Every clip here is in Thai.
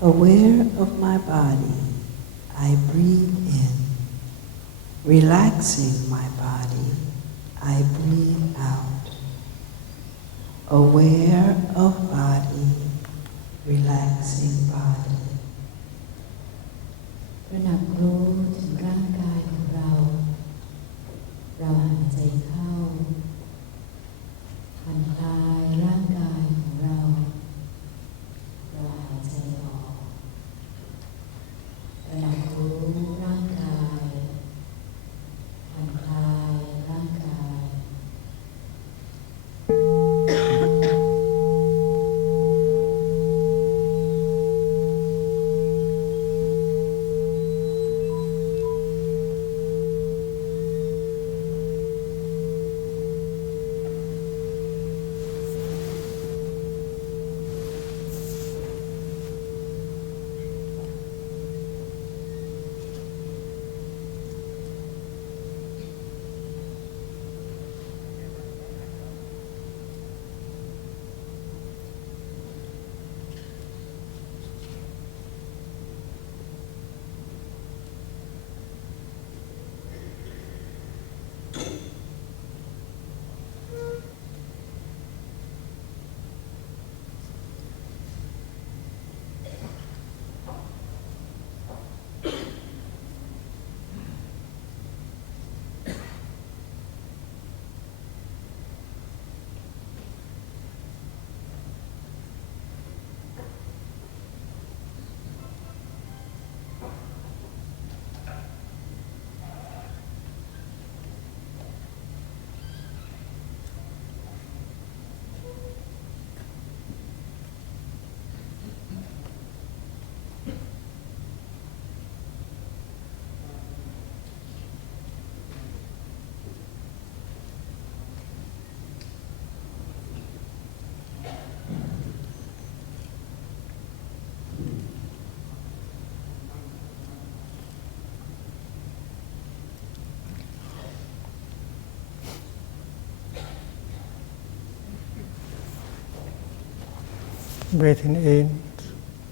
Aware of my body, I breathe in. Relaxing my body, I breathe out. Aware of body, relaxing body. ตระหนักรู้ถึงร่างกายของเรา เราหายใจเข้าผ่อนคลายร่างกายของเรา เราหายใจออกตระหนักรู้ร่างกายผ่อนคลายร่างกาย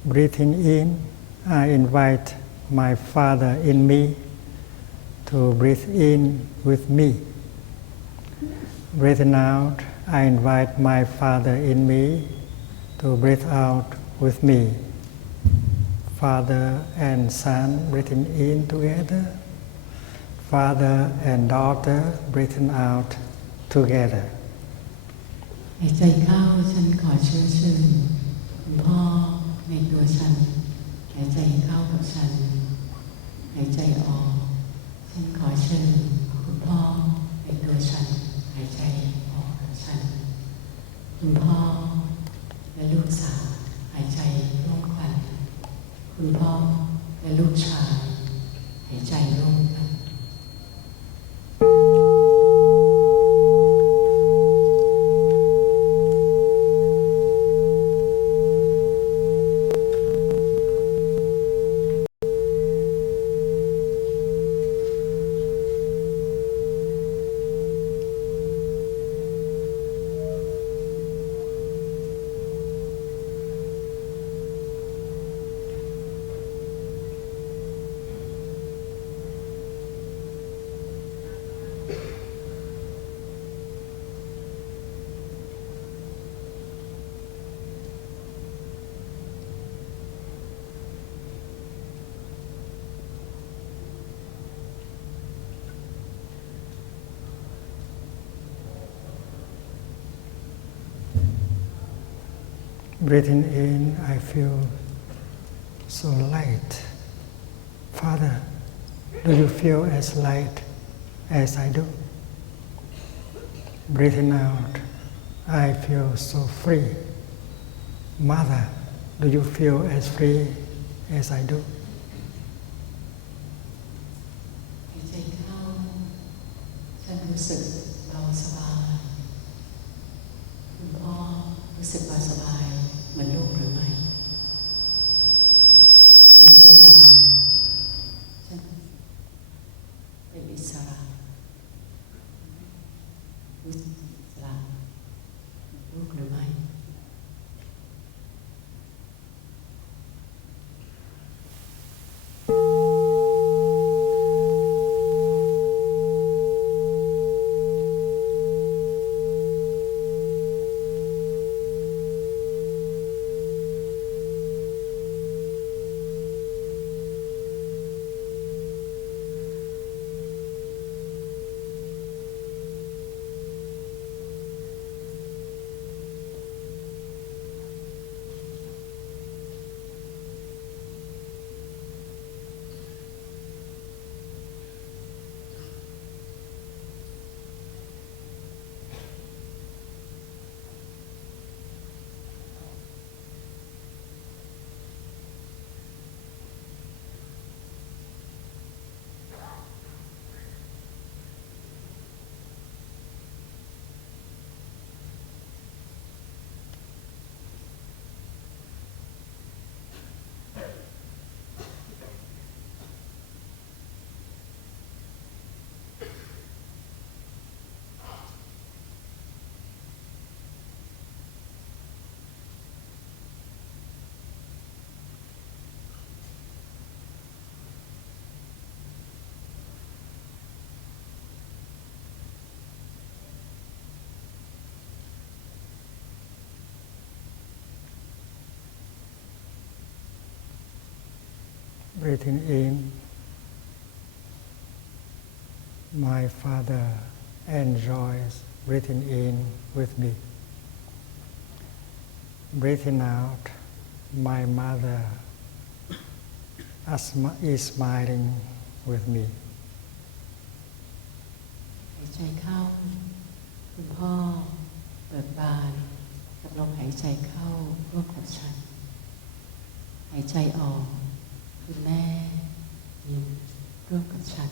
Breathing in, I invite my Father in me to breathe in with me. Breathing out, I invite my Father in me to breathe out with me. Father and Son breathing in together. Father and daughter breathing out together. หายใจเข้าฉันขอเชิญคุณพ่อในตัวฉันหายใจเข้ากับฉันหายใจออกฉันขอเชิญคุณพ่อในตัวฉันหายใจออกกับฉันคุณพ่อและลูกสาวหายใจร่วมกันคุณพ่อและลูกชายหายใจร่วมกัน Breathing in, I feel so light. Father, do you feel as light as I do? Breathing out, I feel so free. Mother, do you feel as free as I do? หายใจเข้าฉันรู้สึกเบาสบายคุณพ่อรู้สึกเบาสบายเหมือนลูกหรือไม่หายใจออกฉันเป็นอิสระรู้สึกอิสระลูกหรือไม่ breathing in. My father enjoys breathing in with me. Breathing out, my mother is smiling with me. หายใจเข้าคุณพ่อเบิกบานกับลมหายใจเข้าร่วมกับฉันหายใจออกคุณแม่ยิ้มร่วมกับฉัน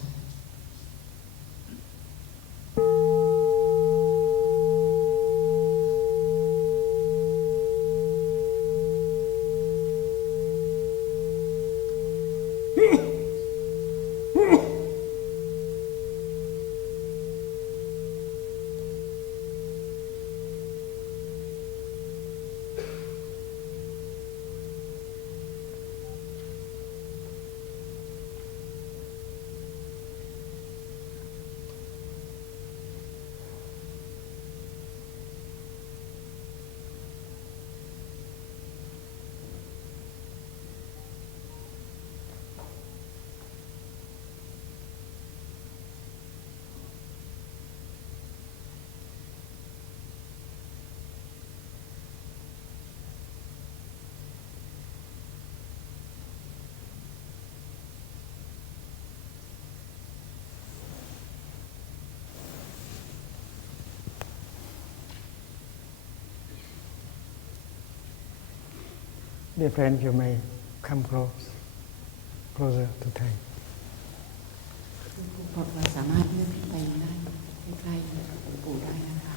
Dear friend, you may come closer to Thầy. พวกเราสามารถเลื่อนขึ้นไปได้ใกล้ๆกับหลวงปู่ได้นะคะ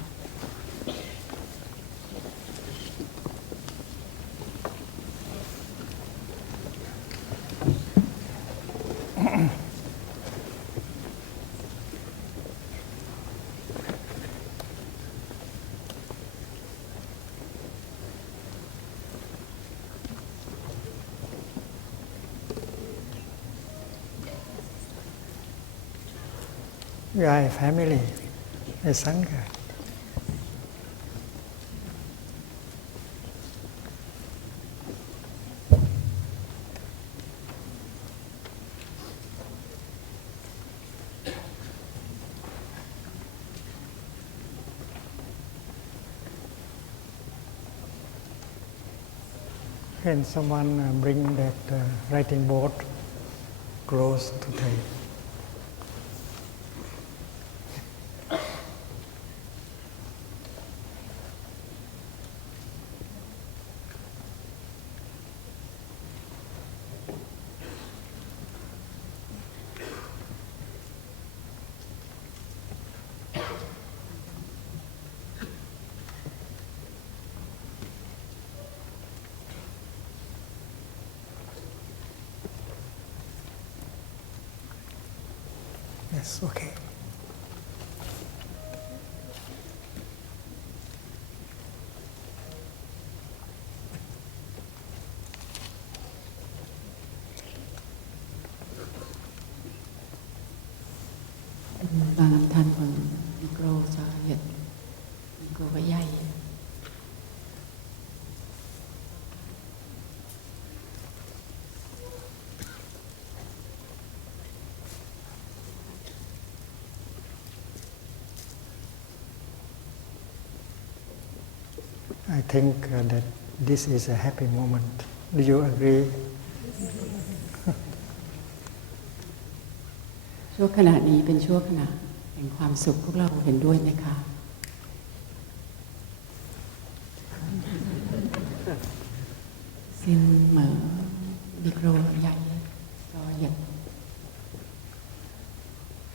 We are a family, a Sangha. Can someone bring that writing board close to Thầy? Yes, okay. Bằng âm thanh phần micro cho dịch micro với dây. I think that this is a happy moment. Do you agree? ช่วงขณะนี้เป็นช่วงขณะแห่งความสุขพวกเราเห็นด้วยไหมคะซินเหมือมิโครใหญ่ก็หยัด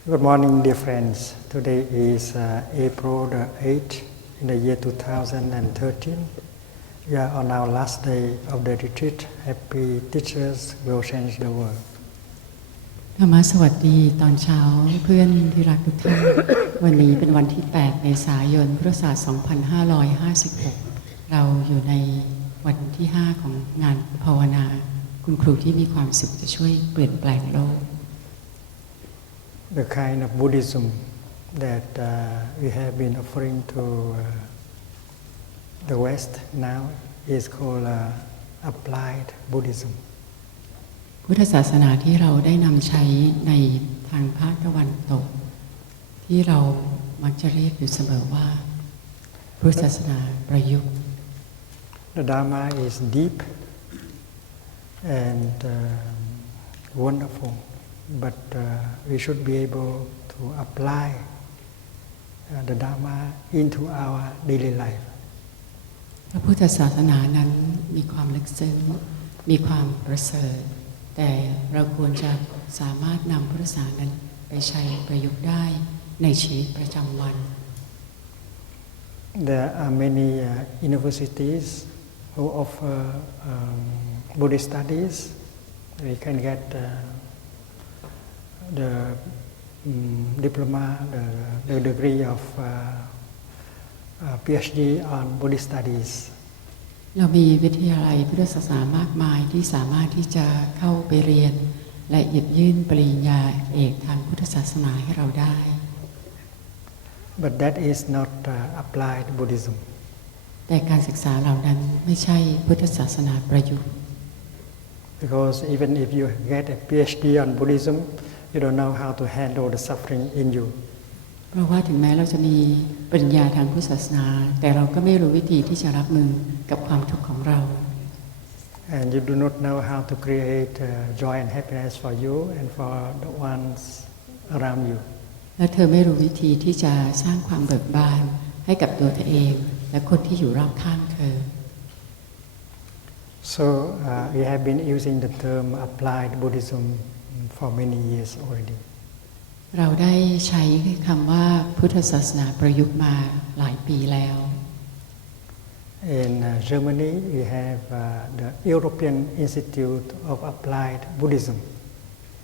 Good morning, dear friends. Today is April the 8th in the year 2013. We are on our last day of the retreat. Happy Teachers will change the world. ธรรมสวัสดีตอนเช้าเพื่อนที่รักทุกท่าน วันนี้เป็นวันที่ 8 เมษายน พุทธศักราช 2556 เราอยู่ในวันที่ 5 ของงานภาวนา คุณครูที่มีความสุขจะช่วยเปลี่ยนแปลงโลก The kind of Buddhism that we have been offering to the West now is called applied Buddhism. พุ พุทธศาสนาที่เราได้นำใช้ในทางภาคตะวันตกที่เรามักจะเรียกอยู่เสมอว่าพุทธศาสนาประยุกต์ The Dharma is deep and wonderful, but we should be able to apply the Dharma into our daily life. พระพุทธศาสนานั้นมีความลึกซึ้งมีความประเสริฐแต่เราควรจะสามารถนำพุทธศาสนานั้นไปใช้ประยุกต์ได้ในชีวิตประจำวัน There are many universities who offer Buddhist studies. We can get the diploma, the degree of PhD on Buddhist studies. เรามีวิทยาลัยพุทธศาสนามากมายที่สามารถที่จะเข้าไปเรียนและหยิบยื่นปริญญาเอกทางพุทธศาสนาให้เราได้ But that is not applied Buddhism. แต่การศึกษาเหล่านั้นไม่ใช่พุทธศาสนาประยุกต์ Because even if you get a PhD on Buddhism, you don't know how to handle the suffering in you. เพราะว่าถึงแม้เราจะมีปริญญาทางพุทธศาสนาแต่เราก็ไม่รู้วิธีที่จะรับมือกับความทุกข์ของเรา And you do not know how to create joy and happiness for you and for the ones around you. และเธอไม่รู้วิธีที่จะสร้างความเบิกบานให้กับตัวเธอเองและคนที่อยู่รอบข้างเธอ So we have been using the term applied Buddhism for many years already. เราได้ใช้คำว่าพุทธศาสนาประยุกต์มาหลายปีแล้ว In Germany, we have the European Institute of Applied Buddhism.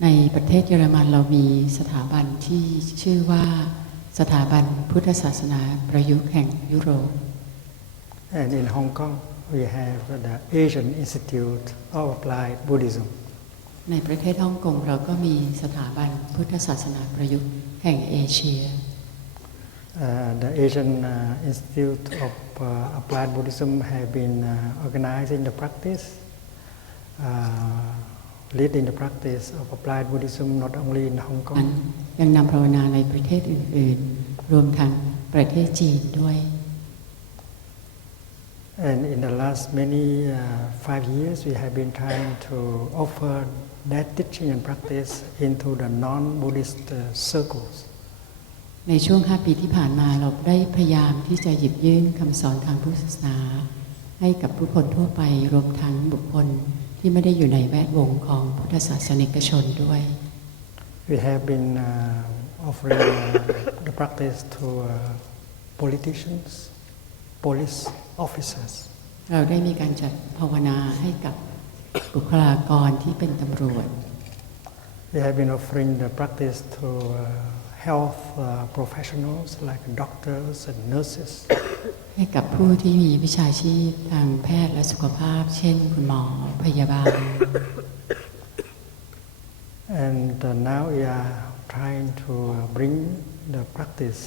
ในประเทศเยอรมันเรามีสถาบันที่ชื่อว่าสถาบันพุทธศาสนาประยุกต์แห่งยุโรป And in Hong Kong, we have the Asian Institute of Applied Buddhism. ในประเทศฮ่องกงเราก็มีสถาบันพุทธศาสนาประยุกต์แห่งเอเชีย The Asian Institute of Applied Buddhism have been organizing the practice, leading the practice of Applied Buddhism not only in Hong นั้น Kong. ยังนำภาวนาในประเทศอื่นๆรวมทั้งประเทศจีนด้วย And in the last many 5 years, we have been trying to offer that teaching and practice into the non-Buddhist circles. ในช่วง 5 ปีที่ผ่านมาเราได้พยายามที่จะหยิบยื่นคำสอนทางพุทธศาสนาให้กับผู้คนทั่วไปรวมทั้งบุคคลที่ไม่ได้อยู่ในแวดวงของพุทธศาสนิกชนด้วย We have been offering the practice to politicians, police officers. เราได้มีการจัดภาวนาให้กับบุคลากรที่เป็นตำรวจ We have been offering the practice to health professionals like doctors and nurses. ให้กับผู้ที่มีวิชาชีพทางแพทย์และสุขภาพเช่นคุณหมอพยาบาล And now we are trying to bring the practice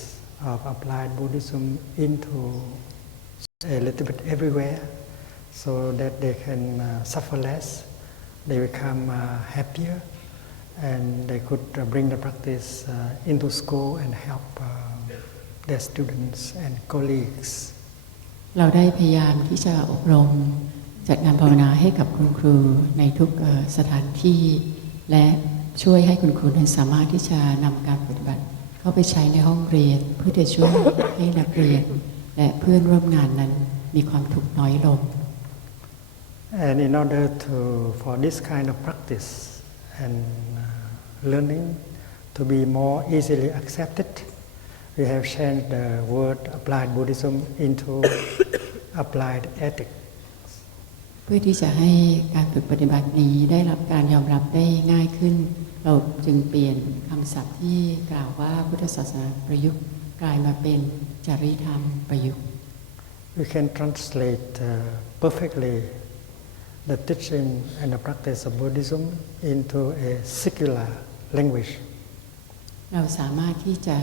of applied Buddhism into a little bit everywhere so that they can suffer less, they become happier, and they could bring the practice into school and help their students and colleagues. เราได้พยายามที่จะอบรมจัดงานภาวนาให้กับคุณครูในทุกสถานที่และช่วยให้คุณครูนั้นสามารถที่จะนำการปฏิบัติเข้าไปใช้ในห้องเรียนเพื่อจะช่วยให้นักเรียนและเพื่อนร่วมงานนั้นมีความทุกข์น้อยลง And in order for this kind of practice and learning to be more easily accepted, we have changed the word applied Buddhism into applied ethics. เพื่อที่จะให้การฝึกปฏิบัตินี้ได้รับการยอมรับได้ง่ายขึ้นเราจึงเปลี่ยนคำศัพท์ที่กล่าวว่าพุทธศาสนาประยุกต์กลายมาเป็นจริยธรรมประยุกต์ We can translate perfectly the teaching and the practice of Buddhism into a secular language. เราสามารถที่จะ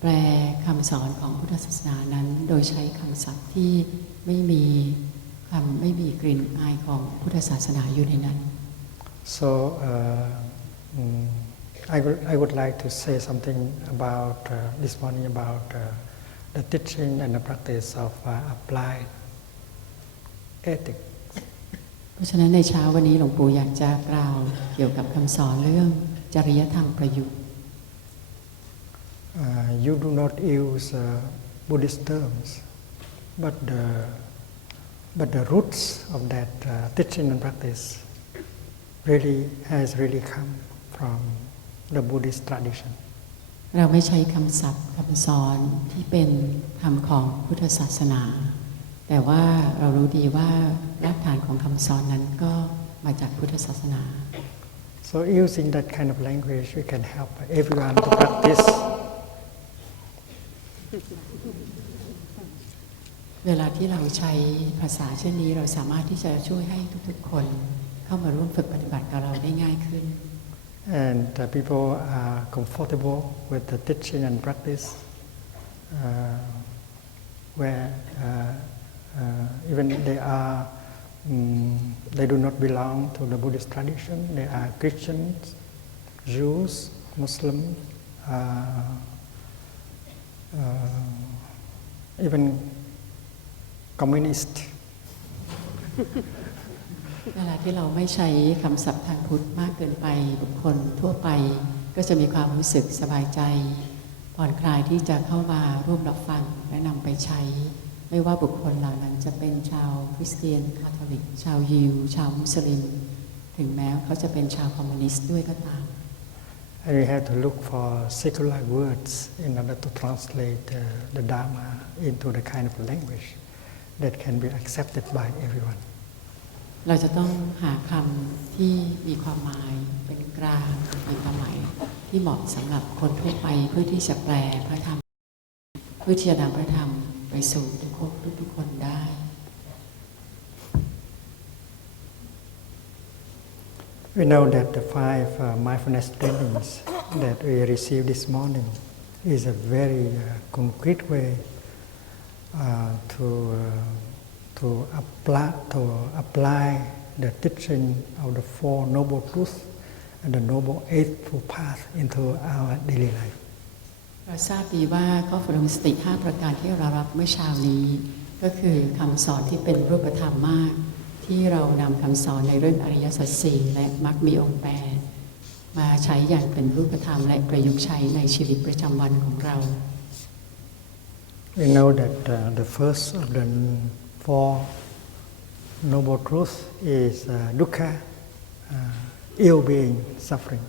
แปลคำสอนของพุทธศาสนานั้นโดยใช้คำศัพท์ที่ไม่มีกลิ่นอายของพุทธศาสนาอยู่ในนั้น So I would like to say something about this morning about the teaching and the practice of applied ethics. เพราะฉะนั้นในเช้าวันนี้หลวงปู่อยากจะกล่าวเกี่ยวกับคำสอนเรื่องจริยธรรมประยุกต์ You do not use Buddhist terms, but the roots of that teaching and practice has really come from the Buddhist tradition. เราไม่ใช้คำศัพท์คำสอนที่เป็นคำของพุทธศาสนาแต่ว่าเรารู้ดีว่ารากฐานของคำสอนนั้นก็มาจากพุทธศาสนา So using that kind of language, we can help everyone to practice. เวลาที่เราใช้ภาษาเช่นนี้เราสามารถที่จะช่วยให้ทุกๆคนเข้ามาร่วมฝึกปฏิบัติกับเราได้ง่ายขึ้น And people are comfortable with the teaching and practice, where even they do not belong to the Buddhist tradition. They are Christians, Jews, Muslims, even communists. เวลาที่เราไม่ใช้คำศัพท์ทางพุทธมากเกินไปบุคคลทั่วไปก็จะมีความรู้สึกสบายใจผ่อนคลายที่จะเข้ามาร่วมรับฟังและนำไปใช้ไม่ว่าบุคคลเหล่านั้นจะเป็นชาวคริสเตียนคาทอลิกชาวยิวชาวมุสลิมถึงแม้เขาจะเป็นชาวคอมมิวนิสต์ด้วยก็ตาม And we have to look for secular words in order to translate the Dharma into the kind of language that can be accepted by everyone. เราจะต้องหาคำที่มีความหมายเป็นกลางมีความหมายที่เหมาะสำหรับคนทั่วไปเพื่อที่จะแปลพระธรรมเพื่อที่จะนำพระธรรมไปสู่ทุกคนได้ We know that the 5 mindfulness trainings that we received this morning is a very concrete way to apply the teaching of the 4 noble truths and the noble eightfold path into our daily life. เราทราบดีว่าข้อฝึกสติ5ประการที่เรารับเมื่อเช้านี้ก็คือคำสอนที่เป็นรูปธรรมมากที่เรานำคำสอนในเรื่องอริยสัจสี่และมรรคมีองค์8มาใช้อย่างเป็นรูปธรรมและประยุกต์ใช้ในชีวิตประจำวันของเรา We know that the first of the 4 noble truths is dukkha, ill being, suffering.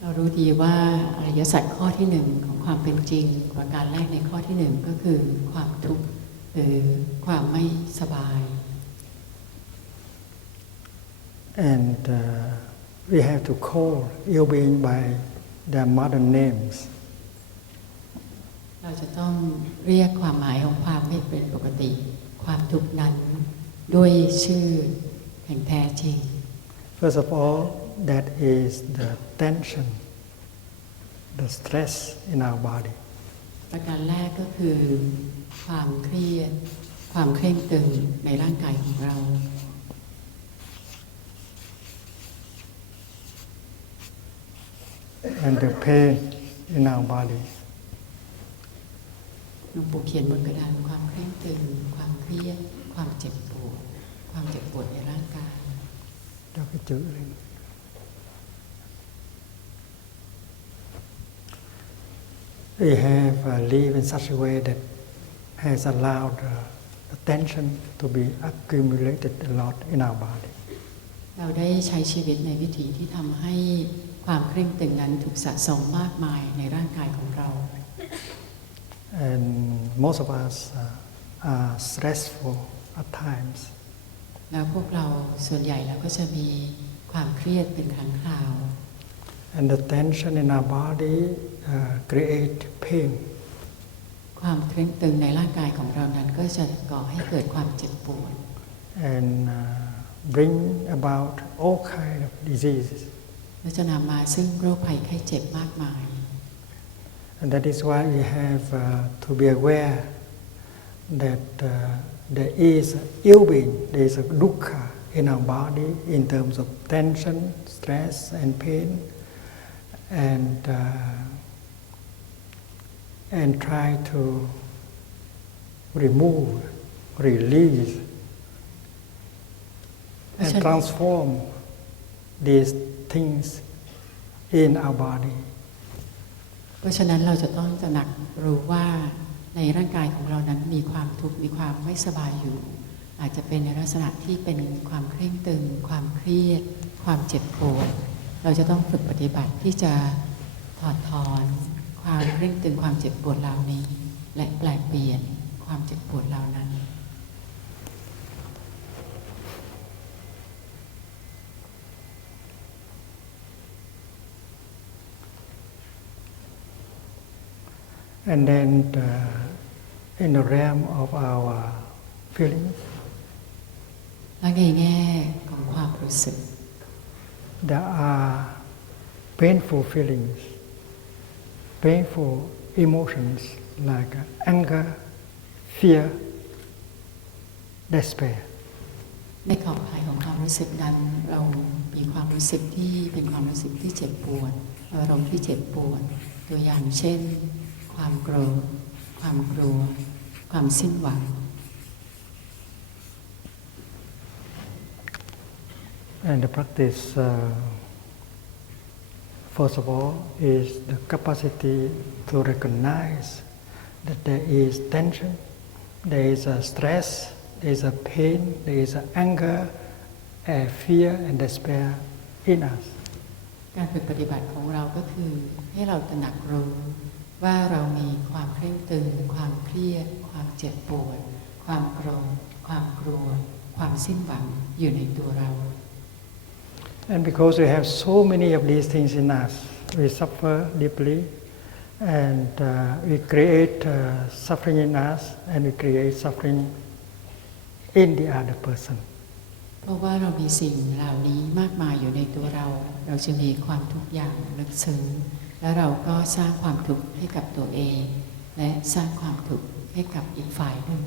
เรารู้ดีว่าอริยสัจข้อที่1ของความเป็นจริงประการแรกในข้อที่1ก็คือความทุกข์หรือความไม่สบาย And we have to call ill being by their modern names. เราจะต้องเรียกความหมายของความไม่เป็นปกติความทุกข์นั้นด้วยชื่อแห่งแท้จริง First of all, that is the tension, the stress in our body. ประการแรกก็คือความเครียดความเคร่งตึงในร่างกายของเรา And the pain in our body. หลวงปู่เขียนบนกระดานความเคร่งตึงความเครียดความเจ็บปวดความเจ็บปวดในร่างกาย We have lived in such a way that has allowed the tension to be accumulated a lot in our body. เราได้ใช้ชีวิตในวิถีที่ทำให้ความเคร่งตึงนั้นถูกสะสมมากมายในร่างกายของเรา And most of us are stressful at times. แล้วพวกเราส่วนใหญ่แล้วก็จะมีความเครียดเป็นครั้งคราว And the tension in our body create pain. ความเคร่งตึงในร่างกายของเรานั้นก็จะก่อให้เกิดความเจ็บปวด And bring about all kind of diseases. และจะนำมาซึ่งโรคภัยไข้เจ็บมากมาย And that is why we have to be aware that there is ill being, there is a dukkha in our body in terms of tension, stress, and pain, and try to remove, release, and transform these things in our body. เพราะฉะนั้นเราจะต้องตระหนักรู้ว่าในร่างกายของเรานั้นมีความทุกข์มีความไม่สบายอยู่อาจจะเป็นในลักษณะที่เป็นความเคร่งตึงความเครียดความเจ็บปวดเราจะต้องฝึกปฏิบัติที่จะถอดถอนความเคร่งตึงความเจ็บปวดเหล่านี้และแปลเปลี่ยนความเจ็บปวดเหล่านั้น And then in the realm of our feelings, และในแง่ของความรู้สึก there are painful feelings, painful emotions like anger, fear, despair. ในขอบข่ายของความรู้สึกนั้นเรามีความรู้สึกที่เป็นความรู้สึกที่เจ็บปวดอารมณ์ที่เจ็บปวดตัวอย่างเช่นความโกรธความกลัวความสิ้นหวัง And the practice, first of all, is the capacity to recognize that there is tension, there is a stress, there is a pain, there is a anger, a fear, and despair in us. การฝึกปฏิบัติของเราก็คือให้เราตระหนักรู้ว่าเรามีความเคร่งตึงความเครียดความเจ็บปวดความโกรธความกลัวความสิ้นหวังอยู่ในตัวเรา And because we have so many of these things in us, we suffer deeply, and we create suffering in us, and we create suffering in the other person. เพราะว่าเรามีสิ่งเหล่านี้มากมายอยู่ในตัวเราเราจะมีความทุกข์อย่างลึกซึ้งและเราก็สร้างความทุกข์ให้กับตัวเองและสร้างความทุกข์ให้กับอีกฝ่ายหนึ่ง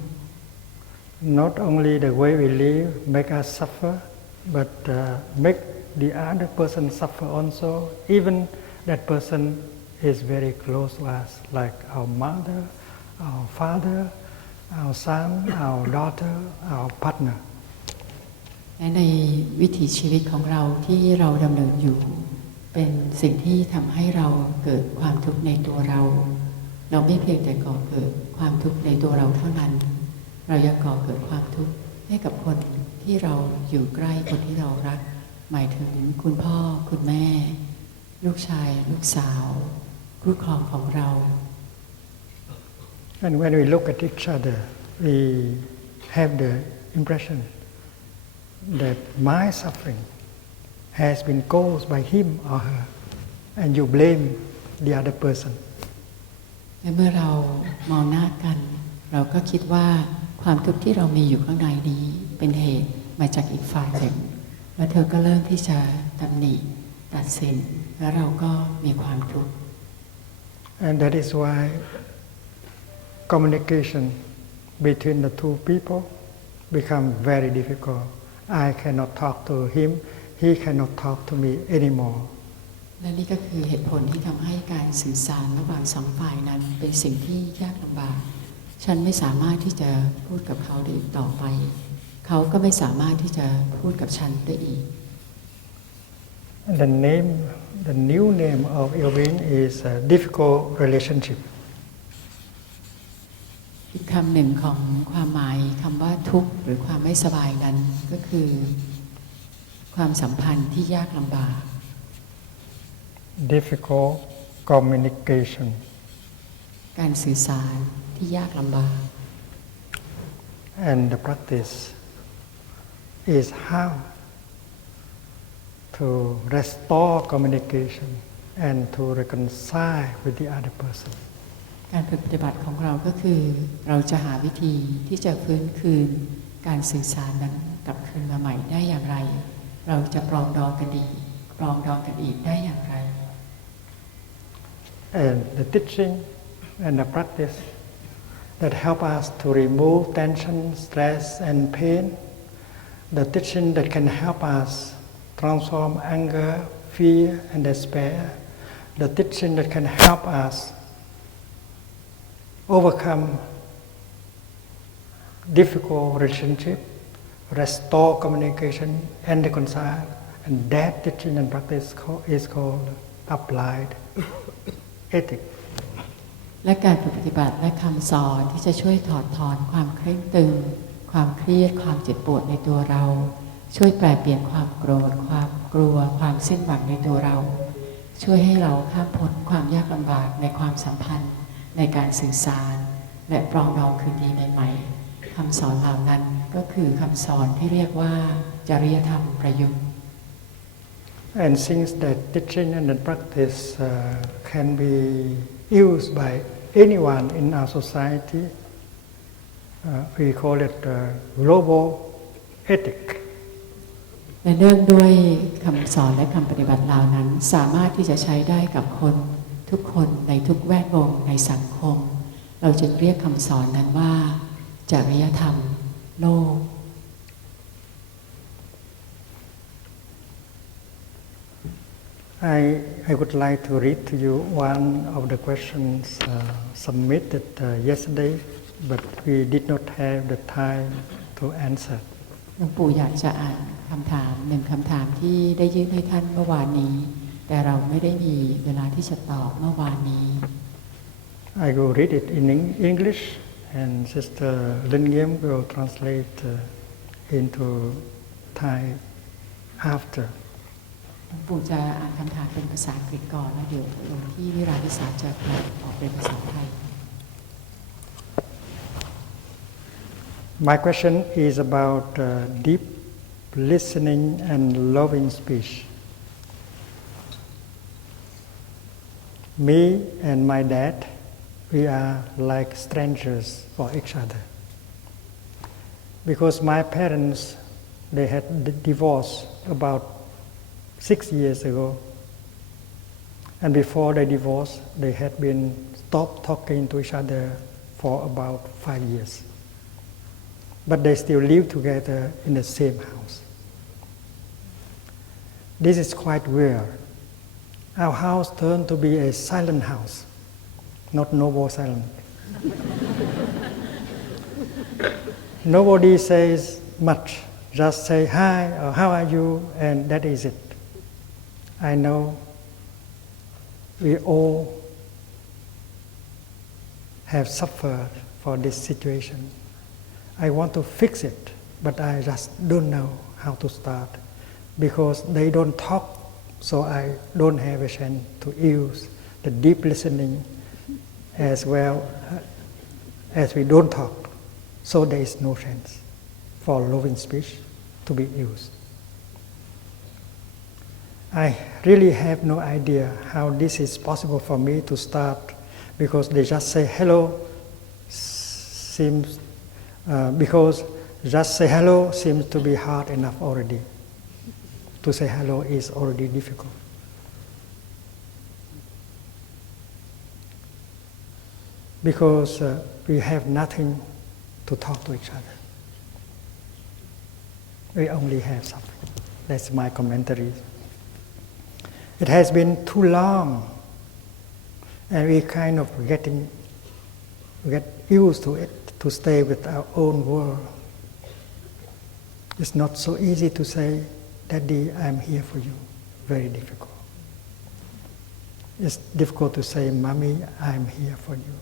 Not only the way we live make us suffer, but make the other person suffer also. Even that person is very close to us, like our mother, our father, our son, our daughter, our partner. และในวิถีชีวิตของเราที่เราดำเนินอยู่เป็นสิ่งที่ทำให้เราเกิดความทุกข์ในตัวเราเราไม่เพียงแต่ก่อเกิดความทุกข์ในตัวเราเท่านั้นเรายังก่อเกิดความทุกข์ให้กับคนที่เราอยู่ใกล้คนที่เรารักหมายถึงคุณพ่อคุณแม่ลูกชายลูกสาวคู่ครองของเรา And when we look at each other, we have the impression that my suffering has been caused by him or her, and you blame the other person. และเมื่อเรามองหน้ากันเราก็คิดว่าความทุกข์ที่เรามีอยู่ข้างในนี้เป็นเหตุมาจากอีกฝ่ายหนึ่งและเธอก็เริ่มที่จะตำหนิตัดสินและเราก็มีความทุกข์ And that is why communication between the two people become very difficult. I cannot talk to him, he cannot talk to me anymore. และนี่ก็คือเหตุผลที่ทำให้การสื่อสารระหว่างสองฝ่ายนั้นเป็นสิ่งที่ยากลำบากฉันไม่สามารถที่จะพูดกับเขาได้อีกต่อไปเขาก็ไม่สามารถที่จะพูดกับฉันได้อีก The new name of Irving is a difficult relationship. อีกคำหนึ่งของความหมายคำว่าทุกข์หรือความไม่สบายนั้นก็คือความสัมพันธ์ที่ยากลำบาก Difficult communication. การสื่อสารที่ยากลำบาก And the practice is how to restore communication and to reconcile with the other person. การฝึกปฏิบัติของเราก็คือเราจะหาวิธีที่จะฟื้นคืนการสื่อสารนั้นกลับคืนมาใหม่ได้อย่างไรเราจะปรองดองกันอีกได้อย่างไร And the teaching and the practice that help us to remove tension, stress, and pain the teaching that can help us transform anger, fear, and despair, the teaching that can help us overcome difficult relationship, restore communication, and reconcile. And that teaching and practice is called applied ethics. และการปฏิบัติและคำสอนที่จะช่วยถอดถอนความเคร่งตึงความเครียดความเจ็บปวดในตัวเราช่วยแปลเปลี่ยนความโกรธความกลัวความสิ้นหวังในตัวเราช่วยให้เราข้ามพ้นความยากลำบากในความสัมพันธ์ในการสื่อสารและปรองดองคืนดีใหม่ๆคำสอนเหล่านั้นก็คือคำสอนที่เรียกว่าจริยธรรมประยุกต์ And since that teaching and that practice can be used by anyone in our society, we call it global ethic. และเนื่องด้วยคำสอนและคำปฏิบัติเหล่านั้นสามารถที่จะใช้ได้กับคนทุกคนในทุกแวดวงในสังคมเราจึงเรียกคำสอนนั้นว่าจริยธรรมโลกI would like to read to you one of the questions submitted yesterday, but we did not have the time to answer. หลวงปู่อยากจะอ่านคำถามหนึ่งคำถามที่ได้ยื่นให้ท่านเมื่อวานนี้แต่เราไม่ได้มีเวลาที่จะตอบเมื่อวานนี้ I will read it in English, and Sister Lin Nghiêm will translate into Thai after. หลวงปู่จะอ่านคำถามเป็นภาษาอังกฤษก่อนแล้วเดี๋ยวหลวงพี่วิราวิสาจะแปลออกเป็นภาษาไทย My question is about deep listening and loving speech. Me and my dad, we are like strangers for each other. Because my parents, they had divorced about 6 years ago, and before they divorced, they had been stopped talking to each other for about 5 years. But they still live together in the same house. This is quite weird. Our house turned to be a silent house, not noble silent. Nobody says much, just say hi or how are you, and that is it. I know we all have suffered for this situation. I want to fix it, but I just don't know how to start because they don't talk, so I don't have a chance to use the deep listening as well as we don't talk. So there is no chance for loving speech to be used. I really have no idea how this is possible for me to start because they just say hello seems because just say hello seems to be hard enough already. To say hello is already difficult. Because we have nothing to talk to each other. We only have suffering. That's my commentary. It has been too long, and we kind of get used to it, to stay with our own world. It's not so easy to say, Daddy, I'm here for you. Very difficult. It's difficult to say, Mommy, I'm here for you.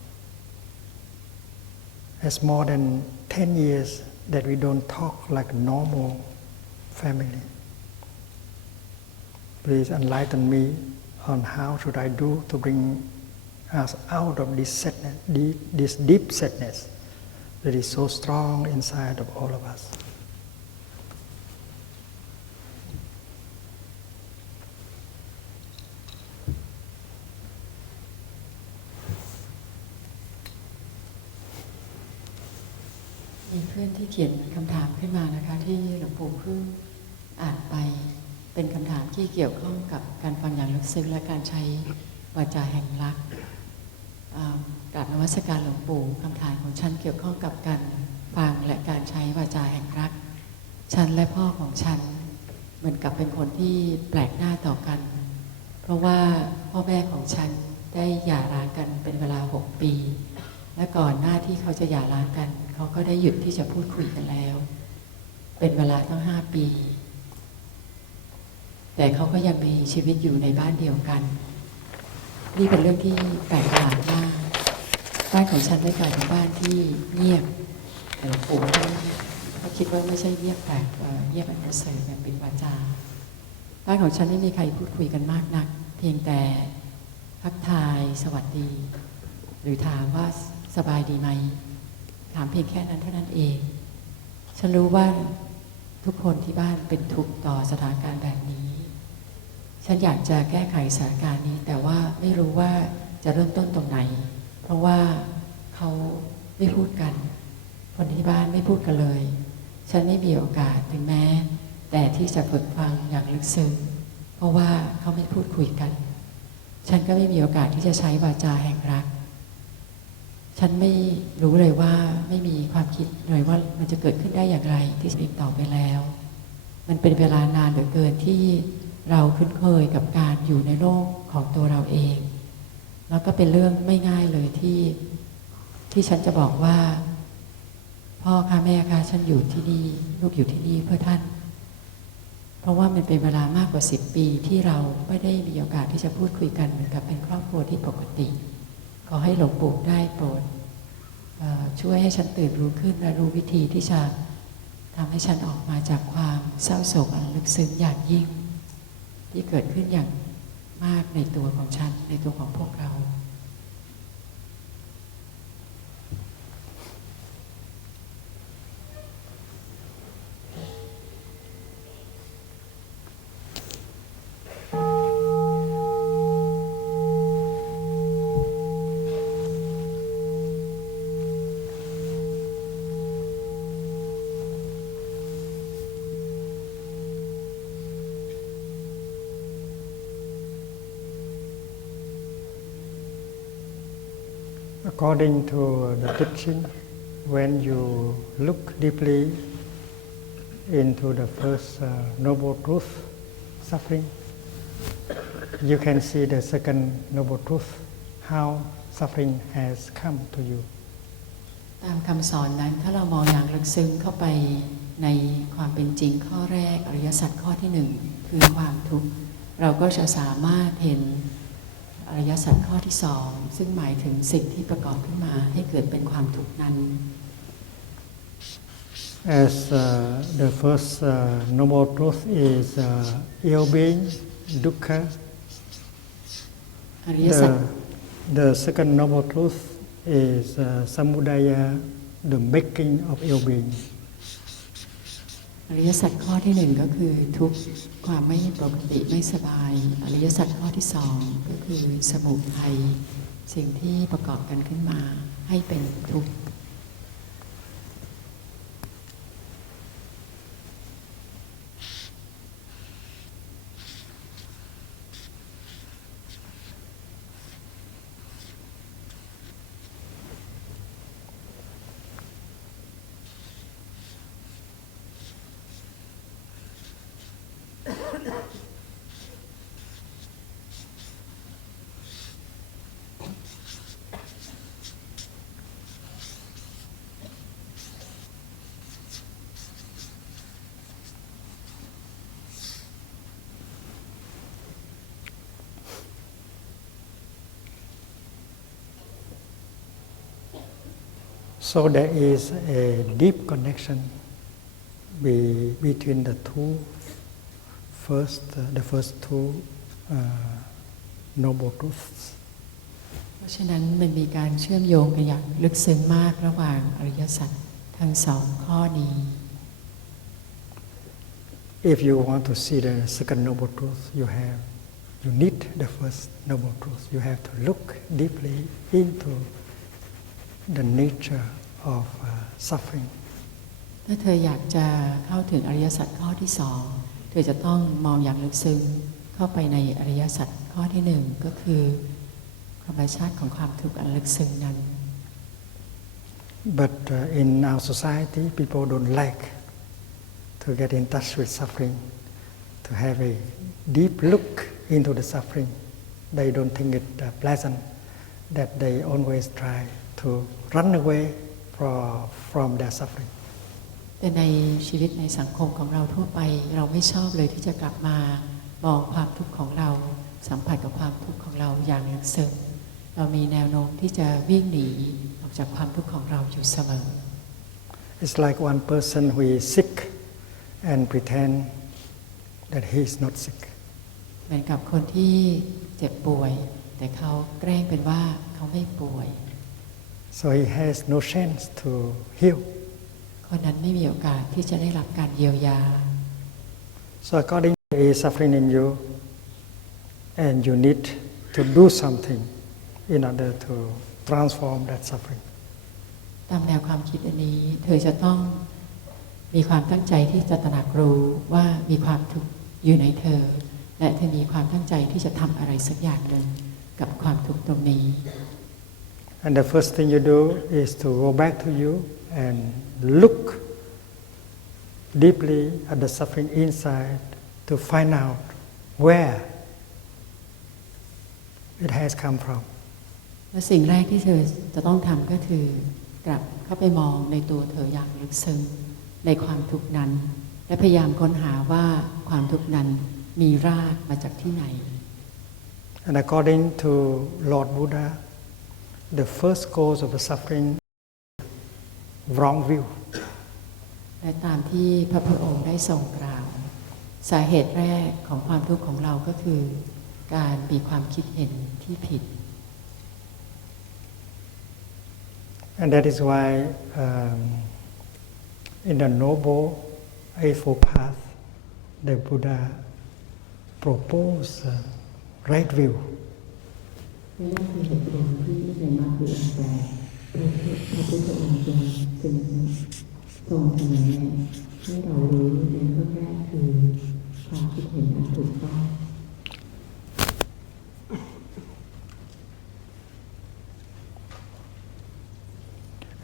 It's more than 10 years that we don't talk like normal family. Please enlighten me on how should I do to bring us out of this sadness, this deep sadness that is so strong inside of all of us.มีเพื่อนที่เขียนคำถามขึ้นมานะคะที่หลวงปู่เพิ่งอ่านไปเป็นคำถามที่เกี่ยวข้องกับการฟังอย่างลึกซึ้งและการใช้วาจาแห่งรักกราบนมัสการหลวงปู่คำถามของฉันเกี่ยวข้องกับการฟังและการใช้วาจาแห่งรัก ฉันและพ่อของฉันเหมือนกับเป็นคนที่แปลกหน้าต่อกันเพราะว่าพ่อแม่ของฉันได้หย่าร้างกันเป็นเวลา6 ปีและก่อนหน้าที่เขาจะหย่าร้างกันเขาก็ได้หยุดที่จะพูดคุยกันแล้วเป็นเวลาตั้ง5 ปีแต่เขาก็ยังมีชีวิตอยู่ในบ้านเดียวกันนี่เป็นเรื่องที่แปลกประหลาดมากบ้านของฉันได้กลายเป็นบ้านที่เงียบแต่ปู่ก็คิดว่าไม่ใช่เงียบแบบเงียบอันประเสริฐแบบเป็นวาจาบ้านของฉันไม่มีใครพูดคุยกันมากนักเพียงแต่ทักทายสวัสดีหรือถามว่าสบายดีไหมถามเพียงแค่นั้นเท่านั้นเองฉันรู้ว่าทุกคนที่บ้านเป็นทุกข์ต่อสถานการณ์แบบนี้ฉันอยากจะแก้ไขสถานการณ์นี้แต่ว่าไม่รู้ว่าจะเริ่มต้นตรงไหนเพราะว่าเขาไม่พูดกันคนที่บ้านไม่พูดกันเลยฉันไม่มีโอกาสถึงแม้แต่ที่จะฝึกฟังอย่างลึกซึ้งเพราะว่าเขาไม่พูดคุยกันฉันก็ไม่มีโอกาสที่จะใช้วาจาแห่งรักฉันไม่รู้เลยว่าไม่มีความคิดเลยว่ามันจะเกิดขึ้นได้อย่างไรที่อีกต่อไปแล้วมันเป็นเวลานานเหลือเกินที่เราคุ้นเคยกับการอยู่ในโลกของตัวเราเองแล้วก็เป็นเรื่องไม่ง่ายเลยที่ฉันจะบอกว่าพ่อคะแม่คะฉันอยู่ที่นี่ลูกอยู่ที่นี่เพื่อท่านเพราะว่ามันเป็นเวลามากกว่า10 ปีที่เราไม่ได้มีโอกาสที่จะพูดคุยกันเหมือนกับเป็นครอบครัวที่ปกติขอให้หลวงปู่ได้โปรดช่วยให้ฉันตื่นรู้ขึ้นและรู้วิธีที่จะทำให้ฉันออกมาจากความเศร้าโศกอันลึกซึ้งอย่างยิ่งที่เกิดขึ้นอย่างมากในตัวของฉันในตัวของพวกเราAccording to the teaching, when you look deeply into the first noble truth, suffering, you can see the second noble truth, how suffering has come to you. ตามคำสอนนั้นถ้าเรามองอย่างลึกซึ้งเข้าไปในความเป็นจริงข้อแรกอริยสัจข้อที่1คือความทุกข์เราก็จะสามารถเห็นอริยสัจข้อที่2ซึ่งหมายถึงสิ่งที่ประกอบขึ้นมาให้เกิดเป็นความทุกข์นั้น As the first noble truth is ill-being, dukkha, the second noble truth is samudaya, the making of ill-being. อริยสัจข้อที่1ก็คือทุกข์ความไม่ปกติไม่สบายอริยสัจข้อที่2ก็คือสมุทัยสิ่งที่ประกอบกันขึ้นมาให้เป็นทุกข์So there is a deep connection between the first two noble truths. เพราะฉะนั้นมันมีการเชื่อมโยงกันอย่างลึกซึ้งมากระหว่างอริยสัจทั้ง2ข้อนี้ If you want to see the second noble truth, you need the first noble truth. You have to look deeply into the nature of suffering. ถ้าเธออยากจะเข้าถึงอริยสัจข้อที่2เธอจะต้องมองอย่างลึกซึ้งเข้าไปในอริยสัจข้อที่1ก็คือธรรมชาติของความทุกข์อันลึกซึ้งนั้น But in our society, people don't like to get in touch with suffering, to have a deep look into the suffering. They don't think it pleasant, that they always try to run away from their suffering. แต่ในชีวิตในสังคมของเราทั่วไปเราไม่ชอบเลยที่จะกลับมามองความทุกข์ของเราสัมผัสกับความทุกข์ของเราอย่างลึกซึ้งเรามีแนวโน้มที่จะวิ่งหนีออกจากความทุกข์ของเราอยู่เสมอ It's like one person who is sick and pretend that he is not sick. เหมือนกับคนที่เจ็บป่วยแต่เขาแกล้งเป็นว่าเขาไม่ป่วย So he has no chance to heal. คนนั้นไม่มีโอกาสที่จะได้รับการเยียวยา So according to the suffering in you, and you need to do something in order to transform that suffering. ตามแนวความคิดอันนี้เธอจะต้องมีความตั้งใจที่จะตระหนักรู้ว่ามีความทุกข์อยู่ในเธอและเธอมีความตั้งใจที่จะทำอะไรสักอย่างหนึ่งกับความทุกข์ตรงนี้ And the first thing you do is to go back to you and look deeply at the suffering inside to find out where it has come from. และสิ่งแรกที่เธอจะต้องทำก็คือกลับเข้าไปมองในตัวเธออย่างลึกซึ้งในความทุกข์นั้นและพยายามค้นหาว่าความทุกข์นั้นมีรากมาจากที่ไหน And according to Lord Buddha, the first cause of the suffering is wrong view. และตามที่พระพุทธองค์ได้ทรงกล่าวสาเหตุแรกของความทุกข์ของเราก็คือการมีความคิดเห็นที่ผิด And that is why in the Noble Eightfold Path, the Buddha proposed right view. นี่คือเหตุผลที่ในมรรคมีองค์แปดพระพุทธองค์ทรงเสนอให้เรารู้ในข้อแรกคือความคิดเห็นอันถูกต้อง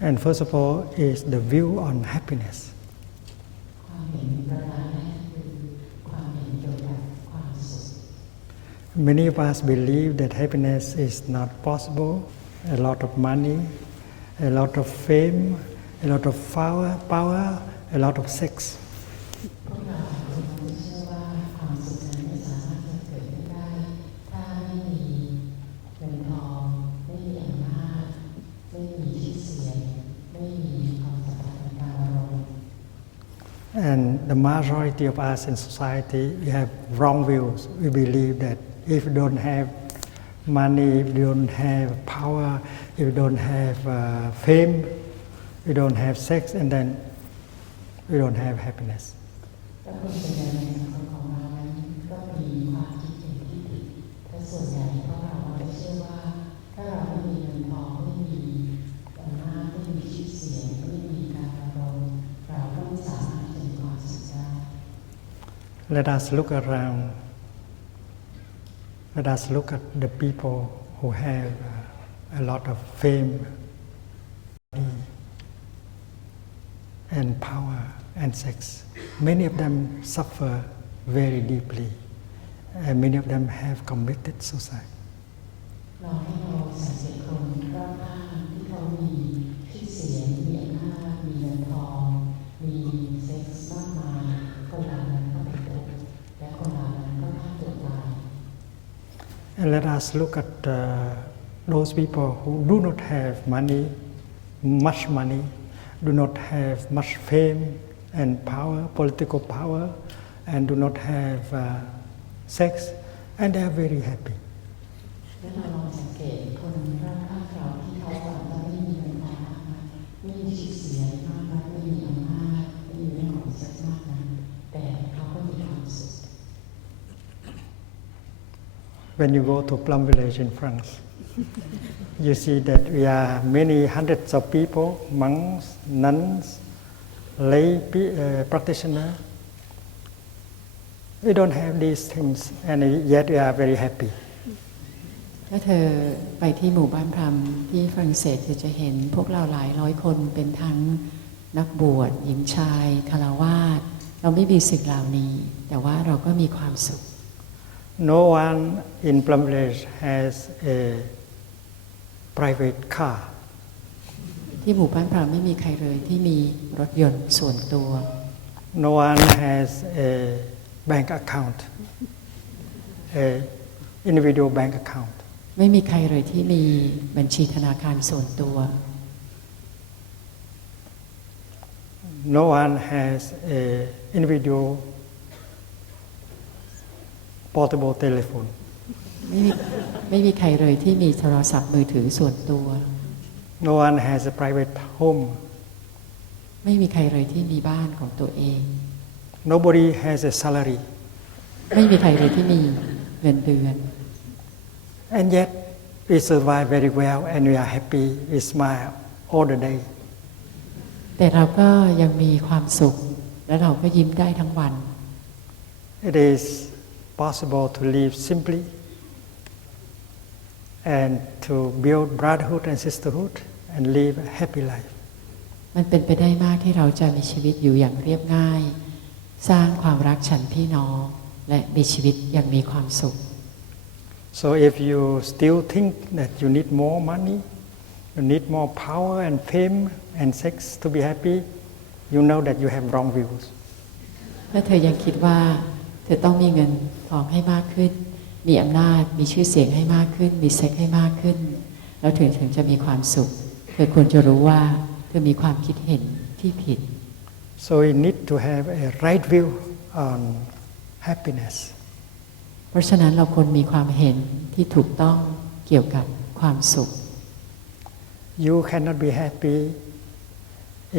And first of all is the view on happiness. ความเห็นประการแรกคือความเห็นเกี่ยวกับความสุข Many of us believe that happiness is not possible. A lot of money, a lot of fame, a lot of power, a lot of sex. พวกเราเชื่อว่าความสุขนั้นไม่สามารถจะเกิดขึ้นได้ถ้าไม่มีเงินทองไม่มีอำนาจไม่มีชื่อเสียงไม่มีความสัมพันธ์ทางการอารมณ์ And the majority of us in society, we have wrong views. We believe that if you don't have money, if you don't have power, if you don't have fame, you don't have sex, and then you don't have happiness. และคนส่วนใหญ่ในสังคมของเรานั้นก็มีความคิดเห็นที่ผิดและส่วนใหญ่พวกเราจะเชื่อว่าถ้าเราไม่มีเงินทองไม่มีอำนาจไม่มีชื่อเสียงไม่มีการดำรงเราก็ไม่สามารถจะมีความสุขได้ Let us look around. Let us look at the people who have a lot of fame, money, and power and sex. Many of them suffer very deeply, and many of them have committed suicide. ลองให้เราสังเกตคนรอบข้างที่เขามีชื่อเสียงมีอำนาจมีเงินทองมีเซ็กส์มากมายคนเหล่านั้นก็เป็นทุกข์และคนเหล่านั้นก็ฆ่าตัวตาย And let us look at those people who do not have money, much money, do not have much fame and power, political power, and do not have sex, and they are very happy. และเราลองสังเกตคนรอบข้างเราที่เขาอาจจะไม่มีเงินทองมากนักไม่มีชื่อเสียงมากนักไม่มีอำนาจไม่มีเรื่องของเซ็กส์มากนักแต่เขาก็มีความสุข When you go to Plum Village in France, you see that we are many hundreds of people, monks, nuns, lay practitioners. We don't have these things, and yet we are very happy. ถ้าเธอไปที่หมู่บ้านพรหมที่ฝรั่งเศสเธอจะเห็นพวกเราหลายร้อยคนเป็นทั้งนักบวชหญิงชายคฤหัสถ์ เราไม่มีสิ่งเหล่านี้แต่ว่าเราก็มีความสุข No one in Plum Village has a private car. ที่หมู่บ้านเราไม่มีใครเลยที่มีรถยนต์ส่วนตัว No one has a bank account, a individual bank account. ไม่มีใครเลยที่มีบัญชีธนาคารส่วนตัว No one has a individual portable telephone. ไม่มีใครเลยที่มีโทรศัพท์มือถือส่วนตัว No one has a private home. ไม่มีใครเลยที่มีบ้านของตัวเอง Nobody has a salary. ไม่มีใครเลยที่มีเงินเดือน And yet we survive very well and we are happy. We smile all the day. แต่เราก็ยังมีความสุขและเราก็ยิ้มได้ทั้งวัน It is possible to live simply and to build brotherhood and sisterhood and live a happy life. มันเป็นไปได้มากที่เราจะมีชีวิตอยู่อย่างเรียบง่าย สร้างความรักฉันพี่น้องและมีชีวิตอย่างมีความสุข So if you still think that you need more money, you need more power and fame and sex to be happy, you know that you have wrong views. ถ้าเธอยังคิดว่าเธอต้องมีเงินทองให้มากขึ้น มีอำนาจมีชื่อเสียงให้มากขึ้น มีเซ็กให้มากขึ้น แล้วถึงจะมีความสุข เธอควรจะรู้ว่าเธอมีความคิดเห็นที่ผิด So we need to have a right view on happiness. เพราะฉะนั้นเราควรมีความเห็นที่ถูกต้องเกี่ยวกับความสุข You cannot be happy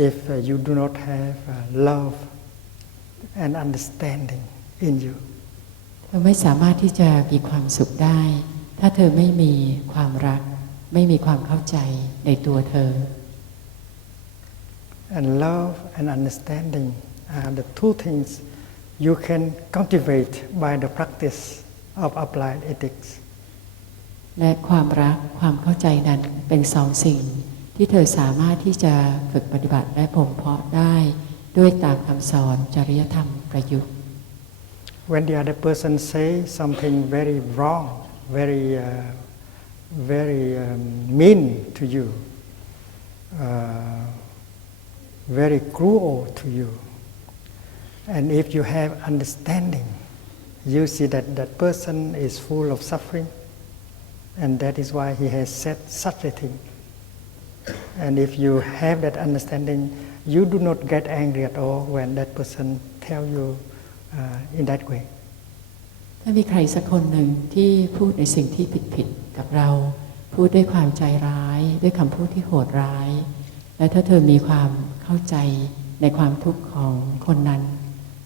if you do not have love and understanding in you. เธอไม่สามารถที่จะมีความสุขได้ ถ้าเธอไม่มีความรัก ไม่มีความเข้าใจในตัวเธอ And love and understanding are the two things you can cultivate by the practice of applied ethics. และความรักความเข้าใจนั้นเป็นสองสิ่งที่เธอสามารถที่จะฝึกปฏิบัติและบ่มเพาะได้ด้วยตามคำสอนจริยธรรมประยุกต์ When the other person say something very wrong, very mean to you, very cruel to you, and if you have understanding, you see that that person is full of suffering, and that is why he has said such a thing. And if you have that understanding, you do not get angry at all when that person tell you in that way. ถ้ามีใครสักคนหนึ่งที่พูดในสิ่งที่ผิดๆกับเรา พูดด้วยความใจร้ายด้วยคำพูดที่โหดร้าย และถ้าเธอมีความเข้าใจในความทุกข์ของคนนั้น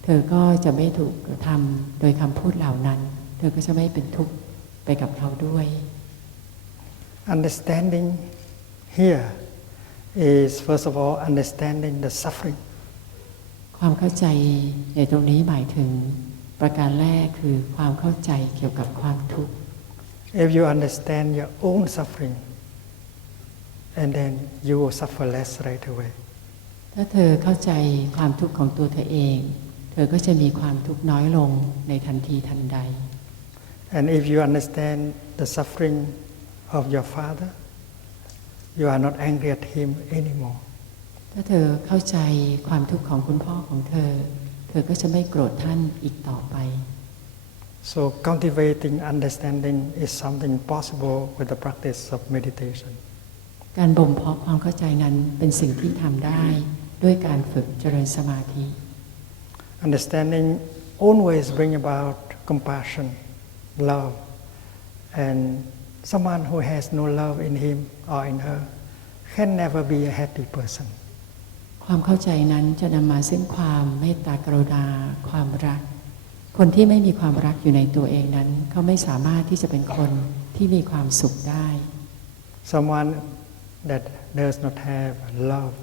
เธอก็จะไม่ถูกกระทำโดยคำพูดเหล่านั้น เธอก็จะไม่เป็นทุกข์ไปกับเขาด้วย Understanding here is first of all understanding the suffering. ความเข้าใจในตรงนี้หมายถึงประการแรกคือความเข้าใจเกี่ยวกับความทุกข์ If you understand your own suffering, and then you will suffer less right away. ถ้าเธอเข้าใจความทุกข์ของตัวเธอเอง เธอก็จะมีความทุกข์น้อยลงในทันทีทันใด And if you understand the suffering of your father, you are not angry at him anymore. ถ้าเธอเข้าใจความทุกข์ของคุณพ่อของเธอ เธอก็จะไม่โกรธท่านอีกต่อไป So cultivating understanding is something possible with the practice of meditation. การบ่มเพาะความเข้าใจนั้นเป็นสิ่งที่ทำได้ด้วยการฝึกเจริญสมาธิ Understanding always bring about compassion, love, and someone who has no love in him or in her can never be a happy person. ความเข้าใจนั้นจะนำมาซึ่งความเมตตากรุณาความรัก คนที่ไม่มีความรักอยู่ในตัวเองนั้นเขาไม่สามารถที่จะเป็นคนที่มีความสุขได้ Someone that does not have love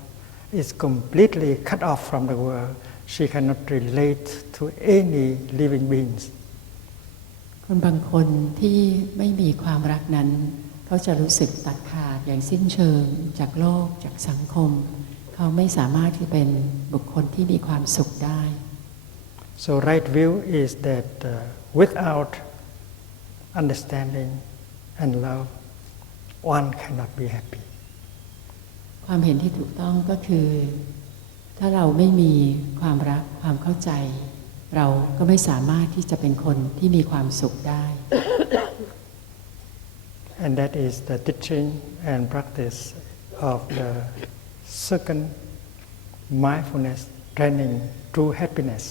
is completely cut off from the world. She cannot relate to any living beings. คนบางคนที่ไม่มีความรักนั้นเขาจะรู้สึกตัดขาดอย่างสิ้นเชิงจากโลกจากสังคมเขาไม่สามารถที่เป็นบุคคลที่มีความสุขได้ So right view is that without understanding and love, one cannot be happy. ความเห็นที่ถูกต้องก็คือ ถ้าเราไม่มีความรักความเข้าใจ เราก็ไม่สามารถที่จะเป็นคนที่มีความสุขได้ And that is the teaching and practice of the second mindfulness training true happiness.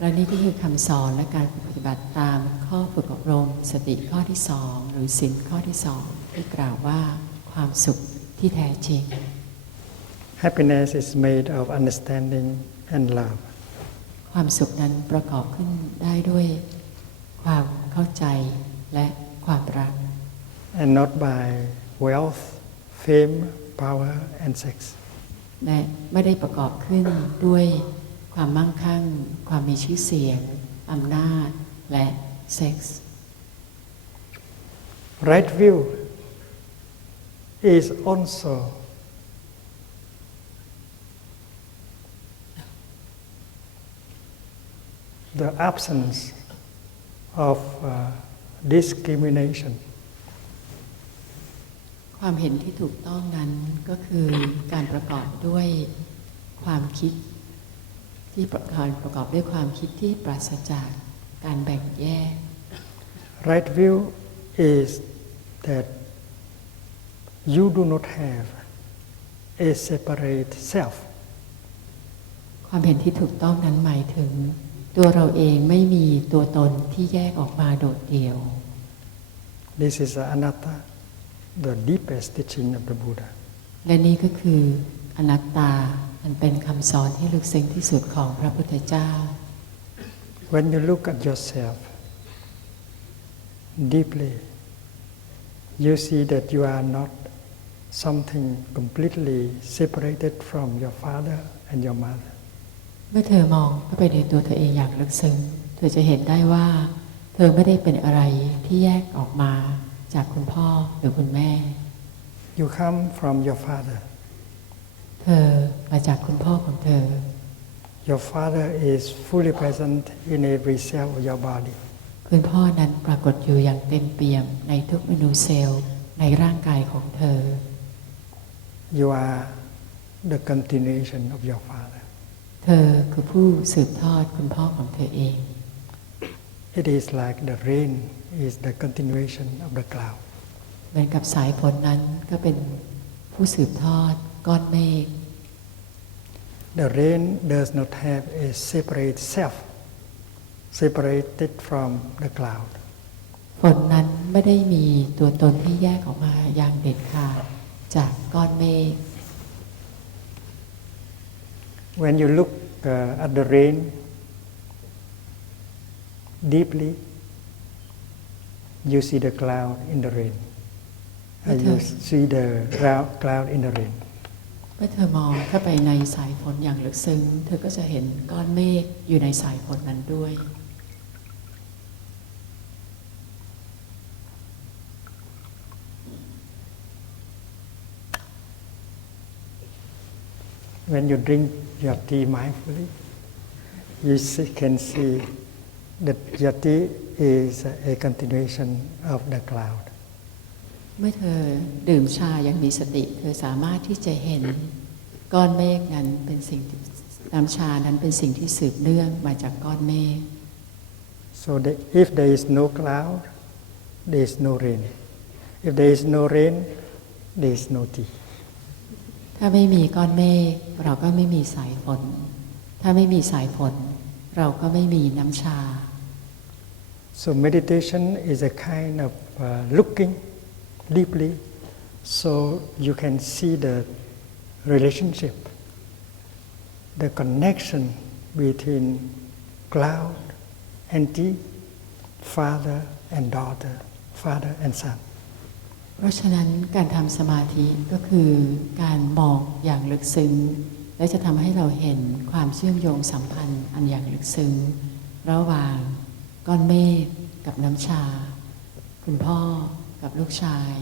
และนี่ก็คือคำสอนและการปฏิบัติตามข้อฝึกอบรมสติข้อที่สองหรือศีลข้อที่สองที่กล่าวว่าความสุขที่แท้จริง Happiness is made of understanding and love. ความสุขนั้นประกอบขึ้นได้ด้วยความเข้าใจและความรัก And not by wealth, fame, power, and sex. และไม่ได้ประกอบขึ้นด้วยความมั่งคั่งความมีชื่อเสียงอำนาจและเซ็กส์ Right view is also the absence of discrimination. ความเห็นที่ถูกต้องนั้นก็คือการประกอบด้วยความคิดที่ประกอบด้วยความคิดที่ปราศจากการแบ่งแยก Right view is that you do not have a separate self. ความเห็นที่ถูกต้องนั้นหมายถึงตัวเราเองไม่มีตัวตนที่แยกออกมาโดดเดี่ยว This is anatta, the deepest teaching of the Buddha. และนี่ก็คืออนัตตาอันเป็นคำสอนที่ลึกซึ้งที่สุดของพระพุทธเจ้า When you look at yourself deeply, you see that you are not something completely separated from your father and your mother. เมื่อเธอมองเข้าไปในตัวเธอเองอย่างลึกซึ้งเธอจะเห็นได้ว่าเธอไม่ได้เป็นอะไรที่แยกออกมาจากคุณพ่อหรือคุณแม่ You come from your father. เธอมาจากคุณพ่อของเธอ Your father is fully present in every cell of your body. คุณพ่อนั้นปรากฏอยู่อย่างเต็มเปี่ยมในทุกอนูเซลล์ในร่างกายของเธอ You are the continuation of your father. เธอคือผู้สืบทอดคุณพ่อของเธอเอง It is like the rain is the continuation of the cloud. เหมือนกับสายฝนนั้นก็เป็นผู้สืบทอดก้อนเมฆ The rain does not have a separate self, separated from the cloud. ฝนนั้นไม่ได้มีตัวตนที่แยกออกมาอย่างเด็ดขาดจากก้อนเมฆ When you look at the rain deeply, you see the cloud in the rain. You see the cloud in the rain. เมื่อเธอมองเข้าไปในสายฝนอย่างลึกซึ้งเธอก็จะเห็นก้อนเมฆอยู่ในสายฝนนั้นด้วย When you drink your tea mindfully, you can see that your tea is a continuation of the cloud. เมื่อเธอดื่มชาอย่างมีสติเธอสามารถที่จะเห็นก้อนเมฆนั้นเป็นสิ่งน้ำชานั้นเป็นสิ่งที่สืบเนื่องมาจากก้อนเมฆ So if there is no cloud, there is no rain. If there is no rain, there is no tea. ถ้าไม่มีก้อนเมฆเราก็ไม่มีสายฝนถ้าไม่มีสายฝนเราก็ไม่มีน้ำชา So meditation is a kind of looking deeply, so you can see the relationship, the connection between cloud and tea, father and daughter, father and son. เพราะฉะนั้นการทำสมาธิก็คือการมองอย่างลึกซึ้งและจะทำให้เราเห็นความเชื่อมโยงสัมพันธ์อันอย่างลึกซึ้งระหว่างก้อนเมฆกับน้ำชาคุณพ่อกับลูกชาย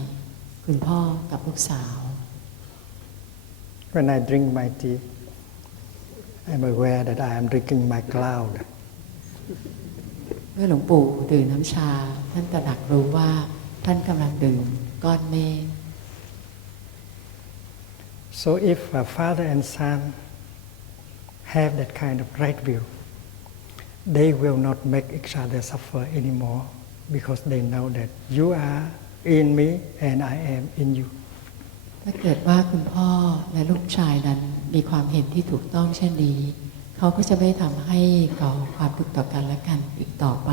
คุณพ่อกับลูกสาว When I drink my tea, I'm aware that I am drinking my cloud. เมื่อหลวงปู่ดื่มน้ำชาท่านตระหนักรู้ว่าท่านกำลังดื่มก้อนเมฆ So if a father and son have that kind of right view, they will not make each other suffer anymore because they know that you are in me and I am in you. ถ้าเกิดว่าคุณพ่อและลูกชายนั้นมีความเห็นที่ถูกต้องเช่นนี้เขาก็จะไม่ทำให้ก่อความทุกข์ต่อกันและกันอีกต่อไป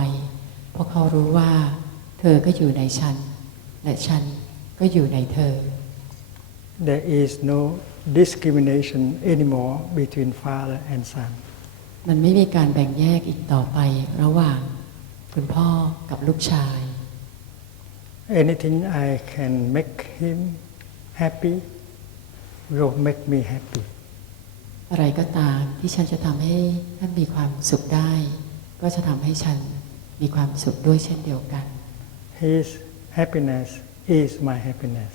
เพราะเขารู้ว่าเธอก็อยู่ในฉันและฉันก็อยู่ในเธอ There is no discrimination anymore between father and son. มันไม่มีการแบ่งแยกอีกต่อไประหว่างคุณพ่อกับลูกชาย Anything I can make him happy will make me happy. อะไรก็ตามที่ฉันจะทำให้ท่านมีความสุขได้ก็จะทำให้ฉันมีความสุขด้วยเช่นเดียวกัน His happiness is my happiness.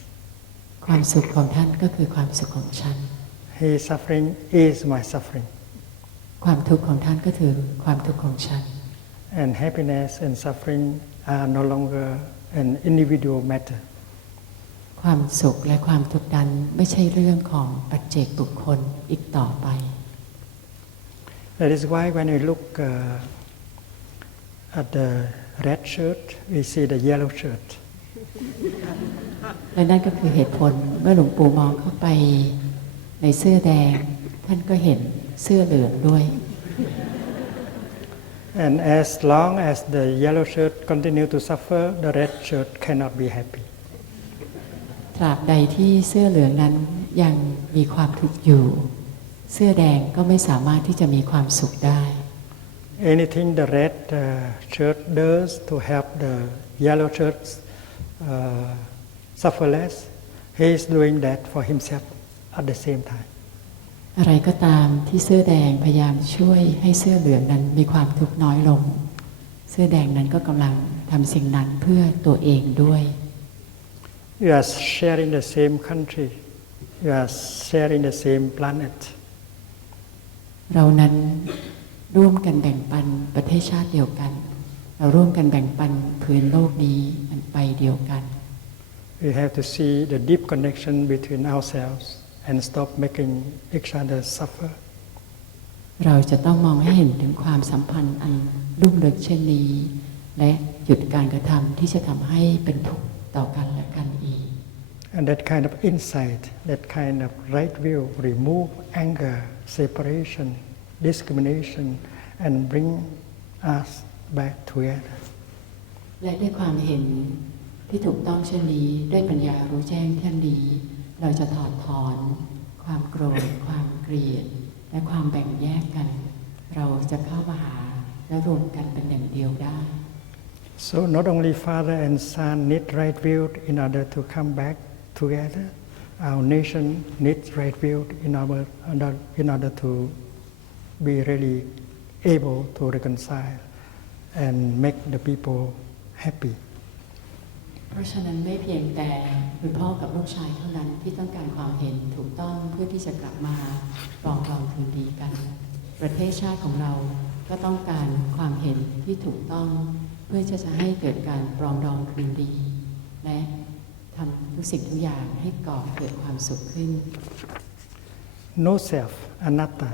ความสุขของท่านก็คือความสุขของฉัน His suffering is my suffering. ความทุกข์ของท่านก็คือความทุกข์ของฉัน And happiness and suffering are no longer an individual matter. ความสุขและความทุกข์นั้นไม่ใช่เรื่องของปัจเจกบุคคลอีกต่อไป That is why when we look at the red shirt, we see the yellow shirt. และนั่นก็คือเหตุผลเมื่อหลวงปู่มองเข้าไปในเสื้อแดงท่านก็เห็นเสื้อเหลืองด้วย And as long as the yellow shirt continue to suffer, the red shirt cannot be happy. ตราบใดที่เสื้อเหลืองนั้นยังมีความทุกข์อยู่เสื้อแดงก็ไม่สามารถที่จะมีความสุขได้ Anything the red shirt does to help the yellow shirt suffer less, he is doing that for himself at the same time. อะไรก็ตามที่เสื้อแดงพยายามช่วยให้เสื้อเหลืองนั้นมีความทุกข์น้อยลงเสื้อแดงนั้นก็กำลังทำสิ่งนั้นเพื่อตัวเองด้วย You are sharing the same country. You are sharing the same planet. เรานั้นร่วมกันแบ่งปันประเทศชาติเดียวกันเราร่วมกันแบ่งปันพื้นโลกนี้มันไปเดียวกัน We have to see the deep connection between ourselves and stop making each other suffer. เราจะต้องมองให้เห็นถึงความสัมพันธ์อันลุ่มลึกเช่นนี้และหยุดการกระทำที่จะทำให้เป็นทุกข์ต่อกันและกันอีก And that kind of insight, that kind of right view, remove anger, separation, discrimination, and bring us back together. และด้วยความเห็นที่ถูกต้องเช่นนี้ด้วยปัญญารู้แจ้งเช่นนี้เราจะถอดถอนความโกรธความเกลียดและความแบ่งแยกกันเราจะเข้ามาหาและรวมกันเป็นหนึ่งเดียวได้ So not only father and son need right view in order to come back together, our nation needs right view in order to be really able to reconcile and make the people happy. เพราะฉะนั้นไม่เพียงแต่คุณพ่อกับลูกชายเท่านั้นที่ต้องการความเห็นถูกต้องเพื่อที่จะกลับมาปรองดองคืนดีกัน ประเทศชาติของเราก็ต้องการความเห็นที่ถูกต้องเพื่อจะให้เกิดการปรองดองคืนดีและทำทุกสิ่งทุกอย่างให้ก่อเกิดความสุขขึ้น No self, anatta,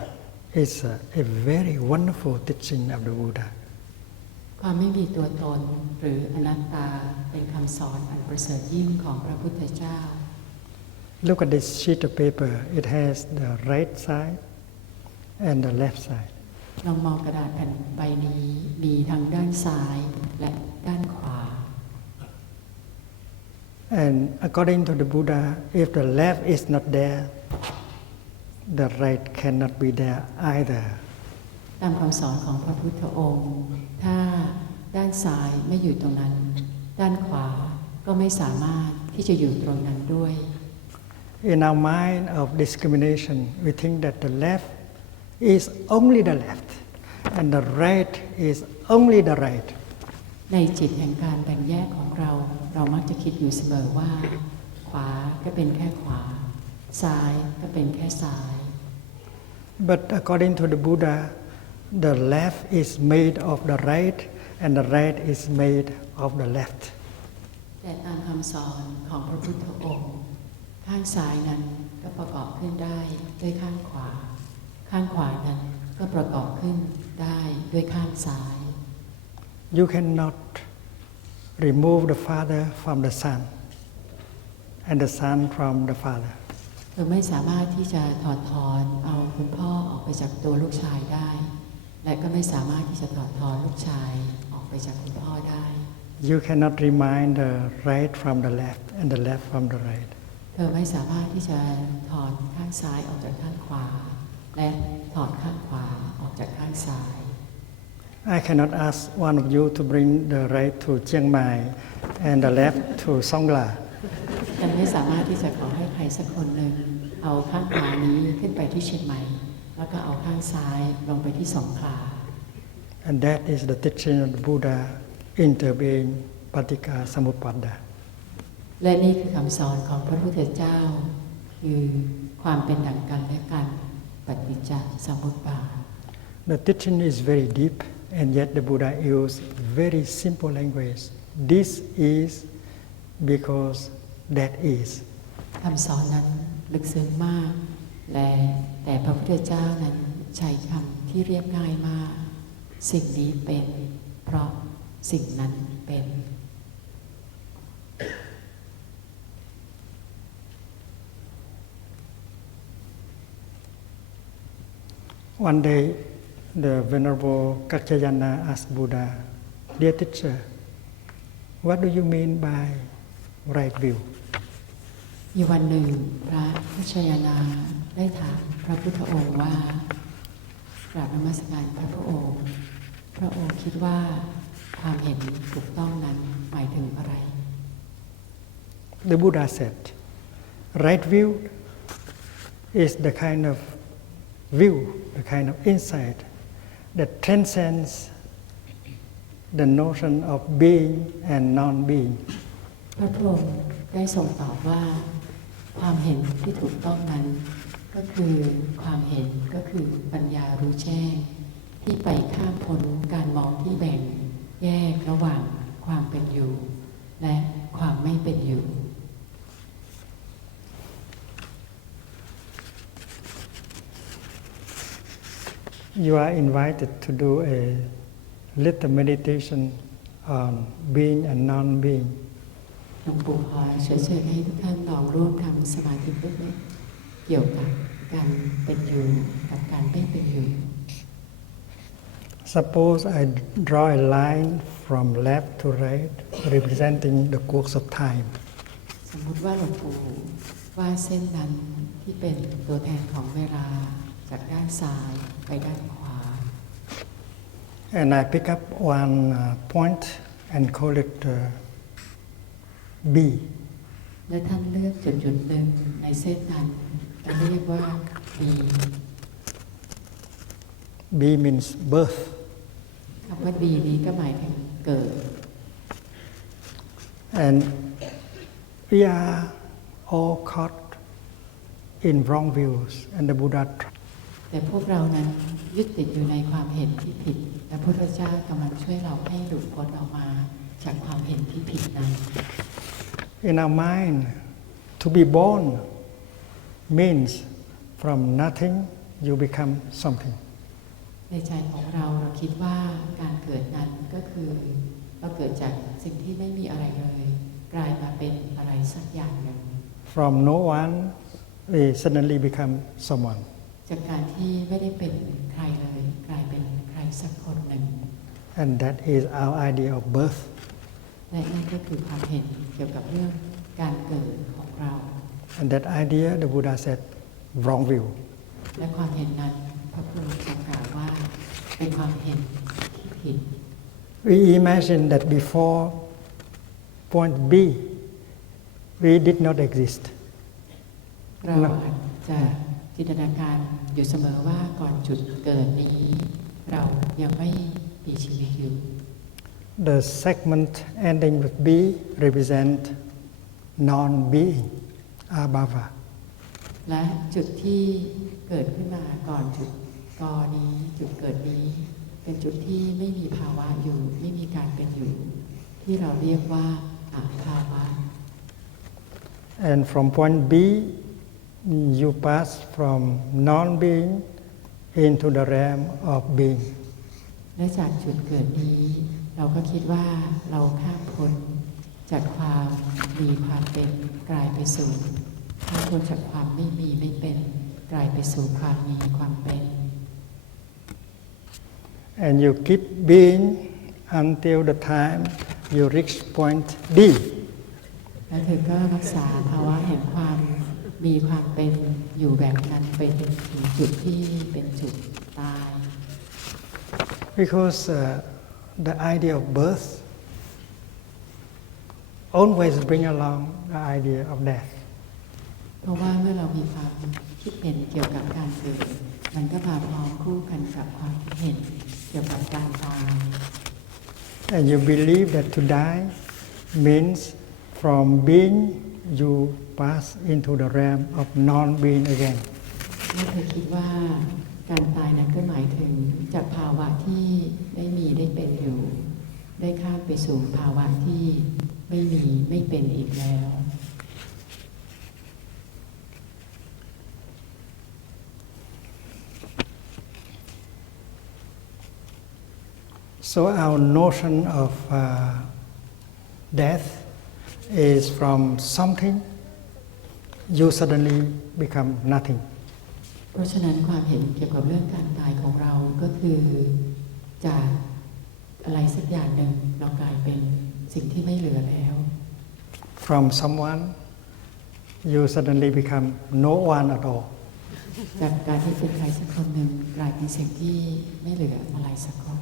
is a very wonderful teaching of the Buddha. ความไม่มีตัวตนหรืออนัตตาเป็นคำสอนอันประเสริฐยิ่งของพระพุทธเจ้า Look at this sheet of paper. It has the right side and the left side. ลองมองกระดาษแผ่นใบนี้มีทั้งด้านซ้ายและด้านขวา And according to the Buddha, if the left is not there, the right cannot be there either. ตามคำสอนของพระพุทธองค์ ถ้าด้านซ้ายไม่อยู่ตรงนั้น ด้านขวาก็ไม่สามารถที่จะอยู่ตรงนั้นด้วย In our mind of discrimination, we think that the left is only the left, and the right is only the right. ในจิตแห่งการแบ่งแยกของเรา เรามักจะคิดอยู่เสมอว่า ขวาก็เป็นแค่ขวา ซ้ายก็เป็นแค่ซ้าย But according to the Buddha, the left is made of the right and the right is made of the left แต่ตามคำสอนของพระพุทธองค์ข้างซ้ายนั้นก็ประกอบขึ้นได้ด้วยข้างขวาข้างขวานั้นก็ประกอบขึ้นได้ด้วยข้างซ้าย You cannot remove the father from the son and the son from the father เราไม่สามารถที่จะถอดถอนเอาคุณพ่อออกไปจากตัวลูกชายได้และก็ไม่สามารถที่จะถอดถอนลูกชายออกไปจากคุณพ่อได้ You cannot remind the right from the left and the left from the right เธอไม่สามารถที่จะถอนข้างซ้ายออกจากข้างขวาและถอนข้างขวาออกจากข้างซ้าย I cannot ask one of you to bring the right to Chiang Mai and the left to Songkhla ฉันไม่สามารถที่จะขอให้ใครสักคนหนึ่งเอาข้างขวานี้ขึ้นไปที่เชียงใหม่แล้วก็เอาข้างซ้ายลงไปที่สงขลา And that is the teaching of the Buddha interbeing Paticca Samuppada และนี่คือคำสอนของพระพุทธเจ้าคือความเป็นดั่งกันและกันปฏิจจสมุปบาท The teaching is very deep and yet the Buddha used very simple language. This is because that is. คำสอนนั้นลึกซึ้งมากแต่พระพุทธเจ้านั้นใช้คำที่เรียบง่ายมากสิ่งนี้เป็นเพราะสิ่งนั้นเป็น One day, the Venerable Kaccayana asked Buddha, "Dear teacher, what do you mean by right view?" มีวันหนึ่งพระพุทธยานาได้ถามพระพุทธองค์ว่ากราบนมัสการพระองค์พระองค์คิดว่าความเห็นถูกต้องนั้นหมายถึงอะไร The Buddha said, "Right view is the kind of view, the kind of insight that transcends the notion of being and non-being." พระองค์ได้ทรงตอบว่าความเห็นที่ถูกต้องนั้นก็คือความเห็นก็คือปัญญารู้แจ้งที่ไปข้ามพ้นการมองที่แบ่งแยกระหว่างความเป็นอยู่และความไม่เป็นอยู่ You are invited to do a little meditation on being and non-being. หลวงปู่ขอเชิญให้ทุกท่านลองร่วมทำสมาธิเล็กๆเกี่ยวกับการเป็นอยู่กับการไม่เป็นอยู่ Suppose I draw a line from left to right representing the course of time. สมมุติว่าหลวงปู่ว่าเส้นนั้นที่เป็นตัวแทนของเวลาจากด้านซ้ายไปด้านขวา And I pick up one point and call it B. และท่านเลือกจุดหนึ่งในเส้นนั้นจะเรียกว่า B B means birth. คำว่า B นี้ก็หมายถึงเกิด And we are all caught in wrong views. And the Buddha แต่พวกเรานั้นยึดติดอยู่ในความเห็นที่ผิดและพระพุทธเจ้ากำลังช่วยเราให้หลุดพ้นออกมาจากความเห็นที่ผิดนั้น In our mind, to be born means from nothing you become something. ในใจของเราคิดว่าการเกิดนั้นก็คือเราเกิดจากสิ่งที่ไม่มีอะไรเลยกลายมาเป็นอะไรสักอย่างหนึ่ง From no one, we suddenly become someone. จากการที่ไม่ได้เป็นใครเลยกลายเป็นใครสักคนหนึ่ง And that is our idea of birth. และนั่นก็คือความเห็นเกี่ยวกับเรื่องการเกิดของเรา And that idea, the Buddha said, wrong view. และความเห็นนั้นพระพุทธเจ้ากล่าวว่าเป็นความเห็นที่ผิด We imagine that before point B, we did not exist. เราอาจจะจินตนาการอยู่เสมอว่าก่อนจุดเกิดนี้เรายังไม่มีชีวิตอยู่ The segment ending with B represent non-being, abhava. และจุดที่เกิดขึ้นมาก่อนจุด กอนี้จุดเกิดนี้เป็นจุดที่ไม่มีภาวะอยู่ไม่มีการเป็นอยู่ที่เราเรียกว่าอภาวะ And from point B, you pass from non-being into the realm of being. และจากจุดเกิดนี้เราก็คิดว่าเราข้ามพ้นจากความมีความเป็นกลายไปสู่ข้ามพ้นจากความไม่มีไม่เป็นกลายไปสู่ความมีความเป็น And you keep being until the time you reach point D. และเธอก็รักษาภาวะแห่งความมีความเป็นอยู่แบบนั้นไปจนถึงจุดที่เป็นจุดตาย Because the idea of birth always bring along the idea of death. เพราะว่าเมื่อเรามีความคิดเห็นเกี่ยวกับการเกิดมันก็มาพร้อมคู่กันกับความคิดเห็นเกี่ยวกับการตาย And you believe that to die means from being you pass into the realm of non-being again. และเธอคิดว่าการตายนั้นก็หมายถึงจากภาวะที่ได้มีได้เป็นอยู่ได้ข้ามไปสู่ภาวะที่ไม่มีไม่เป็นอีกแล้ว So our notion of death is from something you suddenly become nothing. เพราะฉะนั้นความเห็นเกี่ยวกับเรื่องการตายของเราก็คือจากอะไรสักอย่างหนึ่งเรากลายเป็นสิ่งที่ไม่เหลือแล้ว From someone you suddenly become no one at all. จากการที่เป็นใครสักคนหนึ่งกลายเป็นสิ่งที่ไม่เหลืออะไรสักคน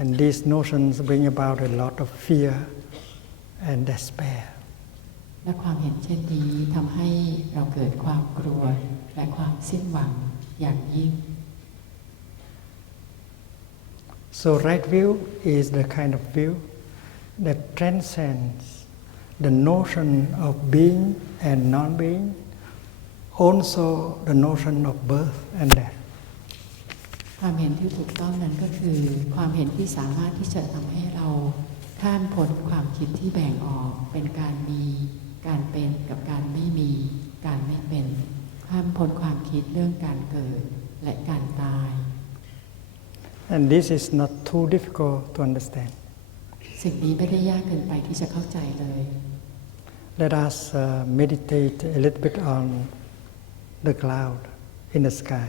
And these notions bring about a lot of fear and despair. และความเห็นเช่นนี้ทำให้เราเกิดความกลัวและความสิ้นหวังอย่างยิ่ง So right view is the kind of view that transcends the notion of being and non-being, also the notion of birth and death. ความเห็นที่ถูกต้องนั้นก็คือความเห็นที่สามารถที่จะทำให้เราข้ามพ้นความคิดที่แบ่งออกเป็นการมีการเป็นกับการไม่มีการไม่เป็นข้ามพ้นความคิดเรื่องการเกิดและการตาย And this is not too difficult to understand. สิ่งนี้ไม่ได้ยากเกินไปที่จะเข้าใจเลย Let us meditate a little bit on the cloud in the sky.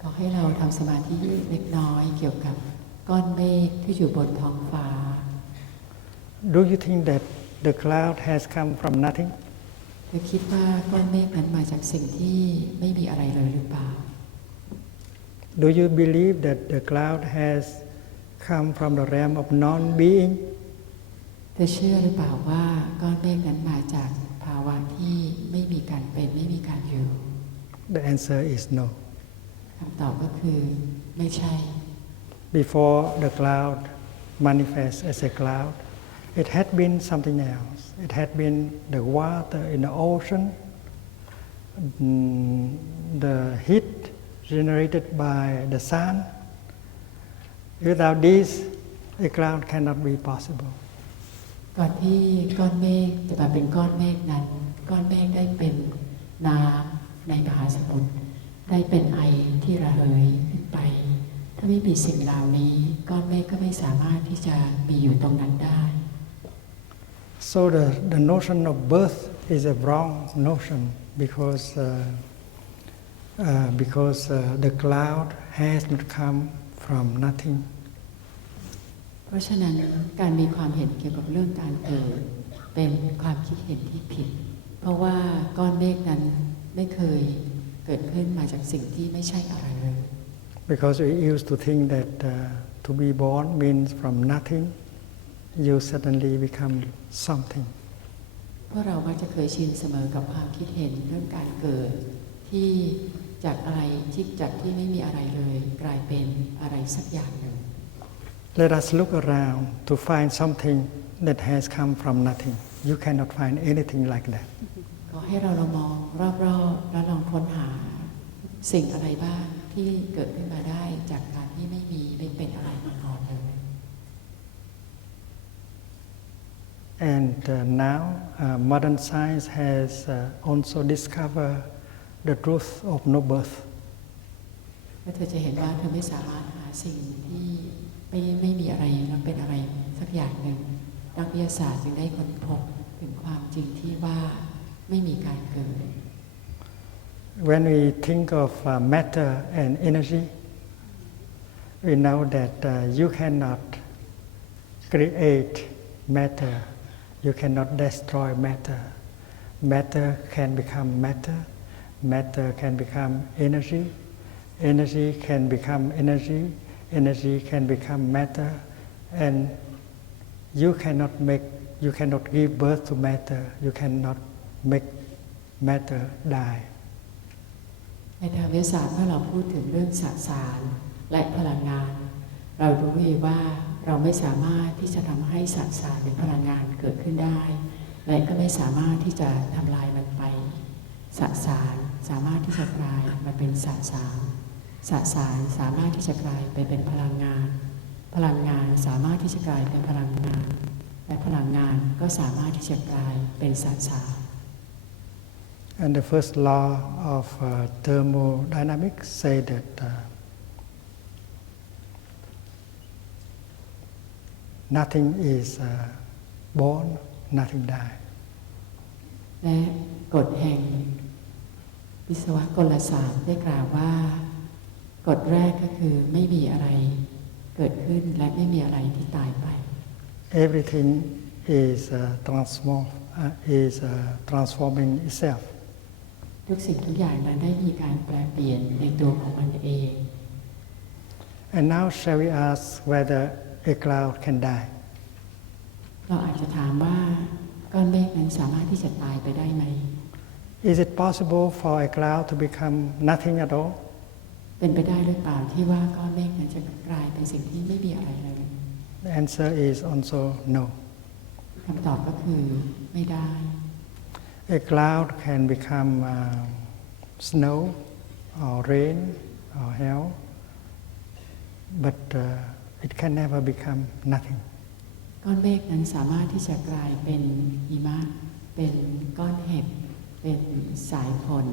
ขอให้เราทำสมาธิเล็กน้อยเกี่ยวกับก้อนเมฆที่อยู่บนท้องฟ้า Do you think that the cloud has come from nothing? เธอคิดว่าก้อนเมฆนั้นมาจากสิ่งที่ไม่มีอะไรเลยหรือเปล่า Do you believe that the cloud has come from the realm of non-being? เธอเชื่อหรือเปล่าว่าก้อนเมฆนั้นมาจากภาวะที่ไม่มีการเป็นไม่มีการอยู่ The answer is no. คำตอบก็คือไม่ใช่ Before the cloud manifests as a cloud, it had been something else. It had been the water in the ocean, the heat generated by the sun. Without this, a cloud cannot be possible. ก่อนที่ก้อนเมฆจะมาเป็นก้อนเมฆนั้นก้อนเมฆได้เป็นน้ำในมหาสมุทรได้เป็นไอที่ระเหยขึ้นไปถ้าไม่มีสิ่งเหล่านี้ก้อนเมฆก็ไม่สามารถที่จะมีอยู่ตรงนั้นได้ So the notion of birth is a wrong notion because the cloud has not come from nothing. เพราะฉะนั้นการมีความเห็นเกี่ยวกับเรื่องการเกิดเป็นความคิดเห็นที่ผิดเพราะว่าก้อนเมฆนั้นไม่เคยเกิดขึ้นมาจากสิ่งที่ไม่ใช่อะไรเลย Because we used to think that to be born means from nothing, you suddenly become something. เพราะเรามักจะเคยชินเสมอกับความคิดเห็นเรื่องการเกิดที่จากอะไรที่ไม่มีอะไรเลยกลายเป็นอะไรสักอย่างหนึ่ง Let us look around to find something that has come from nothing. You cannot find anything like that. ขอให้เราลองมองรอบๆแล้วลองค้นหาสิ่งอะไรบ้างที่ ที่เกิดขึ้นมาได้จากการที่ไม่มีไม่เป็นอะไรมาก่อนเลย And now modern science has also discovered the truth of no birth. ก็เธอจะเห็นว่าเธอไม่สามารถหาสิ่งที่ไม่มีอะไรแล้วเป็นอะไรสักอย่างหนึ่งนักวิทยาศาสตร์จึงได้ค้นพบถึงความจริงที่ว่าไม่มีการเกิด When we think of matter and energy, we know that you cannot create matter, you cannot destroy matter. Matter can become matter, matter can become energy, energy can become energy, energy can become matter, and you cannot give birth to matter, you cannot make matter die. ในทางวิทยาศาสตร์เมื่อเราพูดถึงเรื่องสสารและพลังงาน เรารู้ดีว่าเราไม่สามารถที่จะทำให้สสารหรือพลังงานเกิดขึ้นได้และก็ไม่สามารถที่จะทำลายมันไปสสารสามารถที่จะกลายมาเป็นสสารสสารสามารถที่จะกลายไปเป็นพลังงานพลังงานสามารถที่จะกลายเป็นพลังงานและพลังงานก็สามารถที่จะกลายเป็นสสาร And the first law of thermodynamics say that nothing is born, nothing die. และกฎแห่งวิศวกลศาสตร์ได้กล่าวว่ากฎแรกก็คือไม่มีอะไรเกิดขึ้นและไม่มีอะไรที่ตายไป Everything is transforming itself. ทุกสิ่งทุกอย่างนั้นได้มีการแปลเปลี่ยนในตัวของมันเอง And now shall we ask whether a cloud can die? เราอาจจะถามว่าก้อนเมฆนั้นสามารถที่จะตายไปได้ไหม Is it possible for a cloud to become nothing at all? เป็นไปได้หรือเปล่าที่ว่าก้อนเมฆนั้นจะกลายเป็นสิ่งที่ไม่มีอะไรเลย The answer is also no. คำตอบก็คือไม่ได้ A cloud can become snow or rain or hail, but it can never become nothing. ก้อนเมฆนั้นสามารถที่จะกลายเป็นหิมะเป็นก้อนเห็บเป็นสายฝน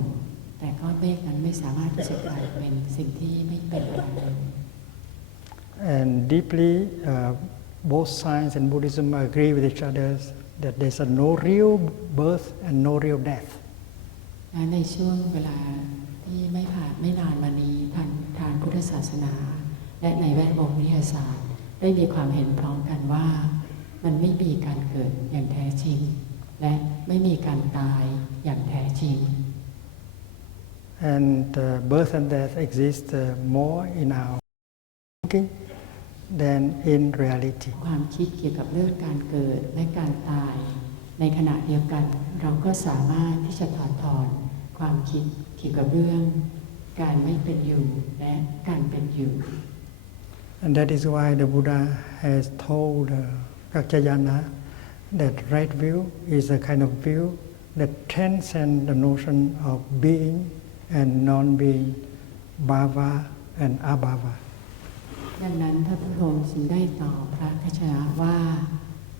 แต่ก้อนเมฆนั้นไม่สามารถที่จะกลายเป็นสิ่งที่ไม่เป็นอะไรเลย And deeply, both science and Buddhism agree with each other that there's no real birth and no real death. และในช่วงเวลาที่ไม่นานมานี้ทางพุทธศาสนาและในแวดวงวิทยาศาสตร์ได้มีความเห็นพร้อมกันว่ามันไม่มีการเกิดอย่างแท้จริงและไม่มีการตายอย่างแท้จริง And birth and death exist more in our thinking than in reality. ความคิดเกี่ยวกับเรื่องการเกิดและการตายในขณะเดียวกันเราก็สามารถที่จะถอดถอนความคิดเกี่ยวกับเรื่องการไม่เป็นอยู่และการเป็นอยู่ And that is why the Buddha has told Kaccayana that right view is a kind of view that transcends the notion of being and non-being, bhava and abhava. ดังนั้นพระพุทธองค์จึงได้ตอบพระคัจฉนะว่า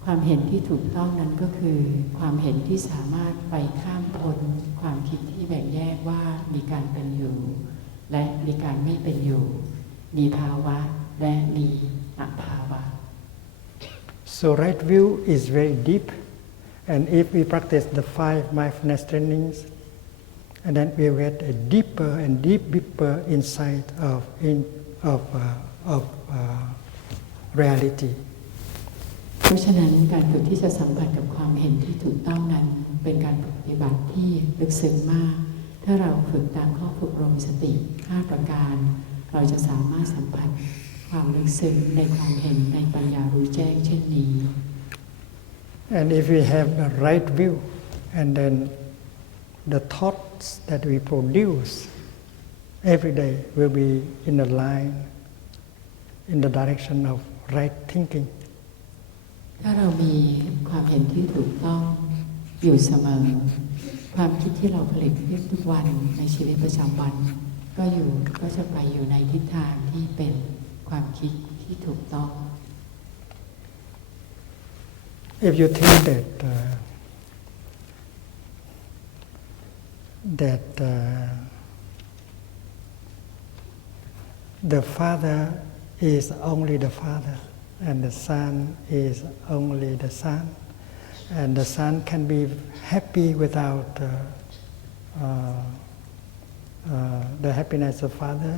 ความเห็นที่ถูกต้องนั้นก็คือความเห็นที่สามารถไปข้ามพ้นความคิดที่แบ่งแยกว่ามีการเป็นอยู่และมีการไม่เป็นอยู่มีภาวะและมีอภาวะ So right view is very deep, and if we practice the 5 mindfulness trainings, and then we get a deeper and deeper insight of reality. เพราะฉะนั้นการฝึกที่จะสัมผัสกับความเห็นที่ถูกต้องนั้นเป็นการปฏิบัติที่ลึกซึ้งมาก ถ้าเราฝึกตามข้อฝึกอบรมสติ5ประการเราจะสามารถสัมผัสความลึกซึ้งในความเห็นในปัญญารู้แจ้งเช่นนี้ And if we have the right view, and then the thoughts that we produce every day will be in the line, in the direction of right thinking. ถ้าเรามีความเห็นที่ถูกต้องอยู่เสมอความคิดที่เราผลิตทุกวันในชีวิตประจำวัน ก็จะไปอยู่ในทิศทางที่เป็นความคิดที่ถูกต้อง If you think that the Father is only the Father and the Son is only the Son, and the Son can be happy without the happiness of Father,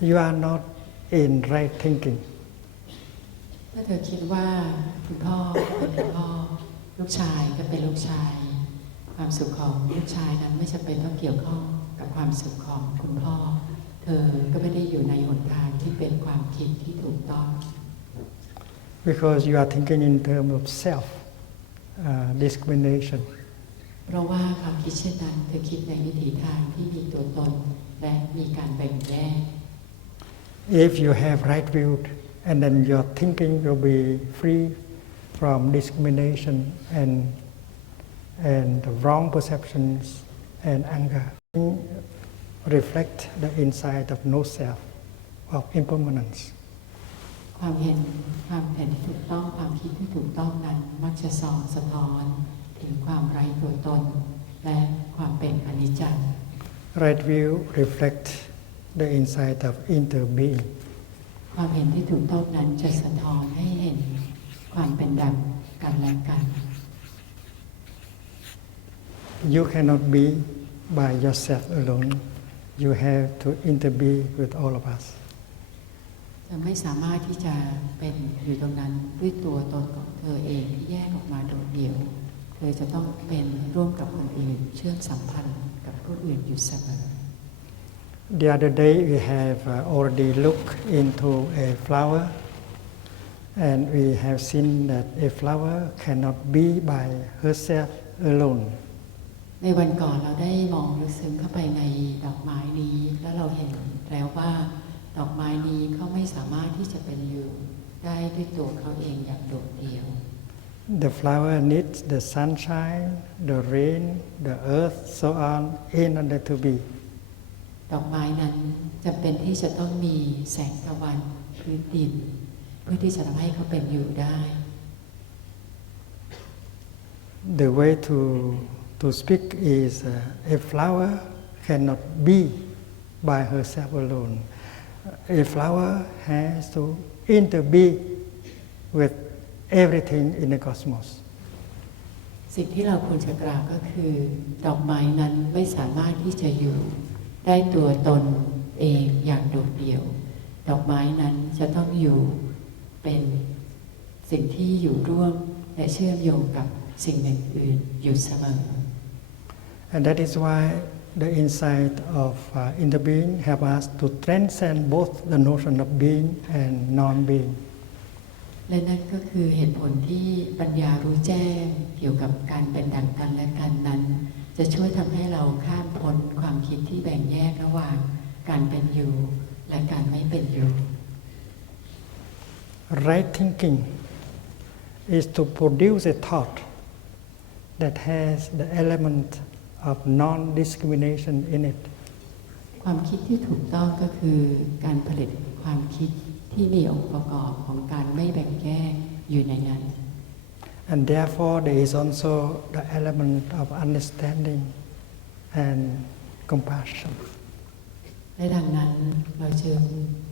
you are not in right thinking. เมื่อเธอคิดว่าคุณพ่อเป็นคุณพ่อลูกชายก็เป็นลูกชายความสุขของลูกชายนั้นไม่จำเป็นต้องเกี่ยวข้องกับความสุขของคุณพ่อเธอก็ไม่ได้อยู่ในหนทางที่เป็นความคิดที่ถูกต้อง Because you are thinking in terms of self discrimination. เพราะว่าความคิดเช่นนั้นเธอคิดในวิถีทางที่มีตัวตนและมีการแบ่งแยก If you have right view, and then your thinking will be free from discrimination and the wrong perceptions and anger. Reflect the insight of no self, of impermanence. ความเห็นที่ถูกต้องความคิดที่ถูกต้องนั้นมักจะส่องสะท้อนถึงความไร้ตัวตนและความเป็นอนิจจัง Right view reflect the insight of interbeing. ความเห็นที่ถูกต้องนั้นจะสะท้อนให้เห็นความเป็นดังกันและกัน You cannot be by yourself alone. You have to interbe with all of us. จะไม่สามารถที่จะเป็นอยู่ตรงนั้นด้วยตัวตนของเธอเองที่แยกออกมาโดดเดี่ยวเธอจะต้องเป็นร่วมกับคนอื่นเชื่อมสัมพันธ์กับผู้อื่นอยู่เสมอ The other day we have already looked into a flower, and we have seen that a flower cannot be by herself alone. ในวันก่อนเราได้มองลึกซึ้งเข้าไปในดอกไม้นี้แล้วเราเห็นแล้วว่าดอกไม้นี้เขาไม่สามารถที่จะเป็นอยู่ได้ด้วยตัวเขาเองอย่างโดดเดี่ยว The flower needs the sunshine, the rain, the earth, so on, in order to be. ดอกไม้นั้นจำเป็นที่จะต้องมีแสงตะวันพื้นดินเพื่อที่จะทำให้เขาเป็นอยู่ได้ The way to speak is a flower cannot be by herself alone. A flower has to interbe with everything in the cosmos. สิ่งที่เราควรจะกล่าวก็คือดอกไม้นั้นไม่สามารถที่จะอยู่ได้ตัวตนเองอย่างโดดเดี่ยวดอกไม้นั้นจะต้องอยู่เป็นสิ่งที่อยู่ร่วมและเชื่อมโยงกับสิ่งอื่นๆอยู่เสมอ And that is why the insight of interbeing help us to transcend both the notion of being and non-being. และนั่นก็คือเหตุผลที่ปัญญารู้แจ้งเกี่ยวกับการเป็นดั่งกันและกันนั้นจะช่วยทำให้เราข้ามพ้นความคิดที่แบ่งแยกระหว่างการเป็นอยู่และการไม่เป็นอยู่ Right thinking is to produce a thought that has the element of non-discrimination in it. ความคิดที่ถูกต้องก็คือการผลิตความคิดที่มีองค์ประกอบของการไม่แบ่งแยกอยู่ในนั้น And therefore there is also the element of understanding and compassion. และดังนั้นเราจึง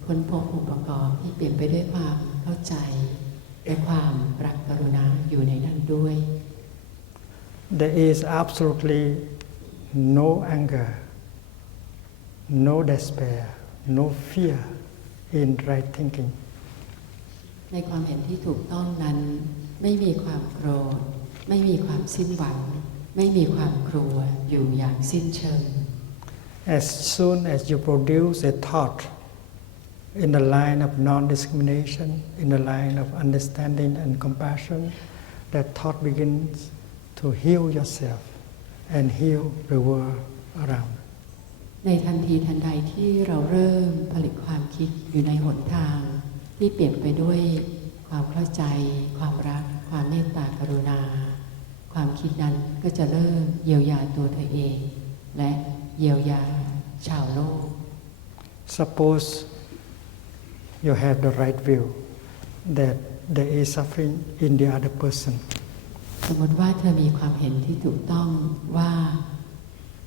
ค้นพบองค์ประกอบที่เปลี่ยนไปด้วยความเข้าใจและความรักกรุณาอยู่ในนั้นด้วย There is absolutely no anger, no despair, no fear in right thinking. ในความเห็นที่ถูกต้องนั้นไม่มีความโกรธไม่มีความสิ้นหวังไม่มีความกลัวอยู่อย่างสิ้นเชิง As soon as you produce a thought in the line of non-discrimination, in the line of understanding and compassion, that thought begins to heal yourself and heal the world around. ในทันทีทันใดที่เราเริ่มผลิตความคิดอยู่ในหนทางที่เปลี่ยนไปด้วยความเข้าใจความรักความเมตตากรุณาความคิดนั้นก็จะเริ่มเยียวยาตัวเธอเองและเยียวยาชาวโลก suppose you have the right view that there is suffering in the other person. สมมติว่าเธอมีความเห็นที่ถูกต้องว่า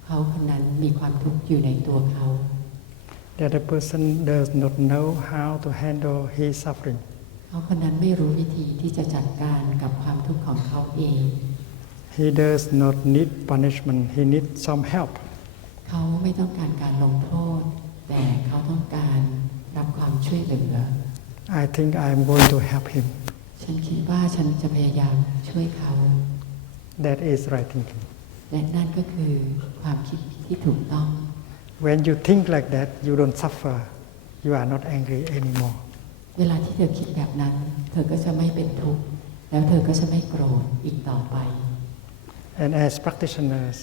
เขาคนนั้นมีความทุกข์อยู่ในตัวเขา The other person does not know how to handle his suffering. เขาคนนั้นไม่รู้วิธีที่จะจัดการกับความทุกข์ของเขาเอง He does not need punishment, he needs some help. เขาไม่ต้องการการลงโทษแต่เขาต้องการรับความช่วยเหลือ I think I am going to help him. ฉันคิดว่าฉันจะพยายามช่วยเขา That is right thinking. และนั่นก็คือความคิดที่ถูกต้อง When you think like that, you don't suffer. You are not angry anymore. เวลาที่เธอคิดแบบนั้นเธอก็จะไม่เป็นทุกข์แล้วเธอก็จะไม่โกรธอีกต่อไป And as practitioners,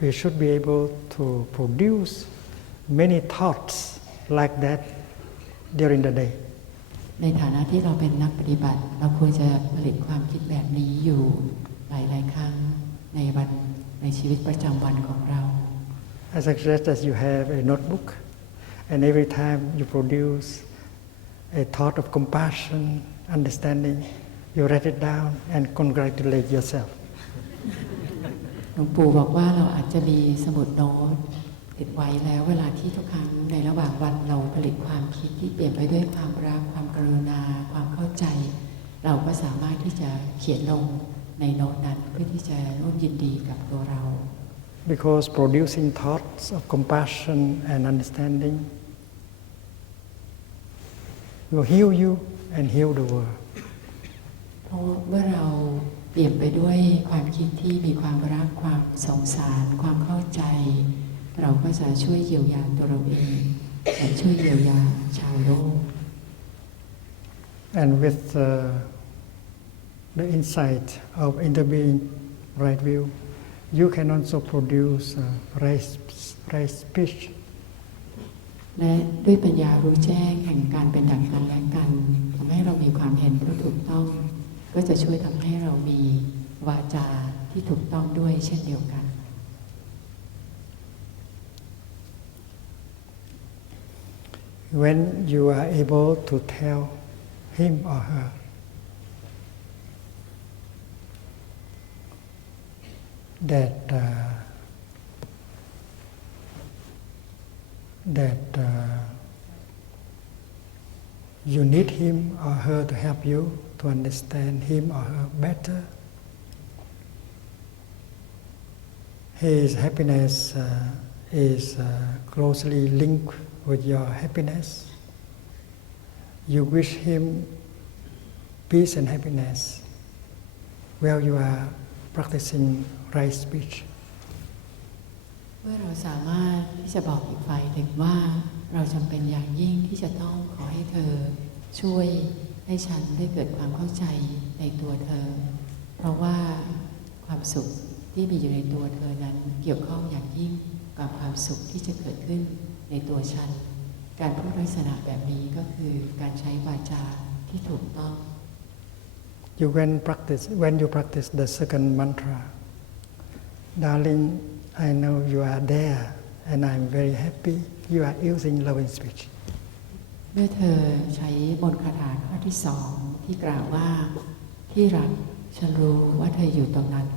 we should be able to produce many thoughts like that during the day. ในฐานะที่เราเป็นนักปฏิบัติเราควรจะผลิตความคิดแบบนี้อยู่หลายๆครั้งในชีวิตประจำวันของเรา I suggest that you have a notebook, and every time you produce a thought of compassion, understanding, you write it down and congratulate yourself. หลวงปู่บอกว่าเราอาจจะมีสมุดโน้ตติดไว้แล้วเวลาที่ทุกครั้งในระหว่างวันเราผลิตความคิดที่เปลี่ยนไปด้วยความรักความกรุณาความเข้าใจเราก็สามารถที่จะเขียนลงในโน้ตนั้นเพื่อที่จะร่วมยินดีกับตัวเรา Because producing thoughts of compassion and understanding will heal you and heal the world. เพราะเมื่อเราเปลี่ยนไปด้วยความคิดที่มีความรักความสงสารความเข้าใจเราก็จะช่วยเยียวยาตัวเราเองและช่วยเยียวยาชาวโลก And with the insight of interbeing right view, you can also produce right speech. และด้วยปัญญารู้แจ้งแห่งการเป็นดั่งกันและกันทำให้เรามีความเห็นที่ถูกต้องก็จะช่วยทำให้เรามีวาจาที่ถูกต้องด้วยเช่นเดียวกัน When you are able to tell him or her that you need him or her to help you to understand him or her better, his happiness is closely linked with your happiness. You wish him peace and happiness while you are practicing right speech. เมื่อเราสามารถที่จะบอกอีกฝ่ายหนึ่งว่าเราจำเป็นอย่างยิ่งที่จะต้องขอให้เธอช่วยให้ฉันได้เกิดความเข้าใจในตัวเธอเพราะว่าความสุขที่มีอยู่ในตัวเธอนั้นเกี่ยวข้องอย่างยิ่งกับความสุขที่จะเกิดขึ้นในตัวฉันการพูดลักษณะแบบนี้ก็คือการใช้วาจาที่ถูกต้อง When you practice the second mantra, darling, I know you are there and I'm very happy you are using loving speech. เมื่อเธอใช้บทคาถาข้อที่สองที่กล่าวว่าที่รักฉันรู้ว่าเธออยู่ตรงนั้น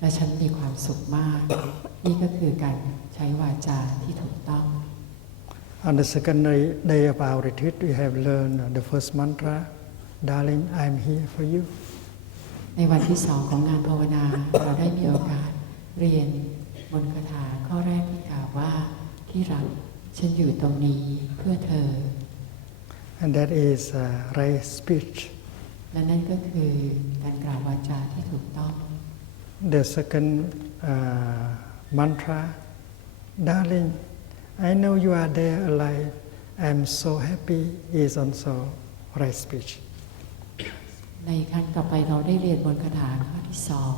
และฉันมีความสุขมากนี่ก็คือการใช้วาจาที่ถูกต้อง On the second day of our retreat, we have learned the first mantra, darling, I'm here for you. ในวันที่สองของงานภาวนาเราได้มีโอกาสเรียนบทคาถาข้อแรกที่กล่าวว่าที่รักฉันอยู่ตรงนี้เพื่อเธอ And that is right speech. และนั่นก็คือการกล่าววาจาที่ถูกต้อง The second mantra, darling, I know you are there alive. I'm so happy is also right speech. ในครั้งต่อไปเราได้เรียนบทคาถาข้อที่สอง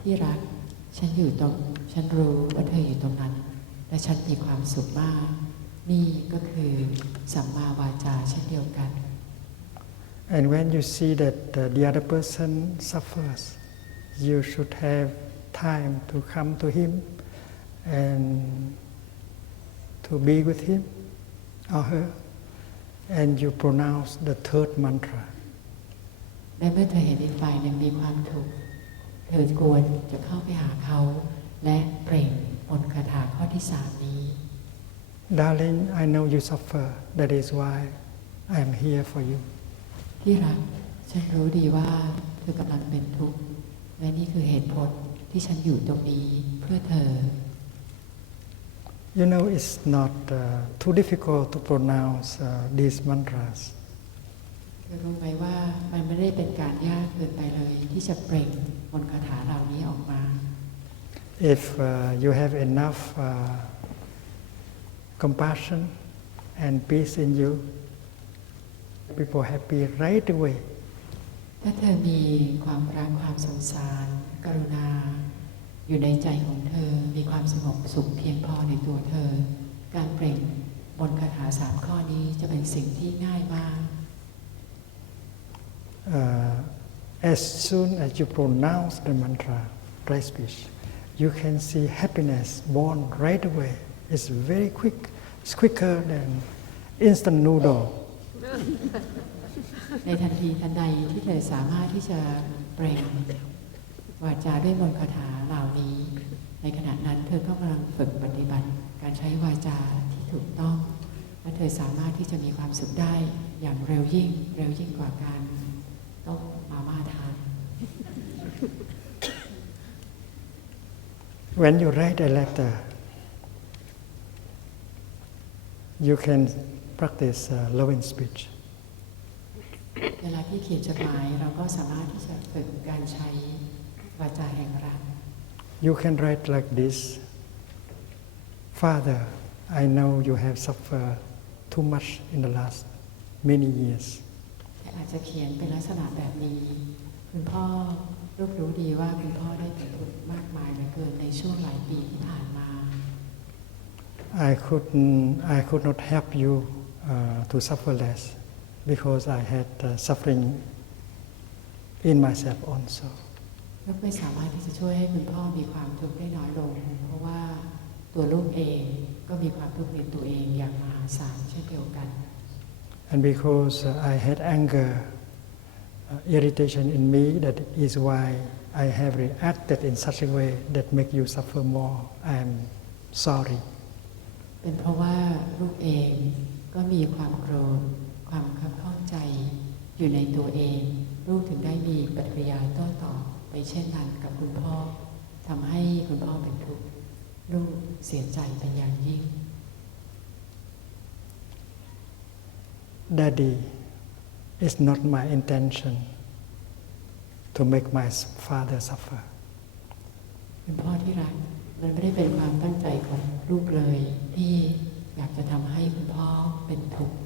ที่รักฉันอยู่ตรงฉันรู้ว่าเธออยู่ตรงนั้นและฉันมีความสุขมากนี่ก็คือสัมมาวาจาเช่นเดียวกัน And when you see that the other person suffers, you should have time to come to him and to be with him or her, and you pronounce the third mantra. และเมื่อเธอเห็นอีกฝ่ายหนึ่งมีความทุกข์เธอควรจะเข้าไปหาเขาและเปล่งมนต์คาถาข้อที่3นี้ Darling, I know you suffer. That is why I am here for you. ที่รักฉันรู้ดีว่าเธอกำลังเป็นทุกข์และนี่คือเหตุผลที่ฉันอยู่ตรงนี้เพื่อเธอ You know, it's not too difficult to pronounce these mantras. เธอรู้ไหมว่ามันไม่ได้เป็นการยากเกินไปเลยที่จะเปล่งมนต์คาถาเหล่านี้ออกมา If you have enough compassion and peace in you, people happy right away. ถ้าเธอมีความรักความสงสารกรุณาอยู่ในใจของเธอมีความสงบสุขเพียงพอในตัวเธอการเปล่งมนต์คาถา3ข้อนี้จะเป็นสิ่งที่ง่ายมาก As soon as you pronounce the mantra, right speech, you can see happiness born right away. It's very quick. It's quicker than instant noodle. ในทันทีทันใดที่เธอสามารถที่จะเปล่งวาจาด้วยมนต์คาถาเหล่านี้ในขณะนั้นเธอก็กำลังฝึกปฏิบัติการใช้วาจาที่ถูกต้องและเธอสามารถที่จะมีความสุขได้อย่างเร็วยิ่งกว่าการต้มมาม่าทาน When you write a letter, you can practice loving speech. เวลาที่เขียนจดหมายเราก็สามารถที่จะฝึกการใช้วาจาแห่งรัก You can write like this. Father, I know you have suffered too much in the last many years. แต่อาจจะเขียนเป็นลักษณะแบบนี้คุณพ่อลูกรู้ดีว่าคุณพ่อได้เป็นทุกข์มากมายเหลือเกินในช่วงหลายปีที่ผ่านมา I could not help you to suffer less because I had suffering in myself also. ลูกไม่สามารถที่จะช่วยให้คุณพ่อมีความทุกข์ได้น้อยลงเพราะว่าตัวลูกเองก็มีความทุกข์ในตัวเองอย่างมหาศาลเช่นเดียวกัน And because I had anger, irritation in me, that is why I have reacted in such a way that make you suffer more. I am sorry. เป็นเพราะว่าลูกเองก็มีความโกรธความขับข้องใจอยู่ในตัวเองลูกถึงได้มีปฏิกิริยาโต้ตอบไปเช่นนั้นกับคุณพ่อทำให้คุณพ่อเป็นทุกข์ลูกเสียใจเป็นอย่างยิ่ง Daddy, it's not my intention to make my father suffer. คุณพ่อที่รักมันไม่ได้เป็นความตั้งใจของลูกเลยที่อยากจะทำให้คุณพ่อเป็นทุกข์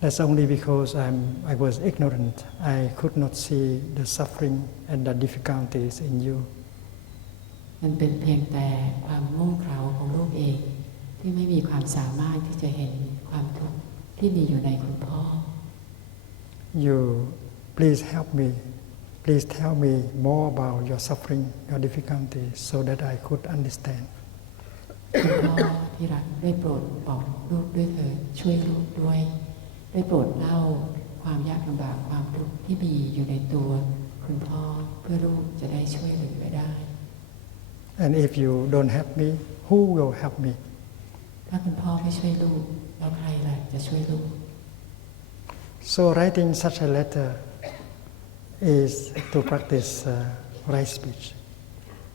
That's only because I was ignorant. I could not see the suffering and the difficulties in you. มันเป็นเพียงแต่ความโง่เขลาของลูกเองที่ไม่มีความสามารถที่จะเห็นความทุกข์ที่มีอยู่ในคุณพ่อ You please help me. Please tell me more about your suffering, your difficulties, so that I could understand. คุณพ่อที่รักได้โปรดบอกลูกด้วยเถิดช่วยลูกด้วยได้โปรดเล่าความยากลำบากความทุกข์ที่มีอยู่ในตัวคุณพ่อเพื่อลูกจะได้ช่วยเหลือได้ And if you don't help me, who will help me? ถ้าคุณพ่อไม่ช่วยลูกแล้วใครล่ะจะช่วยลูก So writing such a letter is to practice right speech.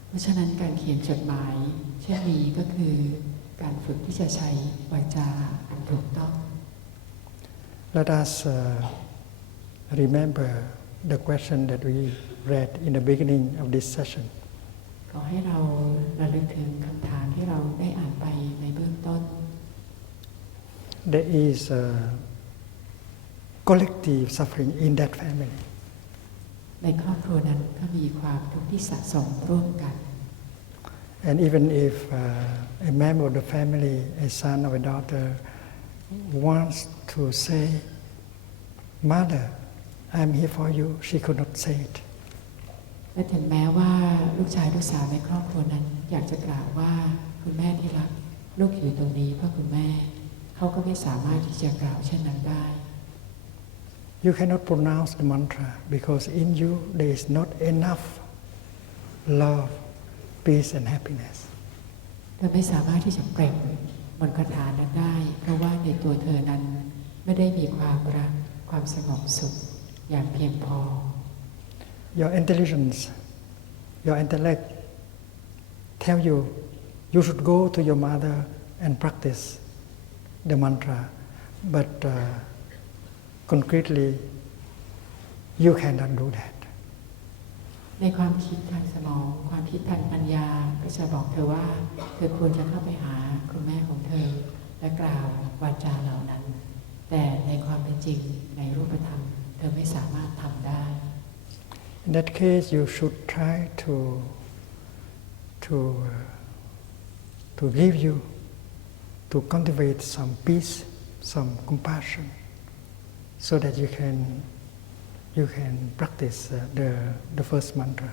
เพราะฉะนั้นการเขียนจดหมายเช่นนี้ก็คือการฝึกที่จะใช้วาจาอันถูกต้อง Let us remember the question that we read in the beginning of this session. ขอให้เราระลึกถึงคำถามที่เราได้อ่านไปในเบื้องต้น There is collective suffering in that family. ในครอบครัวนั้นก็มีความทุกข์ที่สะสมร่วมกัน And even if a member of the family, a son or a daughter, wants to say, "Mother, I'm here for you," she could not say it. และถึงแม้ว่าลูกชายลูกสาวในครอบครัวนั้นอยากจะกล่าวว่าคุณแม่ที่รักลูกอยู่ตรงนี้เพื่อคุณแม่ เขาก็ไม่สามารถที่จะกล่าวเช่นนั้นได้ You cannot pronounce the mantra because in you there is not enough love, peace and happiness. เธอไม่สามารถที่จะเปล่งมนต์คาถานั้นได้เพราะว่าในตัวเธอนั้นไม่ได้มีความรักความสงบสุขอย่างเพียงพอ Your intelligence, your intellect tell you you should go to your mother and practice the mantra, but concretely you cannot do that. ในความคิดทางสมองความคิดทางปัญญาก็จะบอกเธอว่าเธอควรจะเข้าไปหาคุณแม่ของเธอและกล่าววาจาเหล่านั้นแต่ในความเป็นจริงในรูปธรรมเธอไม่สามารถทำได้ In that case, you should try to give you, to cultivate some peace, some compassion, so that you can practice the first mantra.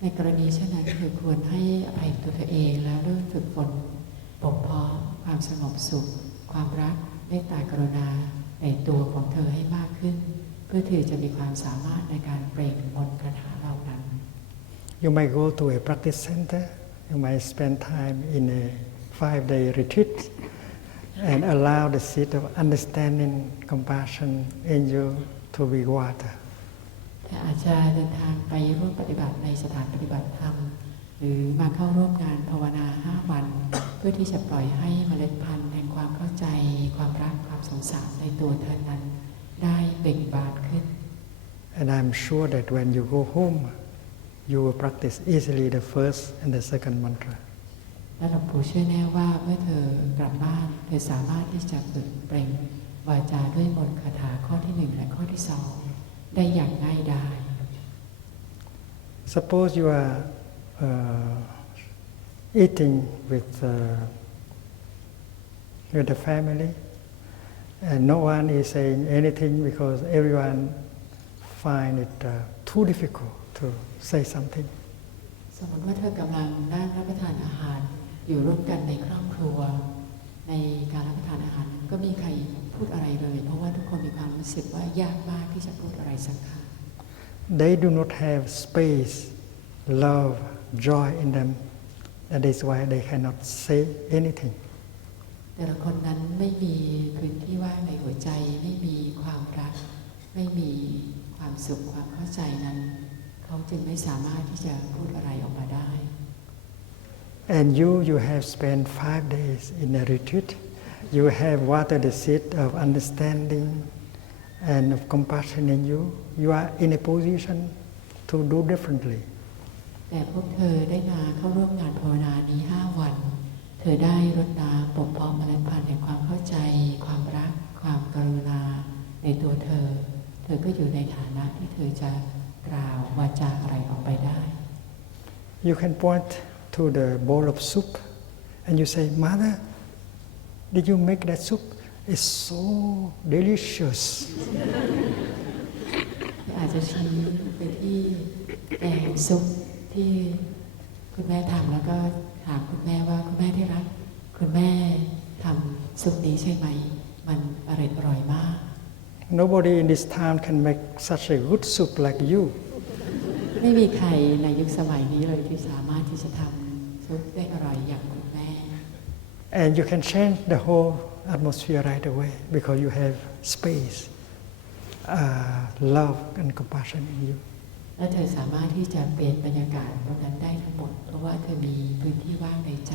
ในกรณีเช่นนั้นเธอควรให้อภัยตัวเธอเองแล้วเริ่มฝึกฝนบ่มเพาะความสงบสุขความรักเมตตากรุณาในตัวของเธอให้มากขึ้นเพื่อเธอจะมีความสามารถในการเปล่งมนต์คาถาเหล่านั้น You might go to a practice center, you might spend time in a 5-day retreat and allow the seed of understanding, compassion in you to be water. แต่อาจจะเดินทางไปร่วมปฏิบัติในสถานปฏิบัติธรรมหรือมาเข้าร่วมงานภาวนา5 วันเพื่อที่จะปล่อยให้เมล็ดพันธุ์แห่งความเข้าใจความรักความสงสารในตัวเธอนั้นได้เบ่งบานขึ้น And I'm sure that when you go home, you will practice easily the first and the second mantra. และหลวงปู่เชื่อแน่ว่าเมื่อเธอกลับบ้านเธอสามารถที่จะฝึกเปล่งวาจาด้วยมนต์คาถาข้อที่1และข้อที่2ได้อย่างง่ายดาย Suppose you are eating with the family, and no one is saying anything because everyone find it too difficult to say something. สมมติว่าเธอกำลังนั่งรับประทานอาหารอยู่ร่วมกันในครอบครัวในการรับประทานอาหารก็มีใครพูดอะไรเลยเพราะว่าทุกคนมีความรู้สึกว่ายากมากที่จะพูดอะไรสักคำ They do not have space, love, joy in them. That is why they cannot say anything. แต่ละคนนั้นไม่มีพื้นที่ว่างในหัวใจไม่มีความรักไม่มีความสุขความเข้าใจนั้นเขาจึงไม่สามารถที่จะพูดอะไรออกมาได้ And you have spent 5 days in a retreat. You have watered the seed of understanding and of compassion in you. You are in a position to do differently. แต่พวกเธอได้มาเข้าร่วมงานภาวนานี้5 วันเธอได้รดน้ำบ่มเพาะเมล็ดพันธุ์แห่งความเข้าใจความรักความกรุณาในตัวเธอเธอก็อยู่ในฐานะที่เธอจะกล่าววาจาอะไรออกไปได้ You can point to the bowl of soup and you say, Mother, did you make that soup? It's so delicious. อาจจะชี้ไปที่แกงซุปที่คุณแม่ทำแล้วก็ถามคุณแม่ว่าคุณแม่ที่รักคุณแม่ทำซุปนี้ใช่ไหมมันอร่อยมาก Nobody in this town can make such a good soup like you. ไม่มีใครในยุคสมัยนี้เลยที่สามารถที่จะทำซุปได้อร่อยอย่างคุณแม่ And you can change the whole atmosphere right away because you have space, love and compassion in you. และเธอสามารถที่จะเปลี่ยนบรรยากาศตรงนั้นได้ทั้งหมดเพราะว่าเธอมีพื้นที่ว่างในใจ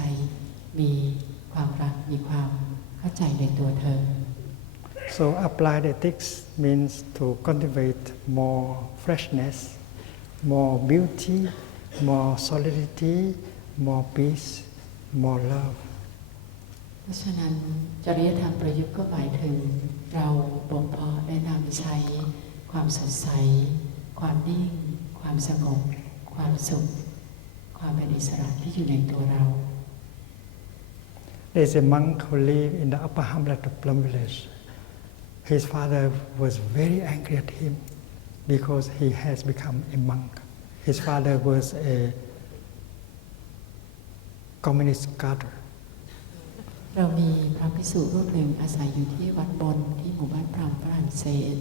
มีความรักมีความเข้าใจในตัวเธอ So applied ethics means to cultivate more freshness, more beauty, more solidity, more peace, more love. เพราะฉะนั้นจริยธรรมประยุกต์ก็หมายถึงเราบ่มเพาะและนำใช้ความสดใสความนิ่งความสงบความสุขความเป็นอิสระที่อยู่ในตัวเรา There is a monk who lived in the upper hamlet of Plum Village. His father was very angry at him because he has become a monk. His father was a communist cadre. เรามีพระภิกษุรูปหนึ่งอาศัยอยู่ที่วัดบนที่หมู่บ้านพราหมณ์ฝรั่งเศส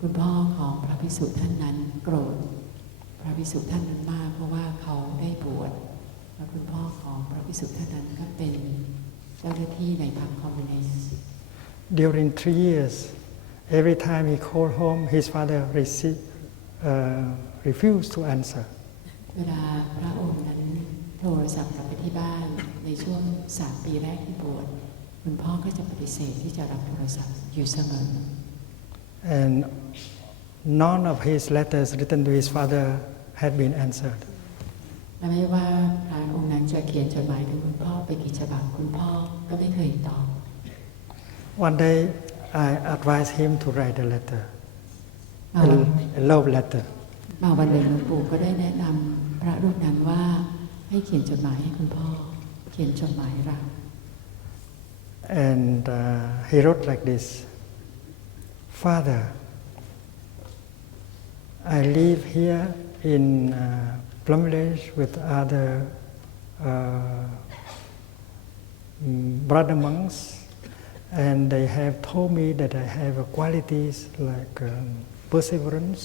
คุณพ่อของพระภิกษุท่านนั้นโกรธพระภิกษุท่านนั้นมากเพราะว่าเขาได้บวชและคุณพ่อของพระภิกษุท่านนั้นก็เป็นเจ้าหน้าที่ในพรรคคอมมิวนิสต์ During 3 years, every time he called home, his father refused to answer. เวลาพระองค์นั้นโทรศัพท์กลับไปที่บ้านในช่วง3 ปีแรกที่บวชคุณพ่อก็จะปฏิเสธที่จะรับโทรศัพท์อยู่เสมอ And none of his letters written to his father had been answered. และไม่ว่าพระองค์นั้นจะเขียนจดหมายถึงคุณพ่อไปกี่ฉบับคุณพ่อก็ไม่เคยตอบ One day, I advised him to write a letter, a love letter. มาวันหนึ่งหลวงปู่ก็ได้แนะนำพระรูปนั้นว่าให้เขียนจดหมายให้คุณพ่อเขียนจดหมายรัก And he wrote like this: Father, I live here in Plum Village with other brother monks, and they have told me that I have qualities like perseverance,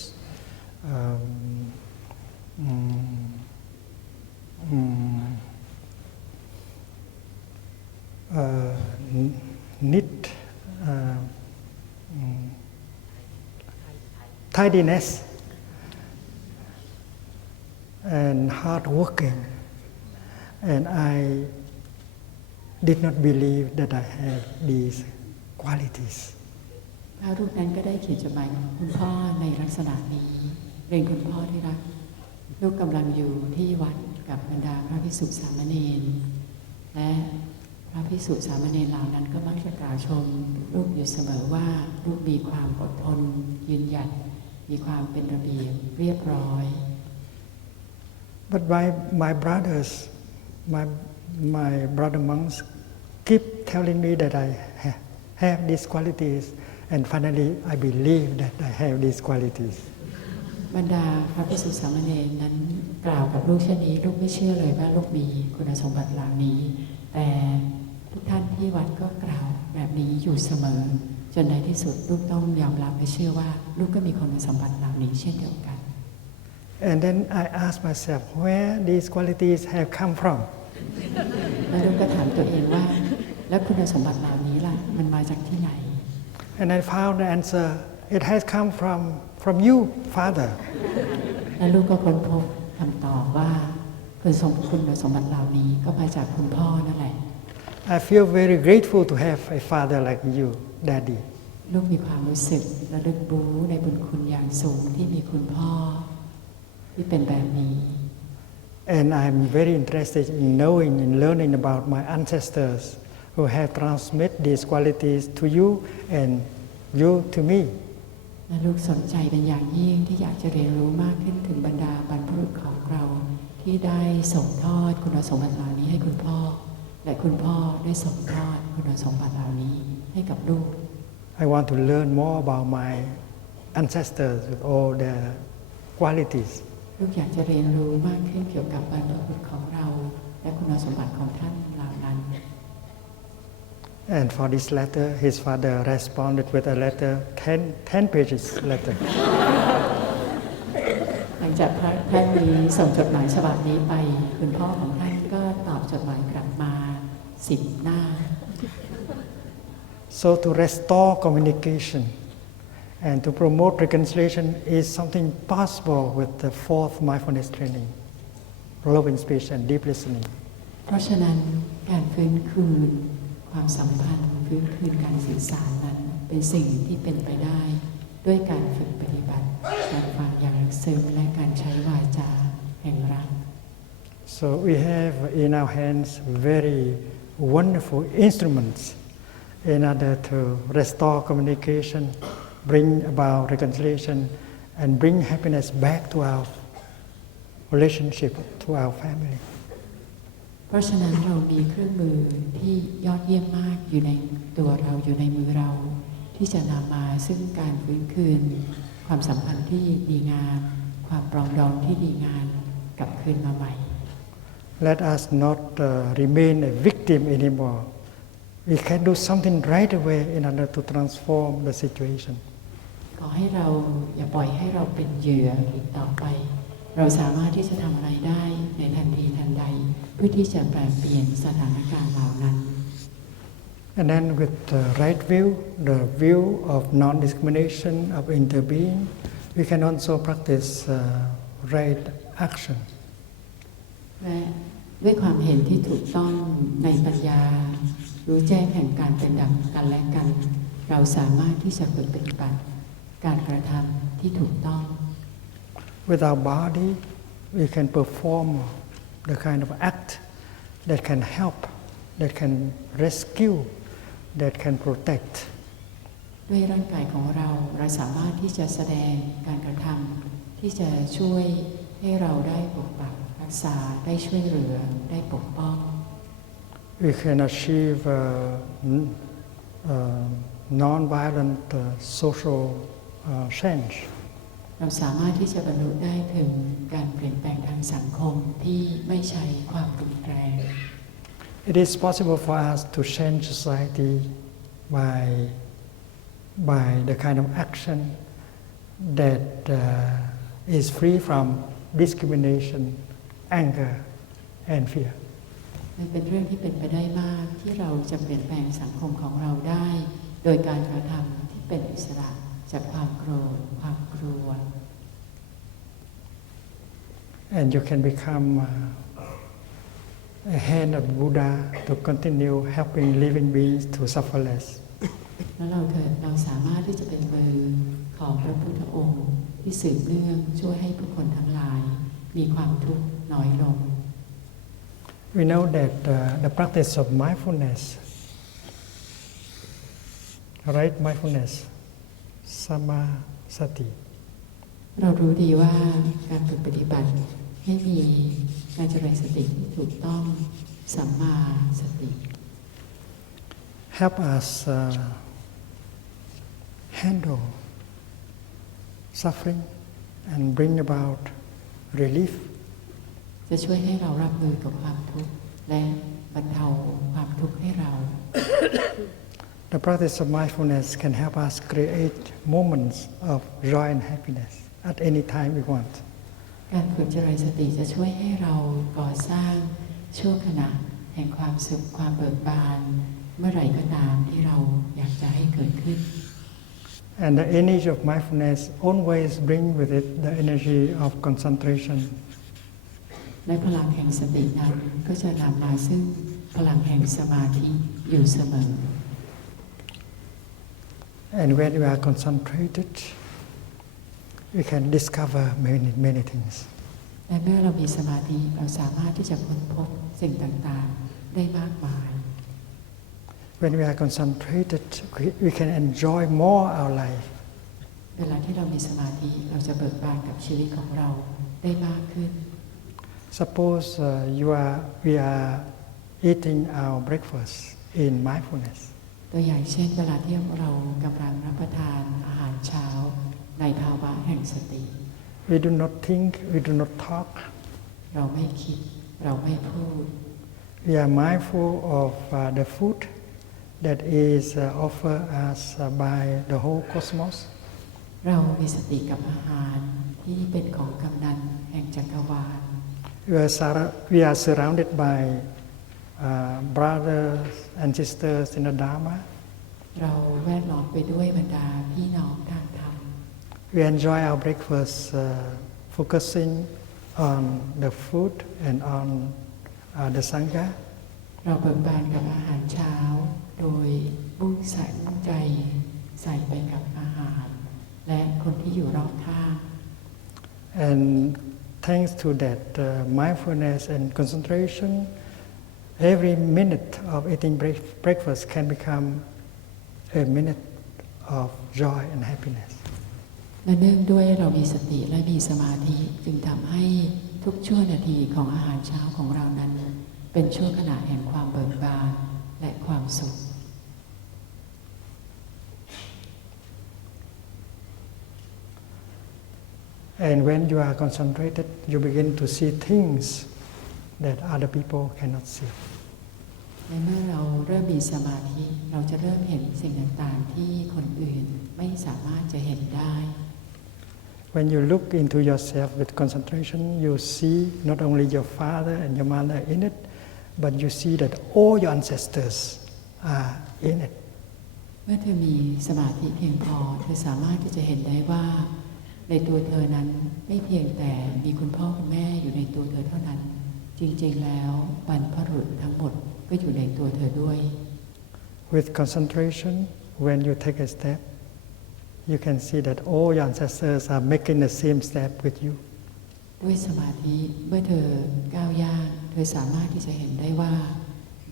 neat, tidiness, and hard working, and I did not believe that I have these qualities. พระรูปนั้นก็ได้เขียนจดหมายคุณพ่อในลักษณะนี้เรียนคุณพ่อที่รักลูกกำลังอยู่ที่วัดกับบรรดาพระภิกษุสามเณรและพระภิกษุสามเณรเหล่านั้นก็มักจะกล่าวชมลูกอยู่เสมอว่าลูกมีความอดทนยืนหยัดมีความเป็นระเบียบเรียบร้อย But my brothers, my brother monks keep telling me that I have these qualities, and finally I believe that I have these qualities. บรรดาพระภิกษุสามเณรนั้นกล่าวกับลูกเช่นนี้ลูกไม่เชื่อเลยว่าลูกมีคุณสมบัติเหล่านี้แต่ทุกท่านที่วัดก็กล่าวแบบนี้อยู่เสมอจนในที่สุดลูกต้องยอมรับและเชื่อว่าลูกก็มีคุณสมบัติเหล่านี้เช่นเดียวกัน And then I ask myself where these qualities have come from. แล้วลูกก็ถามตัวเองว่าแล้วคุณสมบัติเหล่านี้ล่ะมันมาจากที่ไหน And I found the answer. It has come from you, Father. และลูกก็ค้นพบคำตอบว่าคุณสมบัติเหล่านี้ก็มาจากคุณพ่อนั่นแหละ I feel very grateful to have a father like you, Daddy. ลูกมีความรู้สึกระลึกรู้ในบุญคุณอย่างสูงที่มีคุณพ่อที่เป็นแบบนี้ And I'm very interested in knowing and learning about my ancestors who have transmitted these qualities to you and you to me. และลูกสนใจเป็นอย่างยิ่งที่อยากจะเรียนรู้มากขึ้นถึงบรรดาบรรพบุรุษของเราที่ได้ส่งทอดคุณสมบัติเหล่านี้ให้คุณพ่อและคุณพ่อได้ส่งทอดคุณสมบัติเหล่านี้ให้กับลูก I want to learn more about my ancestors with all their qualities. ลูกอยากจะเรียนรู้มากขึ้นเกี่ยวกับบรรพบุรุษของเราและคุณสมบัติของท่านเหล่านั้น And for this letter, his father responded with a letter, 10 pages letter. หลังจากท่านนี้ส่งจดหมายฉบับนี้ไปคุณพ่อของท่านก็ตอบจดหมายกลับมา10 หน้า So to restore communication and to promote reconciliation is something possible with the fourth mindfulness training, love inspiration, deep listening. เพราะฉะนั้นการฟื้นคืนความสัมพันธ์ฟื้นคืนการสื่อสารนั้นเป็นสิ่งที่เป็นไปได้ด้วยการฝึกปฏิบัติการฟังอย่างลึกซึ้งและการใช้วาจาแห่งรัก So we have in our hands very wonderful instruments in order to restore communication, bring about reconciliation, and bring happiness back to our relationship, to our family. เพราะฉะนั้นเรามีเครื่องมือที่ยอดเยี่ยมมากอยู่ในตัวเราอยู่ในมือเราที่จะนำมาซึ่งการฟื้นคืนความสัมพันธ์ที่ดีงามความปรองดองที่ดีงามกลับคืนมาใหม่ Let us not remain a victim anymore we can do something right away in order to transform the situation. ขอให้เราอย่าปล่อยให้เราเป็นเหยื่ออีกต่อไปเราสามารถที่จะทำอะไรได้ในทันทีทันใดเพื่อที่จะแปลเปลี่ยนสถานการณ์เหล่านั้น And then with the right view, the view of non-discrimination, of interbeing, we can also practice right action. และด้วยความเห็นที่ถูกต้องในปัญญารู้แจ้งแห่งการเป็นดังกันและกันเราสามารถที่จะฝึกปฏิบัติการกระทำที่ถูกต้อง With our body, we can perform the kind of act that can help, that can rescue, that can protect. ด้วยร่างกายของเราสามารถที่จะแสดงการกระทำที่จะช่วยให้เราได้ปกปักรักษาได้ช่วยเหลือได้ปกป้อง We can achieve non-violent social change. เราสามารถที่จะบรรลุได้ถึงการเปลี่ยนแปลงทางสังคมที่ไม่ใช้ความรุนแรง It is possible for us to change society by the kind of action that is free from discrimination, anger, and fear. มันเป็นเรื่องที่เป็นไปได้มากที่เราจะเปลี่ยนแปลงสังคมของเราได้ โดยการกระทำที่เป็นอิสระจากความโกรธความกลัว And you can become a hand of Buddha to continue helping living beings to suffer less. แล้วเราสามารถที่จะเป็นมือของพระพุทธองค์ที่สืบเนื่องช่วยให้ผู้คนทั้งหลายมีความทุกข์น้อยลง We know that the practice of mindfulness, right mindfulness, samasati, เรารู้ดีว่าการฝึกปฏิบัติให้มีการเจริญสติที่ถูกต้องสัมมาสติ help us handle suffering and bring about relief. จะช่วยให้เรารับมือกับความทุกข์และบรรเทาความทุกข์ให้เรา The practice of mindfulness can help us create moments of joy and happiness at any time we want. การฝึกเจริญสติจะช่วยให้เราก่อสร้างช่วงขณะแห่งความสุขความเบิกบานเมื่อไหร่ก็ตามที่เราอยากจะให้เกิดขึ้น And the energy of mindfulness always brings with it the energy of concentration. และพลังแห่งสตินั้นก็จะนำมาซึ่งพลังแห่งสมาธิอยู่เสมอ And when we are concentrated, we can discover many things. และเมื่อเรามีสมาธิเราสามารถที่จะค้นพบสิ่งต่างๆได้มากมาย When we are concentrated, we can enjoy more our life. เวลาที่เรามีสมาธิเราจะเบิกบานกับชีวิตของเราได้มากขึ้น Suppose we are eating our breakfast in mindfulness. ตัวอย่างเช่นเวลาที่เรากำลังรับประทานอาหารเช้าในภาวะแห่งสติ We do not think, we do not talk. เราไม่คิดเราไม่พูด We are mindful of the food that is offered us by the whole cosmos. เรามีสติกับอาหารที่เป็นของกำนันแห่งจักรวาล We are surrounded by brothers and sisters in the Dharma. เราแวดล้อมไปด้วยบรรดาพี่น้องทางธรรม We enjoy our breakfast focusing on the food and on the Sangha. เราเบิกบานกับอาหารเช้าโดยมุ่งใส่ใจใส่ไปกับอาหารและคนที่อยู่รอบข้าง And thanks to that mindfulness and concentration, every minute of eating breakfast can become a minute of joy and happiness. และเนื่องด้วยเรามีสติและมีสมาธิจึงทำให้ทุกชั่วนาทีของอาหารเช้าของเรานั้นเป็นช่วงขณะแห่งความเบิกบานและความสุข And when you are concentrated, you begin to see things that other people cannot see. และเมื่อเราเริ่มมีสมาธิเราจะเริ่มเห็นสิ่งต่างๆที่คนอื่นไม่สามารถจะเห็นได้ When you look into yourself with concentration, you see not only your father and your mother in it, but you see that all your ancestors are in it. เมื่อเธอมีสมาธิเพียงพอเธอสามารถที่จะเห็นได้ว่าในตัวเธอนั้นไม่เพียงแต่มีคุณพ่อคุณแม่อยู่ในตัวเธอเท่านั้นจริงๆแล้วบรรพบุรุษทั้งหมดก็อยู่ในตัวเธอด้วย With concentration, when you take a step, you can see that all your ancestors are making the same step with you. ด้วยสมาธิเมื่อเธอก้าวย่างเธอสามารถที่จะเห็นได้ว่า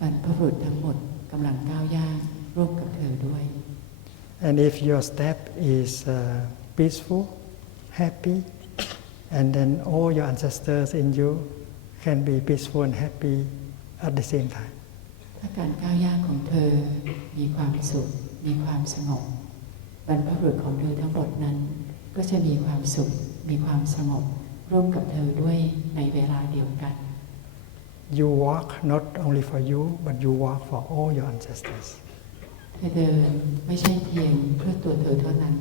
บรรพบุรุษทั้งหมดกำลังก้าวย่างร่วมกับเธอด้วย And if your step is peaceful, happy, and then all your ancestors in you can be peaceful and happy at the same time. ถ้าการก้าวย่างของเธอมีความสุขมีความสงบบรรพบุรุษของเธอทั้งหมดนั้นก็จะมีความสุขมีความสงบร่วมกับเธอด้วยในเวลาเดียวกัน You walk not only for you, but you walk for all your ancestors. เธอเดินไม่ใช่เพียงเพื่อตัวเธอเท่านั้น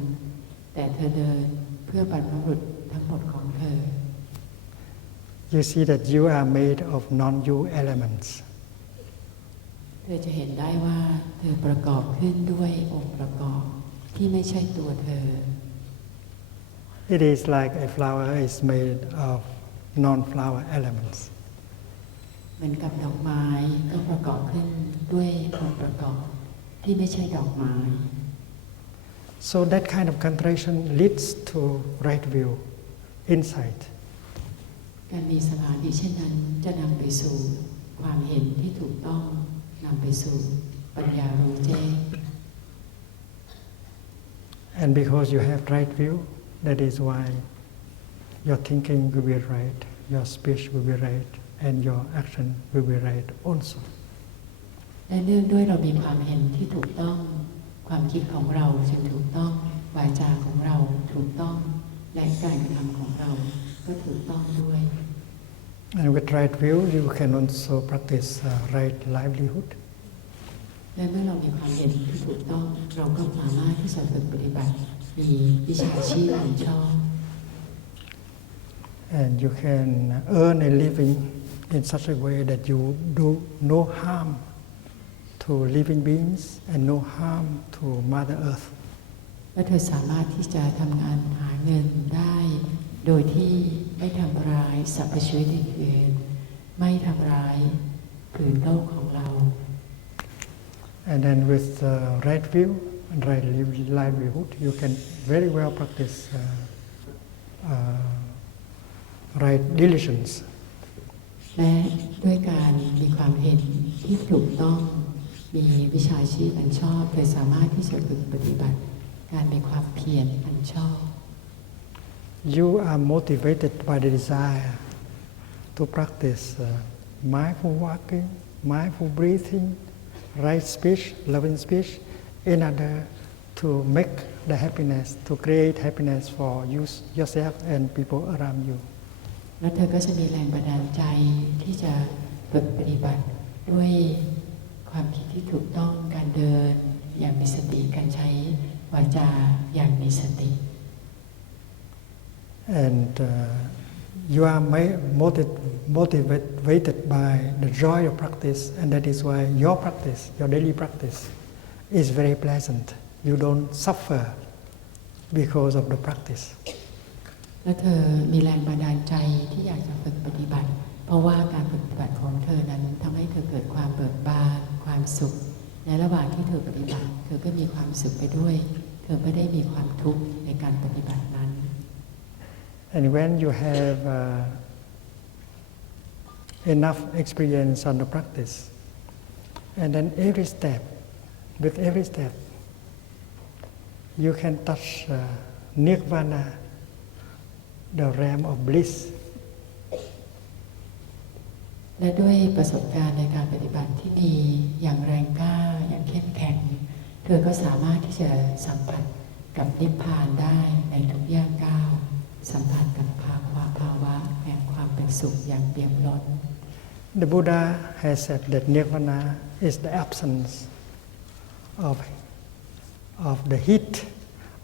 แต่เธอเดินเพื่อบรรพบุรุษทั้งหมดของเธอ You see that you are made of non-you elements. เธอจะเห็นได้ว่าเธอประกอบขึ้นด้วยองค์ประกอบที่ไม่ใช่ตัวเธอ It is like a flower is made of non-flower elements. เหมือนกับดอกไม้ก็ประกอบขึ้นด้วยองค์ประกอบที่ไม่ใช่ดอกไม้ So that kind of concentration leads to right view, insight. การมีสมาธิเช่นนั้นจะนำไปสู่ความเห็นที่ถูกต้องนำไปสู่ปัญญารู้แจ้ง And because you have right view, that is why your thinking will be right, your speech will be right, and your action will be right also. และเนื่องด้วยเรามีความเห็นที่ถูกต้องความคิดของเราจึงถูกต้องวาจาของเราถูกต้องและการกระทำของเราก็ถูกต้องด้วย And with right view, you can also practice right livelihood. และเมื่อเรามีความเห็นที่ถูกต้องเราก็สามารถที่จะฝึกปฏิบัติมีวิชาชีพอันชอบ And you can earn a living in such a way that you do no harm to living beings and no harm to Mother Earth. และเธอสามารถที่จะทำงานหาเงินได้โดยที่ไม่ทำร้ายสรรพชีวิตอื่นๆไม่ทำร้ายผืนโลกของเรา And then with right view and right livelihood, you can very well practice right diligence. และด้วยการมีความเห็นที่ถูกต้องมีวิชาชีพอันชอบเธอสามารถที่จะฝึกปฏิบัติการมีความเพียรอันชอบ You are motivated by the desire to practice mindful walking, mindful breathing, right speech, loving speech, in order to make the happiness, to create happiness for yourself and people around you. และเธอก็จะมีแรงบันดาลใจที่จะฝึกปฏิบัติด้วยความคิดที่ถูกต้องการเดินอย่างมีสติการใช้วาจาอย่างมีสติ And you are motivated by the joy of practice, and that is why your practice, your daily practice, is very pleasant. You don't suffer because of the practice. และเธอมีแรงบันดาลใจที่อยากจะฝึกปฏิบัติ เพราะว่าการฝึกปฏิบัติของเธอนั้นทำให้เธอเกิดความเบิกบานความสุขในระหว่างที่เธอปฏิบัติเธอก็มีความสุขไปด้วยเธอไม่ได้มีความทุกข์ในการปฏิบัตินั้น And when you have enough experience on the practice, and then with every step, you can touch nirvana, the realm of bliss. และด้วยประสบการณ์ในการปฏิบัติที่มีอย่างแรงกล้าอย่างเข้มแข็งเธอก็สามารถที่จะสัมผัสกับนิพพานได้ในทุกย่างก้าวสัมผัสกับภาวะแห่งความเป็นสุขอย่างเปี่ยมล้น The Buddha has said that nirvana is the absence of the heat,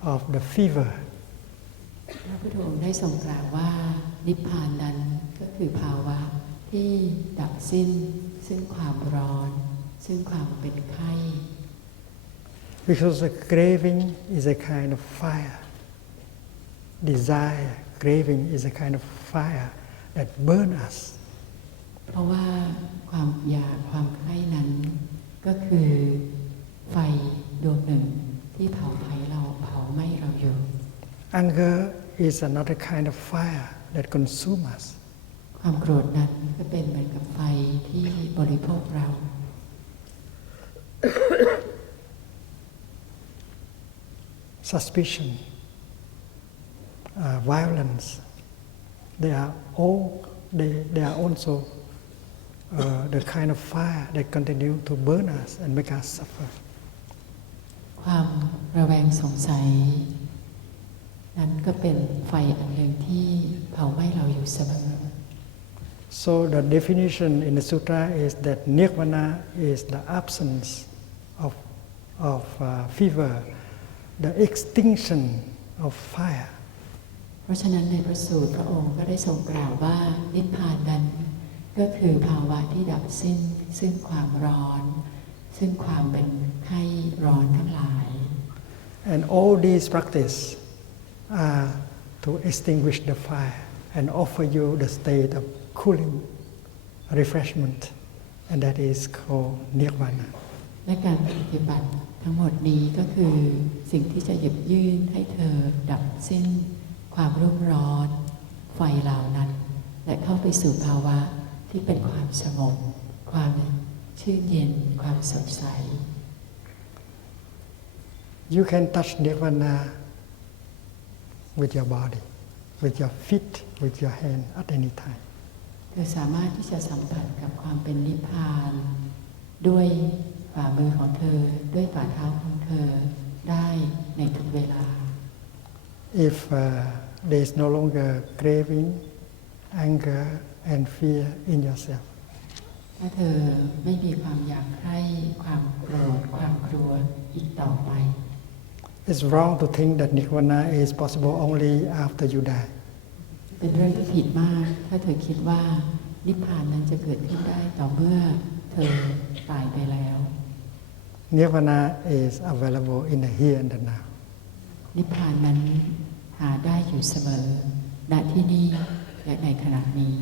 of the fever. พระพุทธองค์ได้ทรงกล่าวว่านิพพานนั้นก็คือภาวะที่ดับสิ้นซึ่งความร้อนซึ่งความเป็นไข้ Because the craving is a kind of fire. Desire, craving is a kind of fire that burns us. เพราะว่าความอยากความใคร่นั้นก็คือไฟดวงหนึ่งที่เผาไหม้เราอยู่ Anger is another kind of fire that consumes us. ความโกรธนั้นก็เป็นเหมือนกับไฟที่บริโภคเรา Suspicion, violence, they are also the kind of fire that continue to burn us and make us suffer. ความระแวงสงสัยนั้นก็เป็นไฟอันหนึ่งที่เผาไหม้เราอยู่เสมอ So the definition in the sutra is that nirvana is the absence of fever, the extinction of fire. เพราะฉะนั้นในพระสูตรพระองค์ก็ได้ทรงกล่าวว่านิพพานนั้นก็คือภาวะที่ดับสิ้นซึ่งความร้อนซึ่งความเป็นไข้ร้อนทั้งหลาย And all these practice are to extinguish the fire and offer you the state of cooling, refreshment, and that is called nirvana. และการปฏิบัติทั้งหมดนี้ก็คือสิ่งที่จะหยิบยื่นให้เธอดับสิ้นความรุ่มร้อนไฟเหล่านั้นและเข้าไปสู่ภาวะที่เป็นความสงบความชื่นเย็นความสดใส You can touch nirvana with your body, with your feet, with your hand at any time. เธอสามารถที่จะสัมผัสกับความเป็นนิพพานด้วยฝ่ามือของเธอด้วยฝ่าเท้าของเธอได้ในทุกเวลา If there is no longer craving, anger, and fear in yourself, ถ้าเธอไม่มีความอยากใคร่ความโกรธความกลัวอีกต่อไป it's wrong to think that nirvana is possible only after you die. เป็นเรื่องที่ผิดมากถ้าเธอคิดว่านิพพานนั้นจะเกิดขึ้นได้ต่อเมื่อเธอตายไปแล้ว Nirvana is available in the here and the now. นิพพานนั้นหาได้อยู่เสมอณที่นี่และในขณะนี้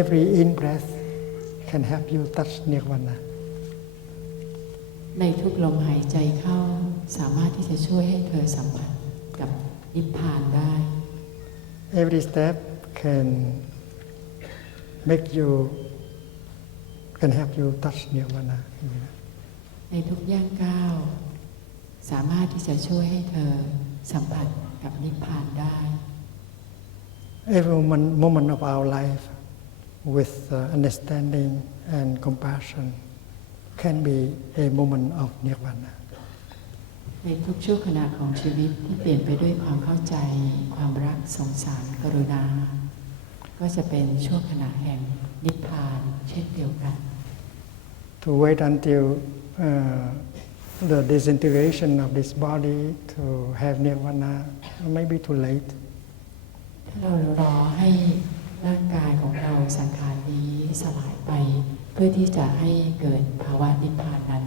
Every in-breath can help you touch nirvana. ในทุกลมหายใจเข้าสามารถที่จะช่วยให้เธอสัมผัสกับนิพพานได้ Every step can help you touch nirvana. ในทุกย่างก้าวสามารถที่จะช่วยให้เธอสัมผัสกับนิพพานได้ Every moment of our life with understanding and compassion can be a moment of nirvana. ในทุกช่วงขณะของชีวิตที่เปลี่ยนไปด้วยความเข้าใจความรักสงสารกรุณาก็จะเป็นช่วงขณะแห่งนิพพานเช่นเดียวกัน To wait until the disintegration of this body to have nirvana may be too late. ถ้าเรารอให้ร่างกายของเราสังขารนี้สลายไปเพื่อที่จะให้เกิดภาวะนิพพานนั้น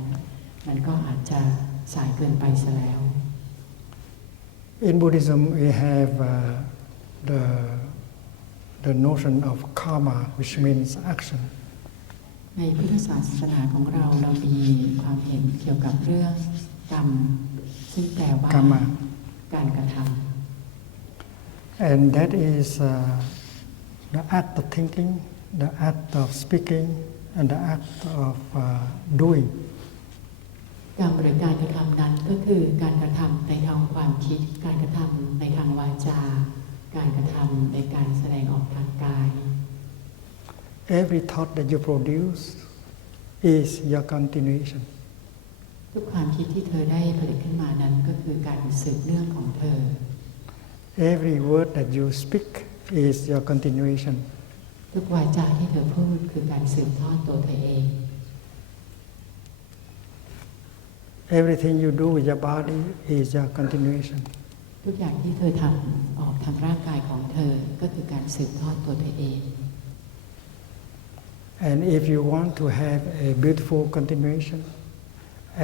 มันก็อาจจะสายเกินไปซะแล้ว In Buddhism, we have the notion of karma, which means action. ในพุทธศาสนาของเรามีความเห็นเกี่ยวกับเรื่องกรรมซึ่งแปลว่าการกระทำ And that is the act of thinking, the act of speaking, and the act of doing. กรรมหรือการกระทำนั้นก็คือการกระทำในทางความคิดการกระทำในทางวาจา การกระทำในการแสดงออกทางกาย Every thought that you produce is your continuation. ทุกความคิดที่เธอได้ผลิตขึ้นมานั้นก็คือการสืบเนื่องของเธอ Every word that you speak is your continuation. ทุกวาจาที่เธอพูดคือการสืบทอดตัวเธอเอง Everything you do with your body is your continuation. ทุกอย่างที่เธอทำออกทางร่างกายของเธอก็คือการสืบทอดตัวเธอเอง And if you want to have a beautiful continuation,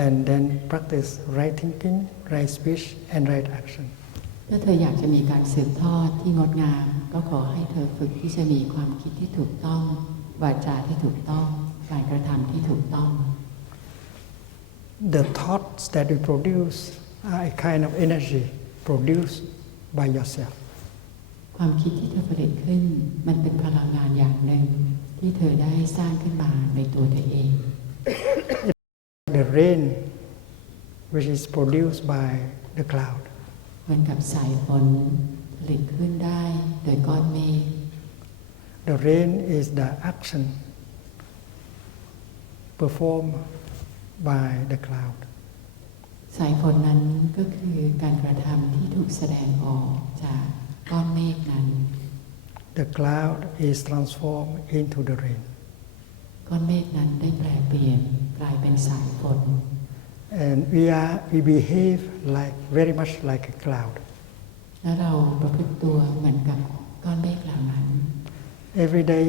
and then practice right thinking, right speech, and right action. ถ้าเธออยากจะมีการสืบทอดที่งดงามก็ขอให้เธอฝึกที่จะมีความคิดที่ถูกต้องวาจาที่ถูกต้องการกระทำที่ถูกต้อง The thoughts that you produce are a kind of energy produced by yourself. ความคิดที่เธอผลิตขึ้นมันเป็นพลังงานอย่างหนึ่งที่เธอได้สร้างขึ้นมาในตัวเธอเอง The rain, which is produced by the cloud. เหมือนกับสายฝนผลิตขึ้นได้โดยก้อนเมฆ The rain is the action performed by the cloud. สายฝนนั้นก็คือการกระทำที่ถูกแสดงออกจากก้อนเมฆนั้น The cloud is transformed into the rain. ก้อนเมฆนั้นได้แปลเปลี่ยนกลายเป็นสายฝน And we behave very much like a cloud. และเราประพฤติตัวเหมือนกับก้อนเมฆเหล่านั้น Every day,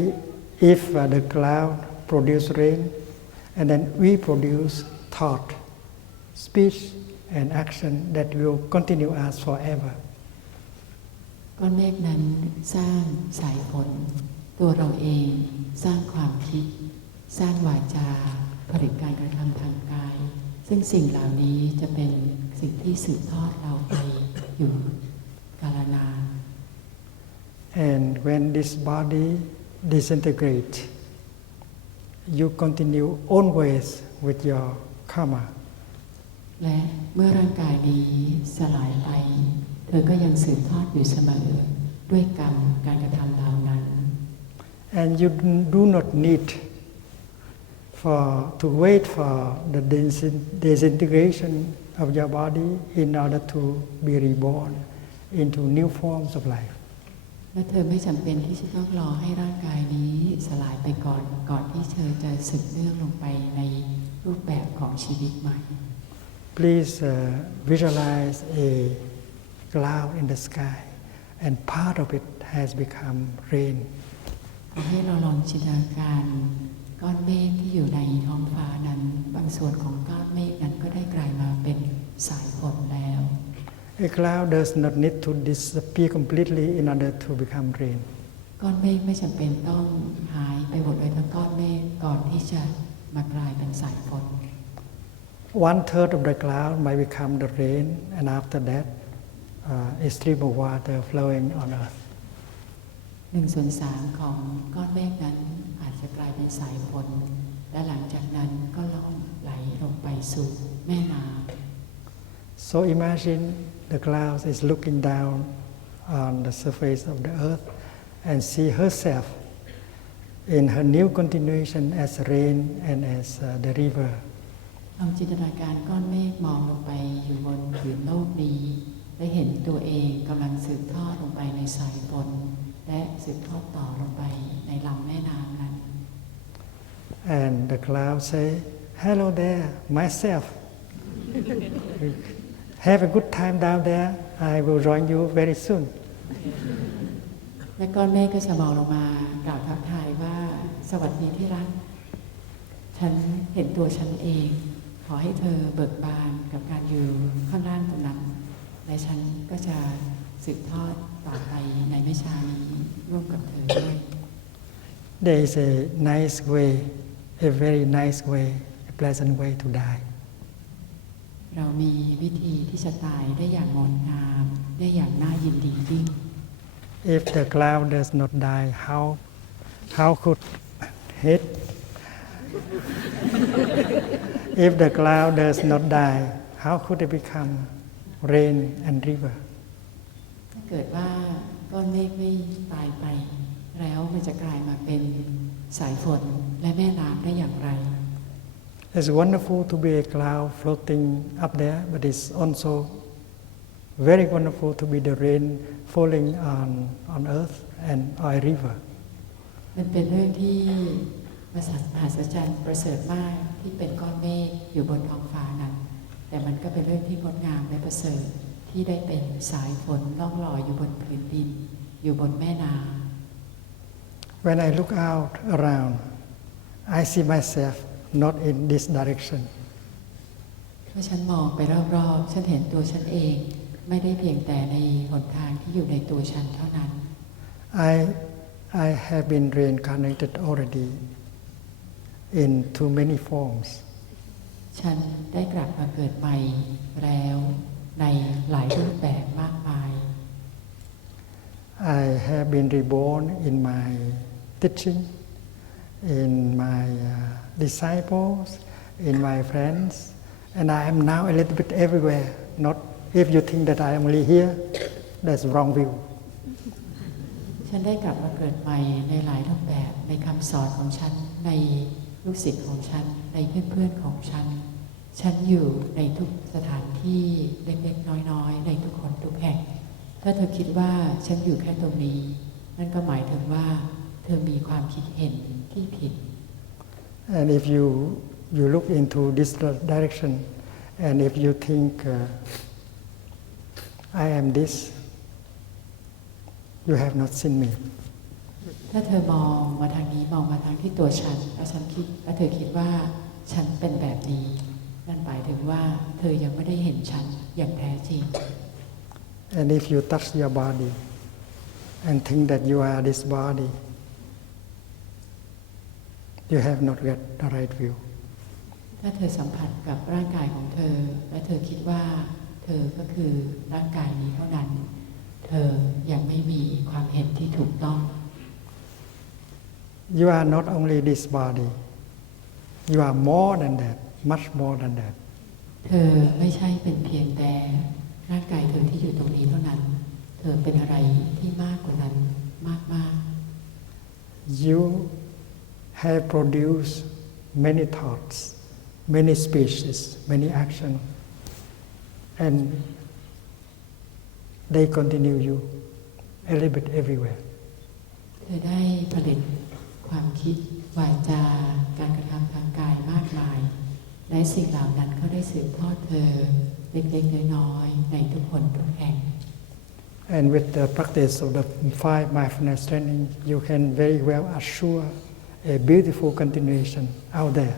if the cloud produce rain, and then we produce thought, speech, and action that will continue us forever. ก้อนเมฆนั้นสร้างสายฝนตัวเราเองสร้างความคิดสร้างวาจาผลิตการกระทำทางกายซึ่งสิ่งเหล่านี้จะเป็นสิ่งที่สืบทอดเราไปอยู่กาลนาน And when this body disintegrates, you continue always with your karma. และเมื่อร่างกายนี้สลายไปเธอก็ยังสืบทอดอยู่เสมอด้วยกรรมการกระทำเหล่านั้น And you do not need to wait for the disintegration of your body in order to be reborn into new forms of life. และเธอไม่จำเป็นที่จะต้องรอให้ร่างกายนี้สลายไปก่อนที่เธอจะสืบเนื่องลงไปในรูปแบบของชีวิตใหม่ Please visualize a cloud in the sky, and part of it has become rain. ขอให้เราลองจินตนาการก้อนเมฆที่อยู่ในท้องฟ้านั้นบางส่วนของก้อนเมฆนั้นก็ได้กลายมาเป็นสายฝนแล้ว A cloud does not need to disappear completely in order to become rain. ก้อนเมฆไม่จำเป็นต้องหายไปหมดเลยทั้งก้อนเมฆก่อนที่จะมากลายเป็นสายฝน 1/3 of the cloud might become the rain, and after that, a stream of water flowing on earth. 1/3 ของก้อนเมฆนั้นอาจจะกลายเป็นสายฝนและหลังจากนั้นก็ล่องไหลลงไปสู่แม่น้ำ So imagine the clouds is looking down on the surface of the earth and see herself in her new continuation as rain and as the river. ลองจินตนาการก้อนเมฆมองลงไปอยู่บนผืนโลกนี้และเห็นตัวเองกำลังสืบทอดลงไปในสายฝนและสืบทอดต่อลงไปในลำแม่น้ำนั้น And the clouds say, "Hello there, myself. Have a good time down there. I will join you very soon." และก้อนเมฆก็จะมองลงมากล่าวทักทายว่าสวัสดีที่รักฉันเห็นตัวฉันเองขอให้เธอเบิกบานกับการอยู่ข้างล่างตรงนั้นและฉันก็จะสืบทอดต่อไปในไม่ช้านี้ร่วมกับเธอด้วย There is a nice way, a very nice way, a pleasant way to die. เรามีวิธีที่จะตายได้อย่างงดงามได้อย่างน่ายินดียิ่ง If the cloud does not die, how could it? If the cloud does not die, how could it become rain and river? ถ้าเกิดว่า ก้อนเมฆไม่ตายไปแล้วมันจะกลายมาเป็นสายฝนและแม่น้ำได้อย่างไร It's wonderful to be a cloud floating up there, but it's also very wonderful to be the rain falling on earth and our river. มันเป็นเรื่องที่มหัศจรรย์ประเสริฐมากที่เป็นก้อนเมฆอยู่บนท้องฟ้านั้นแต่มันก็เป็นเรื่องที่งดงามและประเสริฐที่ได้เป็นสายฝนล่องลอยอยู่บนพื้นดินอยู่บนแม่น้ำ When I look out around, I see myself not in this direction. เมื่อฉันมองไปรอบๆฉันเห็นตัวฉันเองไม่ได้เพียงแต่ในหนทางที่อยู่ในตัวฉันเท่านั้น I have been reincarnated already in too many forms. ฉันได้กลับมาเกิดใหม่แล้วในหลายรูปแบบมากมาย I have been reborn in my teaching, in my disciples, in my friends, and I am now a little bit everywhere. Not if you think that I am only here, that's wrong view. ฉันได้กลับมาเกิดใหม่ในหลายรูปแบบในคำสอนของฉันในลูกศิษย์ของฉันในเพื่อนๆของฉันฉันอยู่ในทุกสถานที่เล็กๆน้อยๆในทุกคนทุกแห่งถ้าเธอคิดว่าฉันอยู่แค่ตรงนี้นั่นก็หมายถึงว่าเธอมีความคิดเห็นที่ผิด And if you look into this direction, and if you think I am this, you have not seen me. ถ้าเธอมองมาทางนี้มองมาทางที่ตัวฉันแล้วเธอคิดว่าฉันเป็นแบบนี้นั่นหมายถึงว่าเธอยังไม่ได้เห็นฉันอย่างแท้จริง And if you touch your body and think that you are this body, you have not got the right view. ถ้าเธอสัมผัสกับร่างกายของเธอและเธอคิดว่าเธอก็คือร่างกายนี้เท่านั้นเธอยังไม่มีความเห็นที่ถูกต้อง You are not only this body, you are more than that, much more than that. เธอไม่ใช่เป็นเพียงแต่ร่างกายเธอที่อยู่ตรงนี้เท่านั้นเธอเป็นอะไรที่มากกว่านั้นมากๆ You have produced many thoughts, many speeches, many actions, and they continue you a little bit everywhere. เธอได้ผลิตความคิดวาจาการกระทำทางกายมากมายและสิ่งเหล่านั้นก็ได้สืบทอดเธอเล็กๆน้อยๆในทุกคนทุกแห่ง And with the practice of the 5 mindfulness training, you can very well assure a beautiful continuation out there.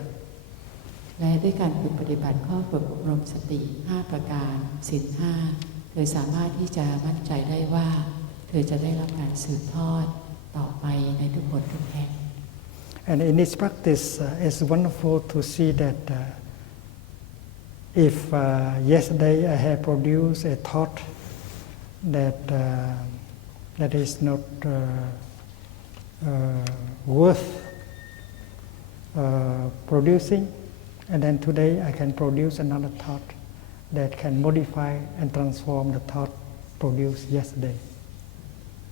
และด้วยการฝึกปฏิบัติข้อฝึกอบรมสติ5ประการศีล5เธอสามารถที่จะมั่นใจได้ว่าเธอจะได้รับการสืบทอดต่อไปในทุกคนทุกแห่ง And in this practice, it's wonderful to see that if yesterday I have produced a thought that is not worth producing, and then today I can produce another thought that can modify and transform the thought produced yesterday.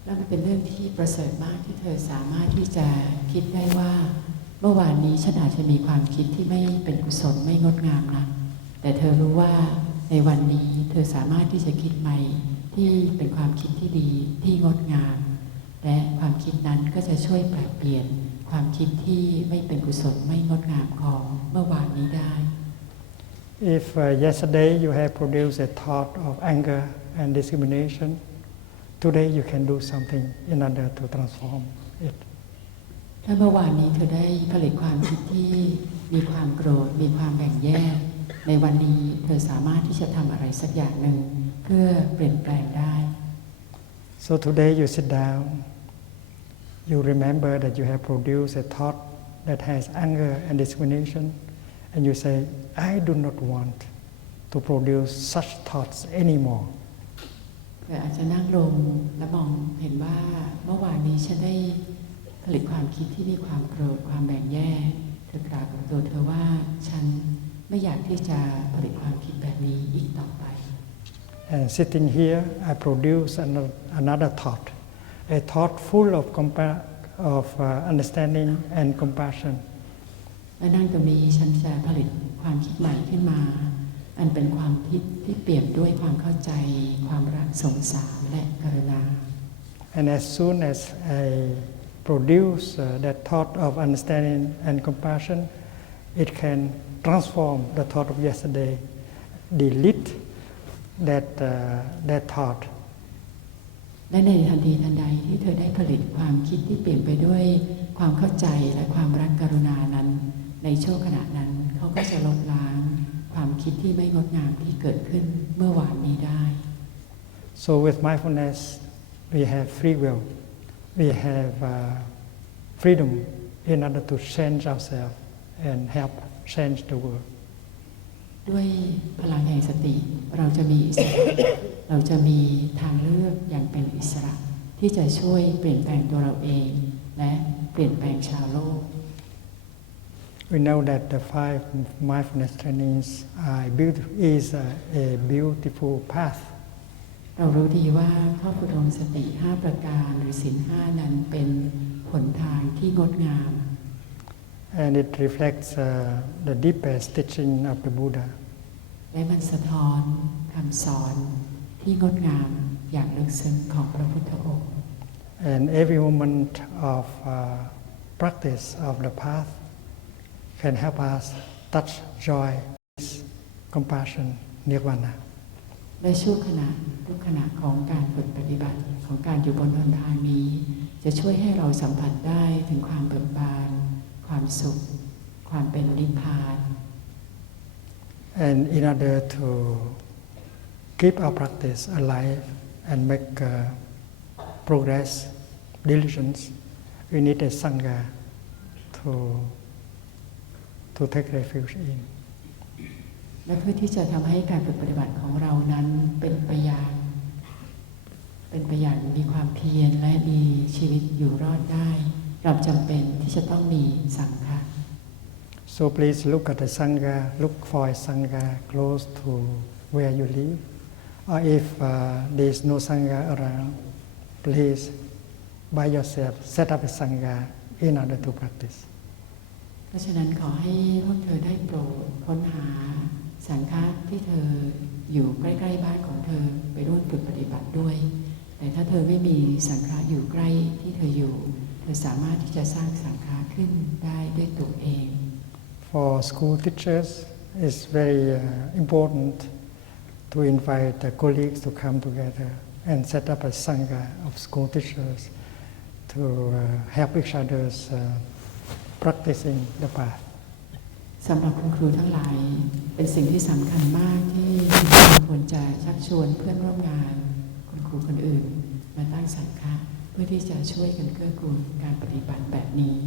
แล้วมันเป็นเรื่องที่ประเสริฐมากที่เธอสามารถที่จะคิดได้ว่าเมื่อวานนี้ฉันอาจจะมีความคิดที่ไม่เป็นกุศลไม่งดงามนะแต่เธอรู้ว่าในวันนี้เธอสามารถที่จะคิดใหม่ที่เป็นความคิดที่ดีที่งดงามและความคิดนั้นก็จะช่วยแปลเปลี่ยนความคิดที่ไม่เป็นกุศลไม่งดงามของเมื่อวานนี้ได้ If yesterday you have produced a thought of anger and discrimination, today you can do something in order to transform it. ถ้าเมื่อวานนี้เธอได้ผลิตความคิดที่มีความโกรธมีความแบ่งแยกในวันนี้เธอสามารถที่จะทำอะไรสักอย่างหนึ่งเพื่อเปลี่ยนแปลงได้ So today you sit down, you remember that you have produced a thought that has anger and discrimination, and you say, I do not want to produce such thoughts anymore. เธออาจจะนั่งลงและมองเห็นว่าเมื่อวานนี้ฉันได้ผลิตความคิดที่มีความโกรธความแบ่งแยกเธอกล่าวกับตัวเธอว่าฉันไม่อยากที่จะผลิตความคิดแบบนี้อีกต่อไป And sitting here, I produce another thought a thought full of understanding and compassion. และนั่งตรงนี้ฉันจะผลิตความคิดใหม่ขึ้นมาอันเป็นความคิดที่เปี่ยมด้วยความเข้าใจความรักสงสารและกรุณา And as soon as I produce that thought of understanding and compassion, it can transform the thought of yesterday, delete that thought. และในทันทีทันใดที่เธอได้ผลิตความคิดที่เปลี่ยนไปด้วยความเข้าใจและความรักกรุณานั้นในช่วงขณะนั้นเขาก็จะลบล้างความคิดที่ไม่งดงามที่เกิดขึ้นเมื่อวานนี้ได้ So with mindfulness, we have free will. We have freedom in order to change ourselves and help change the world. ด้วยพลังแห่งสติเราจะมีอิสระเราจะมีทางเลือกอย่างเป็นอิสระที่จะช่วยเปลี่ยนแปลงตัวเราเองและเปลี่ยนแปลงชาวโลก We know that the 5 mindfulness trainings is a beautiful path. เรารู้ดีว่าข้อฝึกอบรมสติ5ประการหรือศีล5นั้นเป็นหนทางที่งดงาม And it reflects the deepest teaching of the Buddha. และมันสะท้อนคำสอนที่งดงามอย่างลึกซึ้งของพระพุทธองค์ And every moment of practice of the path can help us touch joy, peace, compassion, nirvana. และช่วงขณะทุกขณะของการฝึกปฏิบัติของการอยู่บนหนทางนี้จะช่วยให้เราสัมผัสได้ถึงความเบิกบานความสุขความเป็นนิพพาน And in order to keep our practice alive and make progress, diligence, we need a sangha to take refuge in. และเพื่อที่จะทำให้การฝึกปฏิบัติของเรานั้นเป็นไปอย่างมีความเพียรและมีชีวิตอยู่รอดได้เราจำเป็นที่จะต้องมีสังฆะ So please look at the sangha, look for a sangha close to where you live. Or if there is no sangha around, please by yourself set up a sangha in order to practice. เพราะฉะนั้นขอให้พวกเธอได้โปรดค้นหาสังฆะที่เธออยู่ใกล้ๆบ้านของเธอไปร่วมฝึกปฏิบัติด้วยแต่ถ้าเธอไม่มีสังฆะอยู่ใกล้ที่เธออยู่เธอสามารถที่จะสร้างสังฆะขึ้นได้ด้วยตัวเอง For school teachers, it's very important to invite the colleagues to come together and set up a sangha of school teachers to help each other's practicing the path. สำหรับคุณครูทั้งหลายเป็นสิ่งที่สำคัญมากที่ควรจะชักชวนเพื่อนร่วมงานคุณครูคนอื่นมาตั้งสังฆะเพื่อที่จะช่วยกันเกื้อกูลการปฏิบัติแบบนี้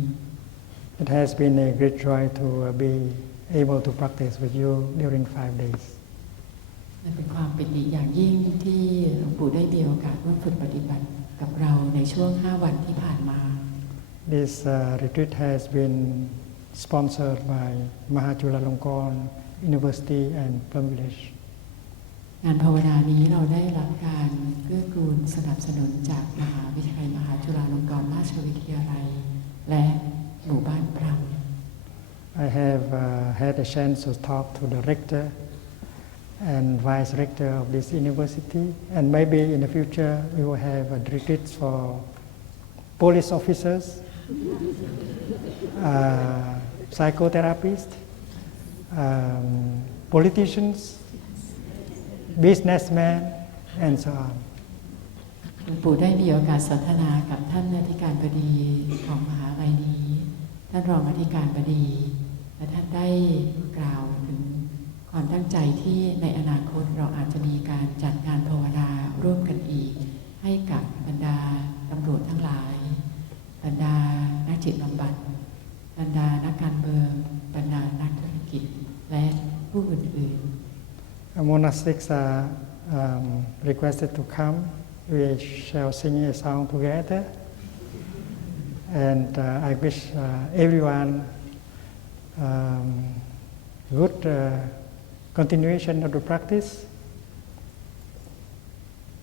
It has been a great joy to be able to practice with you during 5 days. เป็นความปิติอย่างยิ่งที่หลวงปู่ได้มีโอกาสร่วมฝึกปฏิบัติกับเราในช่วง5 วันที่ผ่านมา This retreat has been sponsored by Mahachulalongkorn University and Plum Village. งานภาวนานี้เราได้รับการเกื้อกูลสนับสนุนจากมหาวิทยาลัยมหาจุฬาลงกรณราชวิทยาลัยและหมู่บ้านพรำ I have had a chance to talk to the rector and vice rector of this university, and maybe in the future we will have retreats for police officers, psychotherapists, politicians, businessmen, and so on. หลวงปู่ได้มีโอกาสสนทนากับท่านอธิการบดีของมหาลัยนี้ท่านรองอธิการบดีและท่านได้กล่าวถึงความตั้งใจที่ในอนาคตเราอาจจะมีการจัดงานภาวนาร่วมกันอีกให้กับบรรดาตำรวจทั้งหลายบรรดานักจิตบำบัดบรรดานักการเมืองบรรดานักธุรกิจและผู้อื่นๆ Monastics are requested to come. We shall sing a song together, and I wish everyone good continuation of the practice.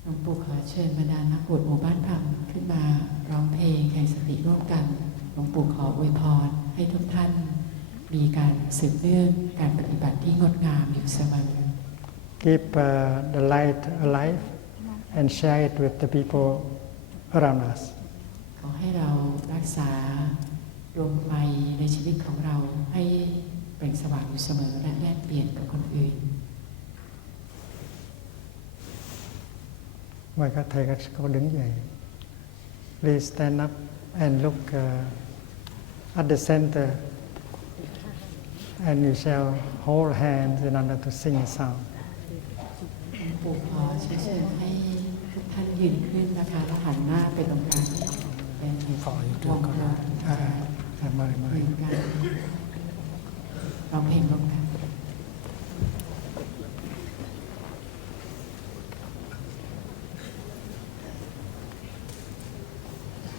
หลวงปู่ขอเชิญบรรดานักบวชหมู่บ้านธรรมขึ้นมาร้องเพลงแห่งสติร่วมกันหลวงปู่ขออวยพรให้ทุกท่านมีการสืบเนื่องการปฏิบัติที่งดงามอยู่เสมอ Keep the light alive and share it with the people around us. ขอให้เรารักษาดวงไฟในชีวิตของเราให้เปล่งสว่างอยู่เสมอและแลกเปลี่ยนกับคนอื่น Mời các thầy các cô đứng dậy. Please stand up and look at the center, and you shall hold hands in order to sing a song. หลวงปู่ขอเชิญให้ทุกท่านยืนขึ้นนะคะแล้วหันหน้าไปตรงกลางเป็นวงกลม Mời, ห mời. นึ่งกันร้องเพลงร่วมกัน